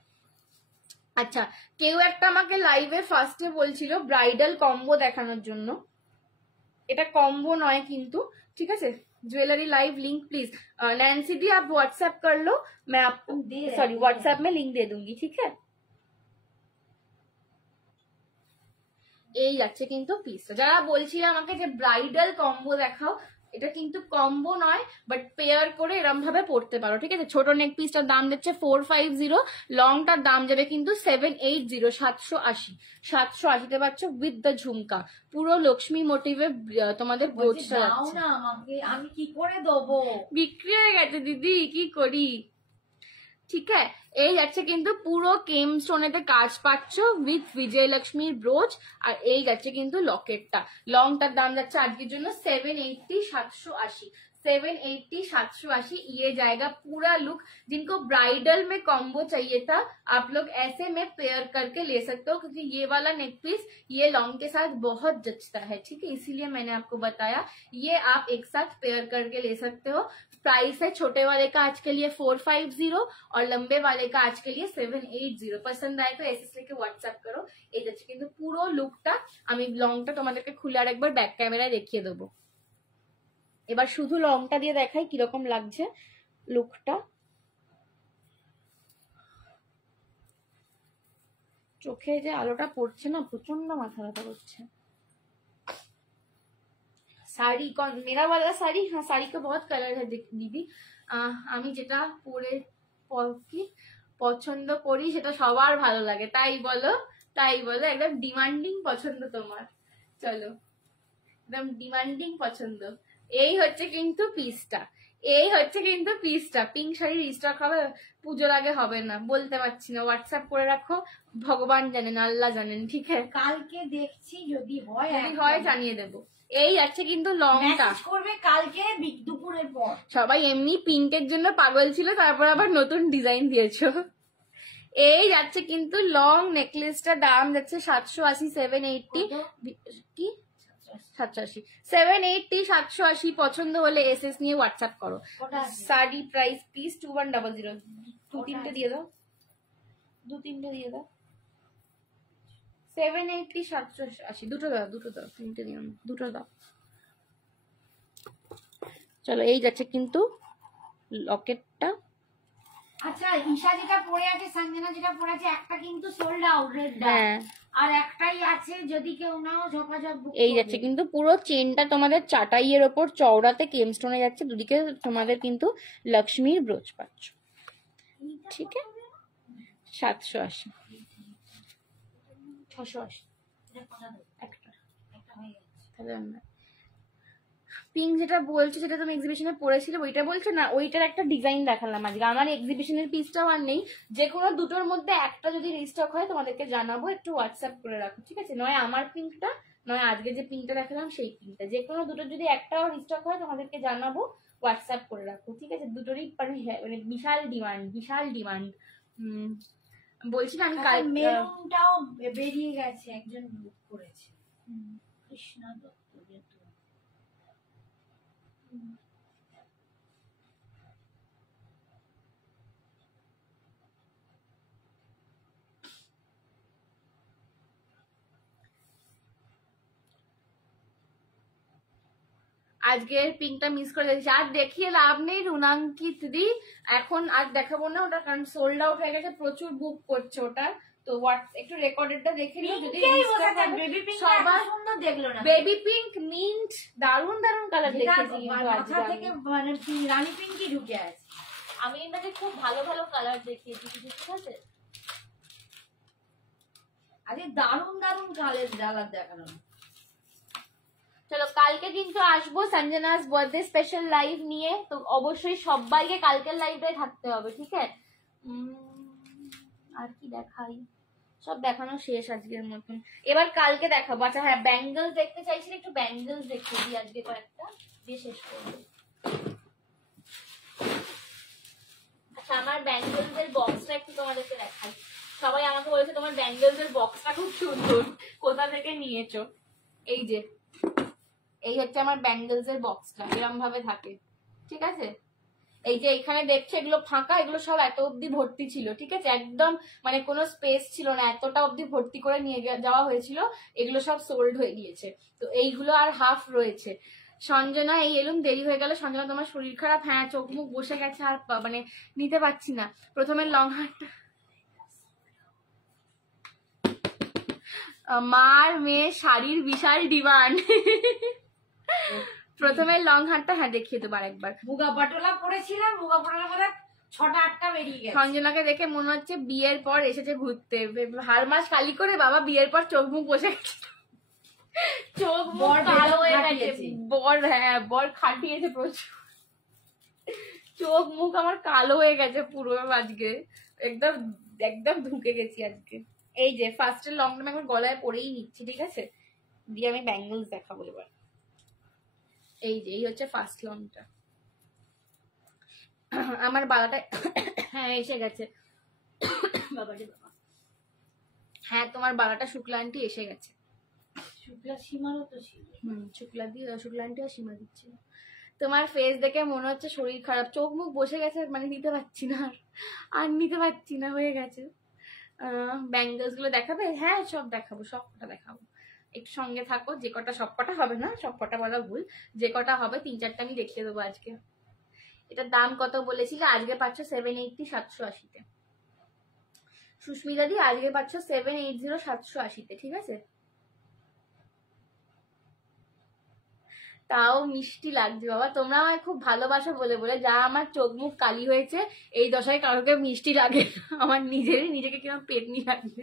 আচ্ছা, কেউ একটা আমাকে লাইভে ফার্স্টে বলছিল ব্রাইডাল কম্বো দেখানোর জন্য, এটা कॉम्बो नॉय किंतु, ठीक है। Jewellery live link please Nancy दी आप व्हाट्सएप कर लो, मैं आपको सॉरी व्हाट्सएप में लिंक दे दूंगी, ठीक है। এই যাচ্ছে কিন্তু পিসটা। যারা বলছিল আমাকে যে ব্রাইডাল কম্বো দেখাও, এটা কিন্তু কম্বো নয়, বাট পেয়ার করে এরম ভাবে পড়তে পারো, ঠিক আছে। ছোট নেক পিসটার দাম দিচ্ছে 450, লংটার দাম যাবে কিন্তু 780, 780 পাচ্ছ উইথ দ্য ঝুমকা। পুরো লক্ষ্মী মোটিভে তোমাদের ব্রোচটা যাচ্ছে। আমি কি করে দেবো, বিক্রি হয়ে গেছে দিদি, কি করি, ঠিক আছে। এই যাচ্ছে কিন্তু পুরো কেম স্টোনেতে কাজ পাচ্ছ উইথ বিজয়লক্ষ্মীর ব্রোচ। আর এই যাচ্ছে কিন্তু লকেটটা, লংটার দাম যাচ্ছে আজকের জন্য 780, 780। ये जाएगा पूरा लुक। जिनको ब्राइडल में कॉम्बो चाहिए था, आप लोग ऐसे में पेयर करके ले सकते हो, क्योंकि ये वाला नेक पीस ये लॉन्ग के साथ बहुत जचता है, ठीक है, इसीलिए मैंने आपको बताया। ये आप एक साथ पेयर करके ले सकते हो। प्राइस है छोटे वाले का आज के लिए 450 और लंबे वाले का आज के लिए 780। पसंद आए तो ऐसे लेके व्हाट्सएप करो। এই যাচ্ছে কিন্তু পুরো লুকটা। আমি লংটা তোমাদেরকে খুলে আর একবার ব্যাক ক্যামেরায় দেখিয়ে দেবো। এবার শুধু লংটা দিয়ে দেখাই কিরকম লাগছে লুকটা। চোখে যে আলোটা পড়ছে না, প্রচন্ড মাথা ব্যথা করছে। साड़ी कौन, मेरा वाला साड़ी, हाँ साड़ी का बहुत कलर है दीदी। আমি যেটা পরে কি পছন্দ করি সেটা সবার ভালো লাগে, তাই বলো একদম ডিমান্ডিং পছন্দ তোমার। চলো একদম ডিমান্ডিং পছন্দ। এই হচ্ছে কিন্তু পিসটা, পিঙ্ক শাড়ি রিস্টক হবে, পুজোর আগে হবে না, বলতে পারছি না। হোয়াটসঅ্যাপ করে রাখো, ভগবান জানেন, আল্লাহ জানেন, ঠিক আছে। কালকে দেখছি যদি হয় জানিয়ে দেবো। এই যাচ্ছে কিন্তু লংটা করবে কালকে দুপুরের পর। সবাই এমনি পিঙ্কের জন্য পাগল ছিল, তারপর আবার নতুন ডিজাইন দিয়েছো। এই যাচ্ছে কিন্তু লং নেকলেসটা, দাম যাচ্ছে 780, 780 কি 780, 780, 780। পছন্দ হলে এসএস নিয়ে হোয়াটসঅ্যাপ করো। Sari price please 2100। দু তিনটে দিয়ে দাও 780, 780, দুটো দাও, তিনটে দিও না, দুটো দাও। চলো এই যাচ্ছে কিন্তু লকেটটা। আচ্ছা, ঈশা যেটা পরে আছে, সঞ্জনা যেটা পরে আছে, একটা কিন্তু সোল্ড আউট রেডটা, আর একটাই আছে, যদি কেউ নাও ঝপাঝপ বুক। এই যাচ্ছে কিন্তু পুরো চেনটা তোমাদের চাটাইয়ের ওপর চওড়াতে কেমস্টোনে যাচ্ছে, দুদিকে তোমাদের কিন্তু লক্ষ্মীর ব্রোচ পাচ্ছ, ঠিক আছে। 780, 680 একটা তাহলে আমরা পিঙ্ক যেটা বলছো সেটা তুমি এক্সিবিশনে পড়েছিলে, ওইটা বলছো না? ওইটার একটা ডিজাইন দেখালাম আজকে। আমার এক্সিবিশনের পিসটাও আর নেই, যে কোনো দুটোর মধ্যে একটা যদি রিস্টক হয় তোমাদেরকে জানাবো, একটু হোয়াটসঅ্যাপ করে রাখো, ঠিক আছে। নয় আমার পিঙ্কটা, নয় আজকে যে পিঙ্কটা দেখালাম সেই পিঙ্কটা, যে কোনো দুটো যদি একটাও রিস্টক হয় তোমাদেরকে জানাবো, হোয়াটসঅ্যাপ করে রাখো, ঠিক আছে। দুটোরই মানে বিশাল ডিমান্ড। বলছি না আমি কাল মেরুনটাও বেরিয়ে গেছে, একজন বুক করেছে, কৃষ্ণা দত্ত। আজকের পিঙ্কটা মিস করে দিয়েছি, আর দেখিয়ে লাভ নেই রুনাঙ্কিত দি, এখন আর দেখাবো না ওটা, কারণ সোল্ড আউট হয়ে গেছে, প্রচুর বুক করছে ওটা। তো একটু রেকর্ডেডটা দেখে নিও, যদি সবার সুন্দর দেখলো না। বেবি পিঙ্ক মিন্ট দারুন কালার দেখেছি, মাথা থেকে মানে রানী পিঙ্কই ঢুকে আছে। আমি এটাকে খুব ভালো কালার দেখিয়েছি, ঠিক আছে। আরে দারুন কালার দেখানো। চলো কালকে কিন্তু আসবো সঞ্জনাস বার্থডে স্পেশাল লাইভ নিয়ে, তো অবশ্যই সবাইকে কালকের লাইভে থাকতে হবে, ঠিক আছে। আর কি দেখাই, সব দেখানো শেষ আজকের মতন, এবার কালকে দেখাবো। আচ্ছা হ্যাঁ, ব্যাঙ্গেলস দেখতে চাইছিলে, একটু ব্যাঙ্গেলস দেখিয়ে দিই আজকে কয়েকটা, দিয়ে শেষ করবো। আচ্ছা, আমার ব্যাঙ্গেলস এর বক্সটা একটু তোমাদেরকে দেখাই। সবাই আমাকে বলেছে তোমার ব্যাঙ্গেলস এর বক্সটা খুব সুন্দর, কোথা থেকে নিয়েছো? এই যে, এই হচ্ছে আমার ব্যাঙ্গেলস এর বক্সটা, এরকম ভাবে থাকে, ঠিক আছে? এই যে এখানে দেখছো এগুলো ফাঁকা, এগুলো সব এত অব্দি ভর্তি ছিল, ঠিক আছে? একদম মানে কোনো স্পেস ছিল না, এতটা অব্দি ভর্তি করে নিয়ে যাওয়া হয়েছিল, এগুলো সব সোল্ড হয়ে গিয়েছে। তো এইগুলো আর হাফ রয়েছে। সঞ্জনা, এই এলুম দেরি হয়ে গেল। সঞ্জনা, তোমার শরীর খারাপ? হ্যাঁ, চোখ মুখ বসে গেছে, আর মানে নিতে পারছি না। প্রথমে লং হারটা, মার মেয়ে শাড়ির বিশাল ডিমান্ড। প্রথমে লং হারটা, হ্যাঁ দেখিয়ে দেবো আরেকবার। বুগা পাটোলা পরেছিলাম, বুগা পাটোলা পরে 6টা 8টা বেরিয়ে গেছে। সঞ্জনাকে দেখে মনে হচ্ছে বিয়ের পর এসেছে ঘুরতে, হার মাস খালি করে বাবা বিয়ের পর চোখ মুখ বসে গেছে, চোখ মুখ কালো হয়ে গেছে। বর খাটিয়েছে প্রচুর, চোখ মুখ আমার কালো হয়ে গেছে পুরো আজকে, একদম একদম ঢুকে গেছি আজকে। এই যে ফার্স্টের লংটা আমি এখন গলায় পরেই নিচ্ছি, ঠিক আছে? দিয়ে আমি ব্যাঙ্গেলস দেখাবো এবার। এই যে এই হচ্ছে ফার্স্ট লংটা। আমার বালাটা হ্যাঁ এসে গেছে, বাবারে বাবা। হ্যাঁ, তোমার বালাটা শুক্লা আন্টি এসে গেছে। শুক্লা সীমারও তো ছিল। শুক্লা আন্টি আর সীমা দিচ্ছে। তোমার ফেস দেখে মনে হচ্ছে শরীর খারাপ, চোখ মুখ বসে গেছে, মানে নিতে পারছি না, আর নিতে পারছি না, হয়ে গেছে। ব্যাঙ্গেলস গুলো দেখাবে? হ্যাঁ সব দেখাবো, সব কটা দেখাবো, একটু সঙ্গে থাকো। যে কটা, সব কটা হবে না, সব কটা বলা ভুল, যে কটা হবে 3-4টা আমি দেখিয়ে দেবো আজকে। এটার দাম কত বলেছিলে? আজকে পাচ্ছ 780 780-তে। সুস্মিতা দি আজকে পাচ্ছ 780 780-তে, ঠিক আছে? তাও মিষ্টি লাগছে বাবা, তোমরা আমায় খুব ভালোবাসো বলে বলে, যা আমার চোখ মুখ কালি হয়েছে, এই দশায় কারোকে মিষ্টি লাগে, আমার নিজেকে কিরকম পেটনি লাগছে,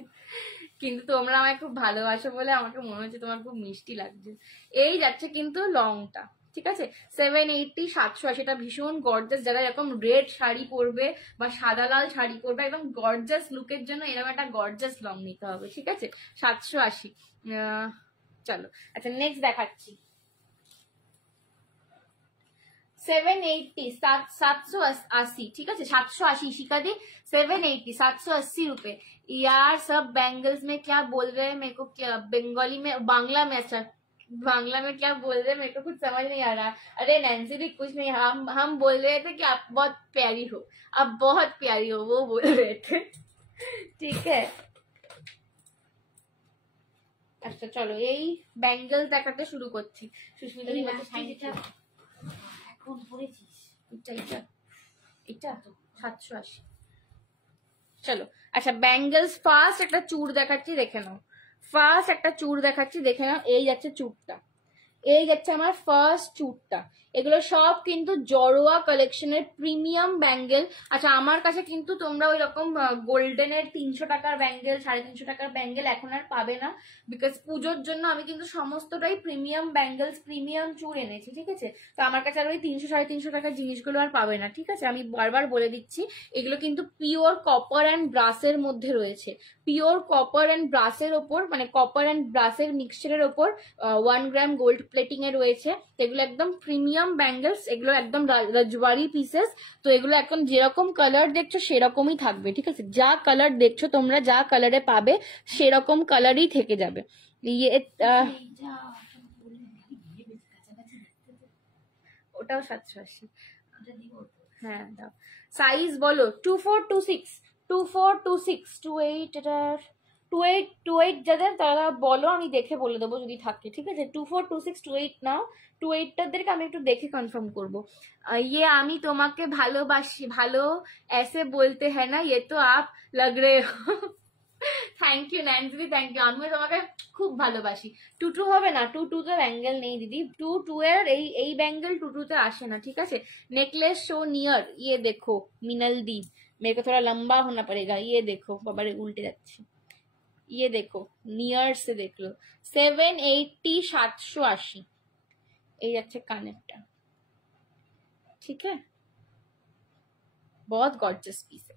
কিন্তু তোমরা আমায় খুব ভালোবাসো বলে আমাকে মনে হচ্ছে তোমার খুব মিষ্টি লাগছে। এই যাচ্ছে কিন্তু লংটা, ঠিক আছে? 780 780, এটা ভীষণ গর্জাস। যারা এরকম রেড শাড়ি পরবে বা সাদা লাল শাড়ি পরবে, একদম গর্জাস লুকের জন্য এরকম একটা গর্জাস লং নিতে হবে, ঠিক আছে? 780। চলো, আচ্ছা নেক্সট দেখাচ্ছি। 780 780, ঠিক আছে? 780 शिका दी, 780 780 रुपए। यार सब बैंगल्स में क्या बोल रहे हैं मेरे को, क्या बंगाली में, बांग्ला में, अच्छा बांग्ला में क्या बोल रहे हैं मेरे को कुछ समझ नहीं आ रहा। अरे नैन्सी भी कुछ नहीं, हम बोल रहे थे कि आप बहुत प्यारी हो, आप बहुत प्यारी हो, वो बोल रहे थे, ठीक है? अच्छा चलो, এই ব্যাঙ্গেল দেখাতে শুরু করছি। সুস্মিতা দি বলছে শাড়িটা কোন পরেছিস? এটা 780। চলো, আচ্ছা ব্যাঙ্গেলস ফার্স্ট একটা চূড় দেখাচ্ছি, দেখে নাও। ফার্স্ট একটা চূড় দেখাচ্ছি, দেখে নাও। এই যাচ্ছে চূড়টা, এই যাচ্ছে আমার ফার্স্ট চূড়টা। এগুলো সব কিন্তু জড়োয়া কালেকশনের প্রিমিয়াম ব্যাঙ্গেল। আচ্ছা, আমার কাছে কিন্তু তোমরা ওই রকম গোল্ডেনের 300 টাকার ব্যাঙ্গেল, 350 টাকার ব্যাঙ্গেল এখন আর পাবে না, বিকজ পুজোর জন্য আমি কিন্তু সমস্তটাই প্রিমিয়াম ব্যাঙ্গেলস, প্রিমিয়াম চূড় এনেছি, ঠিক আছে? তো আমার কাছে আর ওই 300-350 টাকার জিনিসগুলো আর পাবে না, ঠিক আছে? আমি বারবার বলে দিচ্ছি, এগুলো কিন্তু পিওর কপার অ্যান্ড ব্রাসের মধ্যে রয়েছে। পিওর কপার অ্যান্ড ব্রাসের ওপর, মানে কপার অ্যান্ড ব্রাসের মিক্সচারের ওপর 1 গ্রাম গোল্ড প্লেটিং এ রয়েছে। এগুলো একদম প্রিমিয়াম ব্যাঙ্গেলস, এগুলো একদম রাজবাড়ি পিসেস। তো এগুলো এখন যেরকম কালার দেখছো সেরকমই থাকবে, ঠিক আছে? যা কালার দেখছো তোমরা, যা কালারে পাবে সেরকম কালারই থেকে যাবে। ওটাও 780। হ্যাঁ দাও, সাইজ বলো। 2426 2426 28, এটা 28 যাদের তারা বলো, আমি দেখে বলে দেবো যদি থাকে, ঠিক আছে? 2426 28 নাও। 28টাদেরকে আমি একটু দেখে কনফার্ম করবো। ये আমি তোমাকে ভালোবাসি, ভালো ऐसे बोलते हैं ना, ये तो आप लग रहे हो। Thank you Nancy, thank you. আমিও তোমাকে খুব ভালোবাসি। 22 হবে না, 22তে ব্যাঙ্গেল নেই দিদি। 22 এর এই ব্যাঙ্গেল 22তে আসে না, ঠিক আছে? नेकलेस शो नियर, ये देखो मिनल दी, मेरे को थोड़ा लंबा होना पड़ेगा। ये देखो, बाबारे उल्टे যাচ্ছে। ये देखो, नियर से देख लो। 780 780 এই যাচ্ছে কানেরটা, ठीक है? बहुत गॉर्जियस पीस है।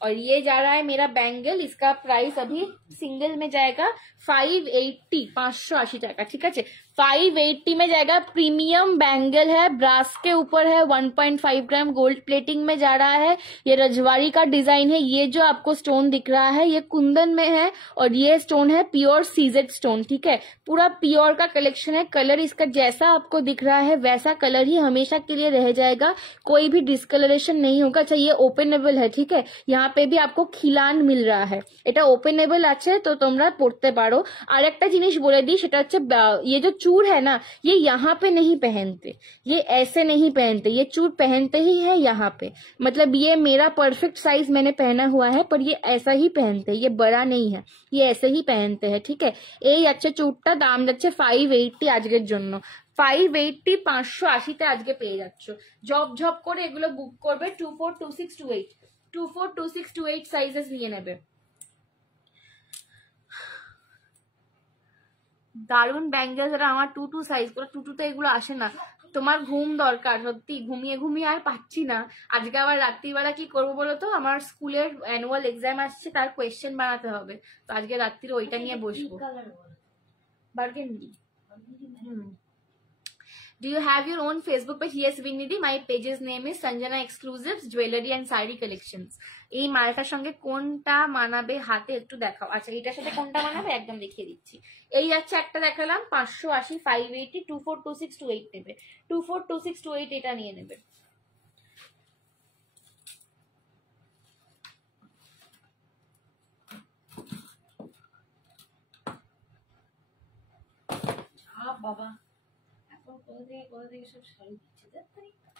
और ये जा रहा है मेरा बैंगल, इसका प्राइस अभी सिंगल में जाएगा 580 580 টাকা, ঠিক আছে? 580 में जाएगा। प्रीमियम बैंगल है, ब्रास के ऊपर है, 1.5 ग्राम गोल्ड प्लेटिंग में जा रहा है। ये रजवाड़ी का डिजाइन है। ये जो आपको स्टोन दिख रहा है ये कुंदन में है और ये स्टोन है प्योर सीजेड स्टोन, ठीक है। पूरा प्योर का कलेक्शन है। कलर इसका जैसा आपको दिख रहा है वैसा कलर ही हमेशा के लिए रह जाएगा, कोई भी डिस्कलरेशन नहीं होगा। अच्छा, ये ओपनेबल है, ठीक है। यहाँ पे भी आपको खिलान मिल रहा है, এটা ওপেনেবল আছে তো তোমরা পড়তে পারো। আর একটা জিনিস বলে দিই, সেটা হচ্ছে ये जो चूड़ है ना ये यहाँ पे नहीं पहनते, ये ऐसे नहीं पहनते, ये चूड़ पहनते ही है यहाँ पे। मतलब ये मेरा परफेक्ट साइज मैंने पहना हुआ है पर ये ऐसा ही पहनते हैं, ये बड़ा नहीं है, ये ऐसे ही पहनते हैं, ठीक है। এই আছে চুড়টা, দাম যাচ্ছে 580 আজকের জন্য। 580 580 আজকে পেয়ে যাচ্ছ। জব জব করে এগুলো বুক করবে 242628 242628 সাইজেস নিয়ে নেবে। দারুন ব্যাঙ্গেলস, এটা আমার 22 সাইজ, পুরো 22তে এগুলো আসে না। তোমার ঘুম দরকার, সত্যি ঘুমিয়ে ঘুমিয়ে আর পাচ্ছি না। আজকে আবার রাত্রিবেলা কি করবো বলো তো, আমার স্কুলের অ্যানুয়াল এক্সাম আসছে, তার কোয়েশ্চেন বানাতে হবে, তো আজকে রাত্রিরে ওইটা নিয়ে বসবো। Burgundy. Do you have your own Facebook page? Yes, Vinidhi. My page's name is Sanjana Exclusives Jewelry and Sari Collections. এই মালটার সঙ্গে কোনটা মানাবে হাতে একটু দেখাও। আচ্ছা, এটার সাথে কোনটা মানাবে একদম দেখিয়ে দিচ্ছি। এই যাচ্ছে একটা দেখালাম 580 580 242628 নেবে, 242628 এটা নিয়ে নেবে। বাবা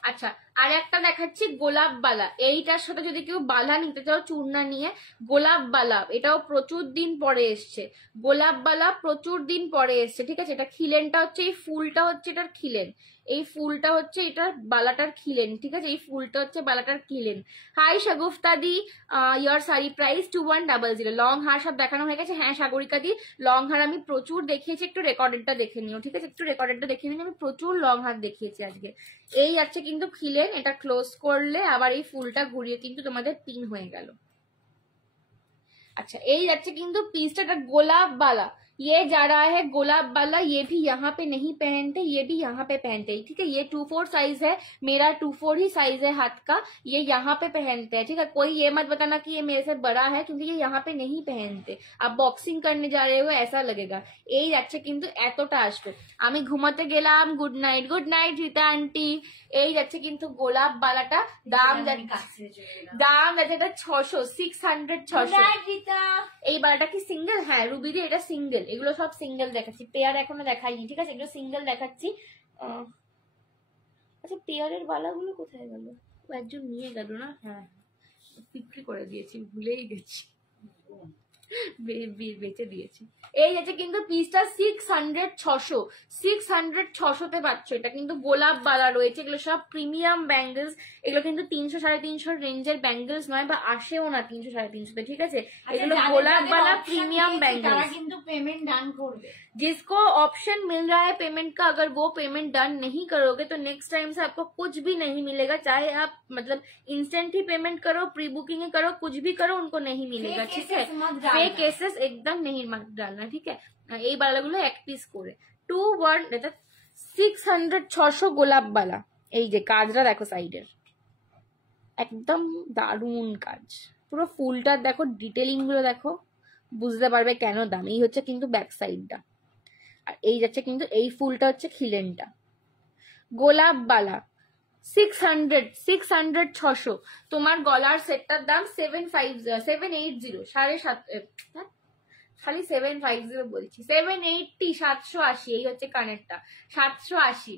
আচ্ছা, আর একটা দেখাচ্ছি গোলাপ বালা। এইটার সাথে যদি কেউ বালা নিতে চাও চূর্ণা নিয়ে, গোলাপ বালা, এটাও প্রচুর দিন পরে এসছে। গোলাপ বালা প্রচুর দিন পরে এসছে, ঠিক আছে। এটা খিলেনটা হচ্ছে, এই ফুলটা হচ্ছে এটার খিলেন, এই ফুলটা হচ্ছে এটার বালাটার খিলেন, ঠিক আছে। এই ফুলটা হচ্ছে বালাটার খিলেন। হাই শাগুফতা দি, ইয়ার শাড়ি প্রাইস 2100। লং হার সব দেখানো হয়ে গেছে। হ্যাঁ সাগরিকা দি, লং হার আমি প্রচুর দেখিয়েছি, একটু রেকর্ডেডটা দেখে নিও, ঠিক আছে। একটু রেকর্ডেডটা দেখে নিও, আমি প্রচুর লং হার দেখিয়েছি আজকে। এই আছে কিন্তু খিলেন, এটা ক্লোজ করলে আবার এই ফুলটা ঘুরিয়ে কিন্তু তোমাদের পিন হয়ে গেল। अच्छा, यही যাচ্ছে কিন্তু পিসটা গোলাপ वाला, ये जा रहा है गोलाब वाला। ये भी यहाँ पे नहीं पहनते, ये भी यहाँ पे पहनते हैं, ठीक है। ये 24 साइज है, मेरा 24 ही साइज है हाथ का, ये यहाँ पे पहनते हैं, ठीक है। कोई ये मत बताना कि ये मेरे से बड़ा है, क्योंकि ये यहाँ पे नहीं पहनते। आप बॉक्सिंग करने जा रहे हो ऐसा लगेगा। এই যাচ্ছে কিন্তু এতটা আসবে। আমি ঘুমাতে গেলাম, গুড নাইট রীতা আন্টি। এই যাচ্ছে কিন্তু গোলাপ বালাটা, দাম যাচ্ছে এটা 600, 600। এই বালাটা কি সিঙ্গেল? হ্যাঁ রুবিদি, এটা সিঙ্গেল। এগুলো সব সিঙ্গেল দেখাচ্ছি, পেয়ার এখনো দেখাইনি, ঠিক আছে। এগুলো সিঙ্গেল দেখাচ্ছি। আচ্ছা, পেয়ারের বালাগুলো কোথায় গেল? ও একজন নিয়ে গেল না? হ্যাঁ, বিক্রি করে দিয়েছি, ভুলেই গেছি, বেচে দিয়েছি। এই আছে কিন্তু পিসটা 600 600 পাচ্ছ। এটা কিন্তু গোলাপ বালা রয়েছে, এগুলো সব প্রিমিয়াম ব্যাঙ্গেলস। এগুলো কিন্তু 300 350 রেঞ্জের ব্যাঙ্গেলস নয়, বা আসেও না 300 350, ঠিক আছে। এগুলো গোলাপ বালা প্रीमियम बैंगल्स। কিন্তু पेमेंट डन করবে। जिसको ऑप्शन मिल रहा है पेमेंट का, अगर वो पेमेंट डन नहीं करोगे तो नेक्स्ट टाइम से आपको कुछ भी नहीं मिलेगा। चाहे आप मतलब इंस्टेंट ही पेमेंट करो, प्री बुकिंग करो, कुछ भी करो, उनको नहीं मिलेगा, ठीक है। फेक केसेस एकदम नहीं मत डालना, ठीक है। এই বালাগুলো এক পিস করে 600 গোলাপ বালা। এই যে কাজটা দেখো সাইডের, একদম দারুণ কাজ। পুরো ফুলটার দেখো, ডিটেলিং গুলো দেখো, বুঝতে পারবে কেন দাম। এই হচ্ছে কিন্তু ব্যাক সাইডটা, আর এই যাচ্ছে কিন্তু এই ফুলটা হচ্ছে খিলেনটা। গোলাপ বালা 600 600 তোমার গলার সেটটার দাম 780 7.5 খালি 750 বলছি, 780 780। এই হচ্ছে কানেরটা 780।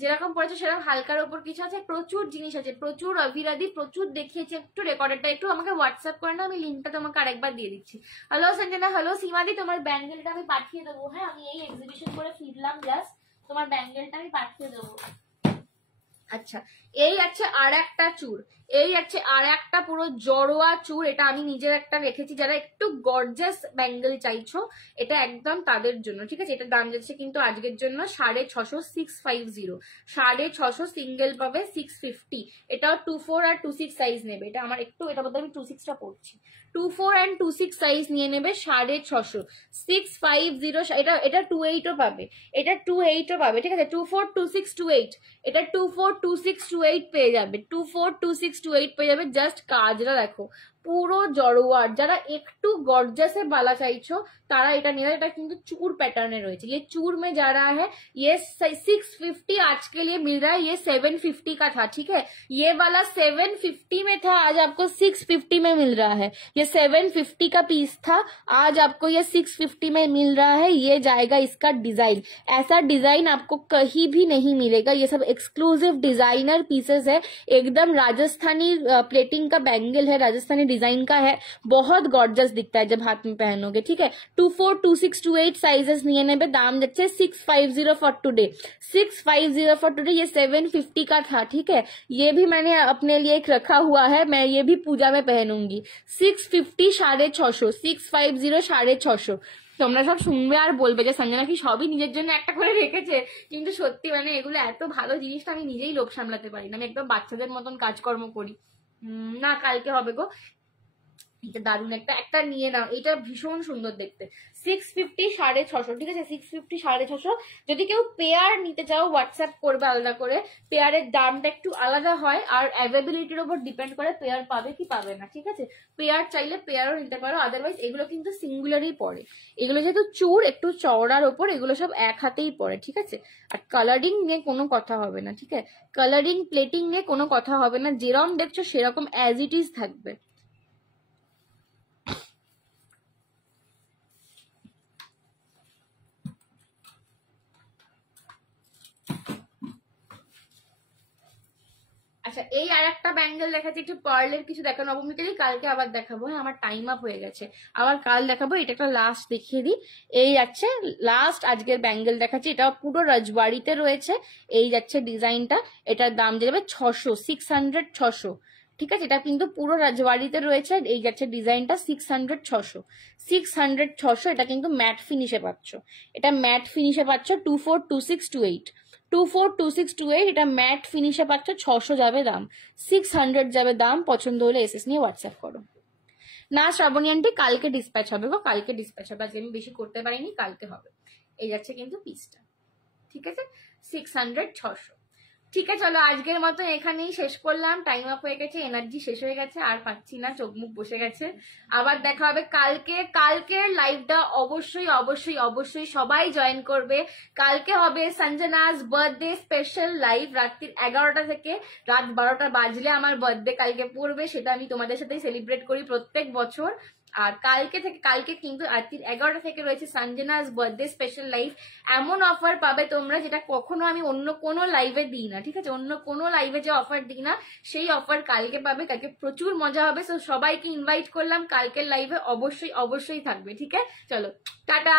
যেরকম পড়েছে সেরকম হালকার উপর কিছু আছে, প্রচুর জিনিস আছে, প্রচুর। অভিরাদি প্রচুর দেখিয়েছি। একটু রেকর্ডেডটা একটু আমাকে হোয়াটসঅ্যাপ করে না, আমি লিঙ্কটা তোমাকে আরেকবার দিয়ে দিচ্ছি। হ্যালো সঞ্জনা, হ্যালো সীমাদি, তোমার ব্যাঙ্গেলটা আমি পাঠিয়ে দেবো। হ্যাঁ, আমি এই এক্সিবিশন করে ফিরলাম জাস্ট, তোমার ব্যাঙ্গেলটা আমি পাঠিয়ে দেবো। আচ্ছা, এই আছে আর একটা চূড়। এই আছে আর একটা পুরো জড়োয়া চূড়, এটা আমি নিজের একটা রেখেছি, যারা একটু গর্জাস ব্যাঙ্গেল চাইছো এটা একদম তাদের জন্য, ঠিক আছে। এটার দাম যাচ্ছে কিন্তু আজকের জন্য 650, 650, 650 সিঙ্গেল পাবে 650। এটাও 24 আর 26 সাইজ নেবে, এটা আমার একটু, এটা বলতে আমি 26টা পড়ছি, 24 and 26 সাইজ নিয়ে নেবে 650, 650। এটা এটা 28ও পাবে, এটা 28ও পাবে, ঠিক আছে। 24, 26, 28, এটা 24, 26, 28 পেয়ে যাবে, 24, 26, 28 পেয়ে যাবে। জাস্ট কাজটা দেখো পুরো জড়োয়ার, যারা একটু গর্জাসে বালা চাইছো তারা এটা নিয়ে, এটা কিন্তু चूर पैटर्न রয়েছে। ये चूर में जा रहा है, ये 650 आज के लिए मिल रहा है, ये 750 का था, ठीक है। ये वाला 750 में था, आज आपको 650 में मिल रहा है। ये 750 का पीस था, आज आपको ये 650 में मिल रहा है। ये जाएगा इसका डिजाइन, ऐसा डिजाइन आपको कहीं भी नहीं मिलेगा, ये सब एक्सक्लूसिव डिजाइनर पीसेस है, एकदम राजस्थानी प्लेटिंग का बैंगल है, राजस्थानी डिजाइन का है, बहुत गॉर्जस दिखता है जब हाथ में पहनोगे, ठीक है। 24, 26, 28 साइजेस নিয়ে নেবে, দাম যাচ্ছে 650 फॉर टुडे, 650 फॉर टुडे। ये 750 का था, ठीक है। ये भी मैंने अपने लिए एक रखा हुआ है, मैं ये भी पूजा में पहनूंगी। 650, 650, 650, 650। তোমরা সব শুনবে আর বলবে যে সঞ্জনা কি সবই নিজের জন্য একটা করে রেখেছে, কিন্তু সত্যি মানে এগুলো এত ভালো জিনিসটা আমি নিজেই লোভ সামলাতে পারি না, আমি একদম বাচ্চাদের মতন কাজকর্ম করি। না কালকে হবে গো, এটা দারুণ একটা নিয়ে নাও, এটা ভীষণ সুন্দর দেখতে। 650, 650, ঠিক আছে। 650, 650। যদি কেউ পেয়ার নিতে চাও হোয়াটসঅ্যাপ করবে আলাদা করে, পেয়ারের দামটা একটু আলাদা হয় আর অ্যাভেবিলিটির উপর ডিপেন্ড করে পেয়ার পাবে কি পাবে না, ঠিক আছে। পেয়ার চাইলে পেয়ারও নিতে পারো, আদারওয়াইজ এগুলো কিন্তু সিঙ্গুলারই পড়ে। এগুলো যেহেতু চূড় একটু চওড়ার ওপর, এগুলো সব এক হাতেই পড়ে, ঠিক আছে। আর কালারিং নিয়ে কোনো কথা হবে না, ঠিক আছে। কালারিং প্লেটিং নিয়ে কোনো কথা হবে না, যেরকম দেখছো সেরকম অ্যাজ ইট ইজ থাকবে। আচ্ছা এই আর একটা ব্যাঙ্গেল দেখাচ্ছি, একটু পার্লের কিছু দেখো নবমীকালী, কালকে আবার দেখাবো। হ্যাঁ আমার টাইম আপ হয়ে গেছে, আবার কাল দেখাবো। এটা একটা লাস্ট দেখিয়ে দিই, এই যাচ্ছে লাস্ট আজকের ব্যাঙ্গেল দেখাচ্ছি, এটা পুরো রাজবাড়িতে রয়েছে। এই যাচ্ছে ডিজাইনটা, এটার দাম যাবে 600, 600, 600, ঠিক আছে। এটা কিন্তু পুরো রাজবাড়িতে রয়েছে। এই যাচ্ছে ডিজাইনটা 600, 600, 600, 600। এটা কিন্তু ম্যাট ফিনিশে পাচ্ছ, এটা ম্যাট ফিনিশে পাচ্ছ 24, 26, 28, 24, 26, 28। এটা ম্যাট ফিনিশে পাচ্ছ, 600 যাবে দাম, 600 যাবে দাম। পছন্দ হলে এসএস নিয়ে হোয়াটসঅ্যাপ করো না। শ্রাবণী আন্টি কালকে ডিসপ্যাচ হবে গো, কালকে ডিসপ্যাচ হবে, আজকে আমি বেশি করতে পারিনি, কালকে হবে। এই যাচ্ছে কিন্তু পিসটা, ঠিক আছে। 600, 600, ঠিক আছে। চলো আজকের মতো এখানেই শেষ করলাম, টাইম আপ হয়ে গেছে, এনার্জি শেষ হয়ে গেছে, আর পাচ্ছি না, চোখ মুখ বসে গেছে। আবার দেখা হবে কালকে। কালকের লাইভটা অবশ্যই অবশ্যই অবশ্যই সবাই জয়েন করবে। কালকে হবে সঞ্জনাস বার্থডে স্পেশাল লাইভ, রাত্রির 11টা থেকে রাত 12টা বাজলে আমার বার্থডে কালকে পড়বে, সেটা আমি তোমাদের সাথেই সেলিব্রেট করি প্রত্যেক বছর। আর কালকে কিন্তু রাত্রির 11টা থেকে রয়েছে সঞ্জনাস বার্থডে স্পেশাল লাইভ। এমন অফার পাবে তোমরা যেটা কখনো আমি অন্য কোনো লাইভে দিই না, ঠিক আছে। অন্য কোনো লাইভে যে অফার দিই না সেই অফার কালকে পাবে, কালকে প্রচুর মজা হবে। তো সবাইকে ইনভাইট করলাম, কালকের লাইভে অবশ্যই অবশ্যই থাকবে, ঠিক আছে। চলো টাটা।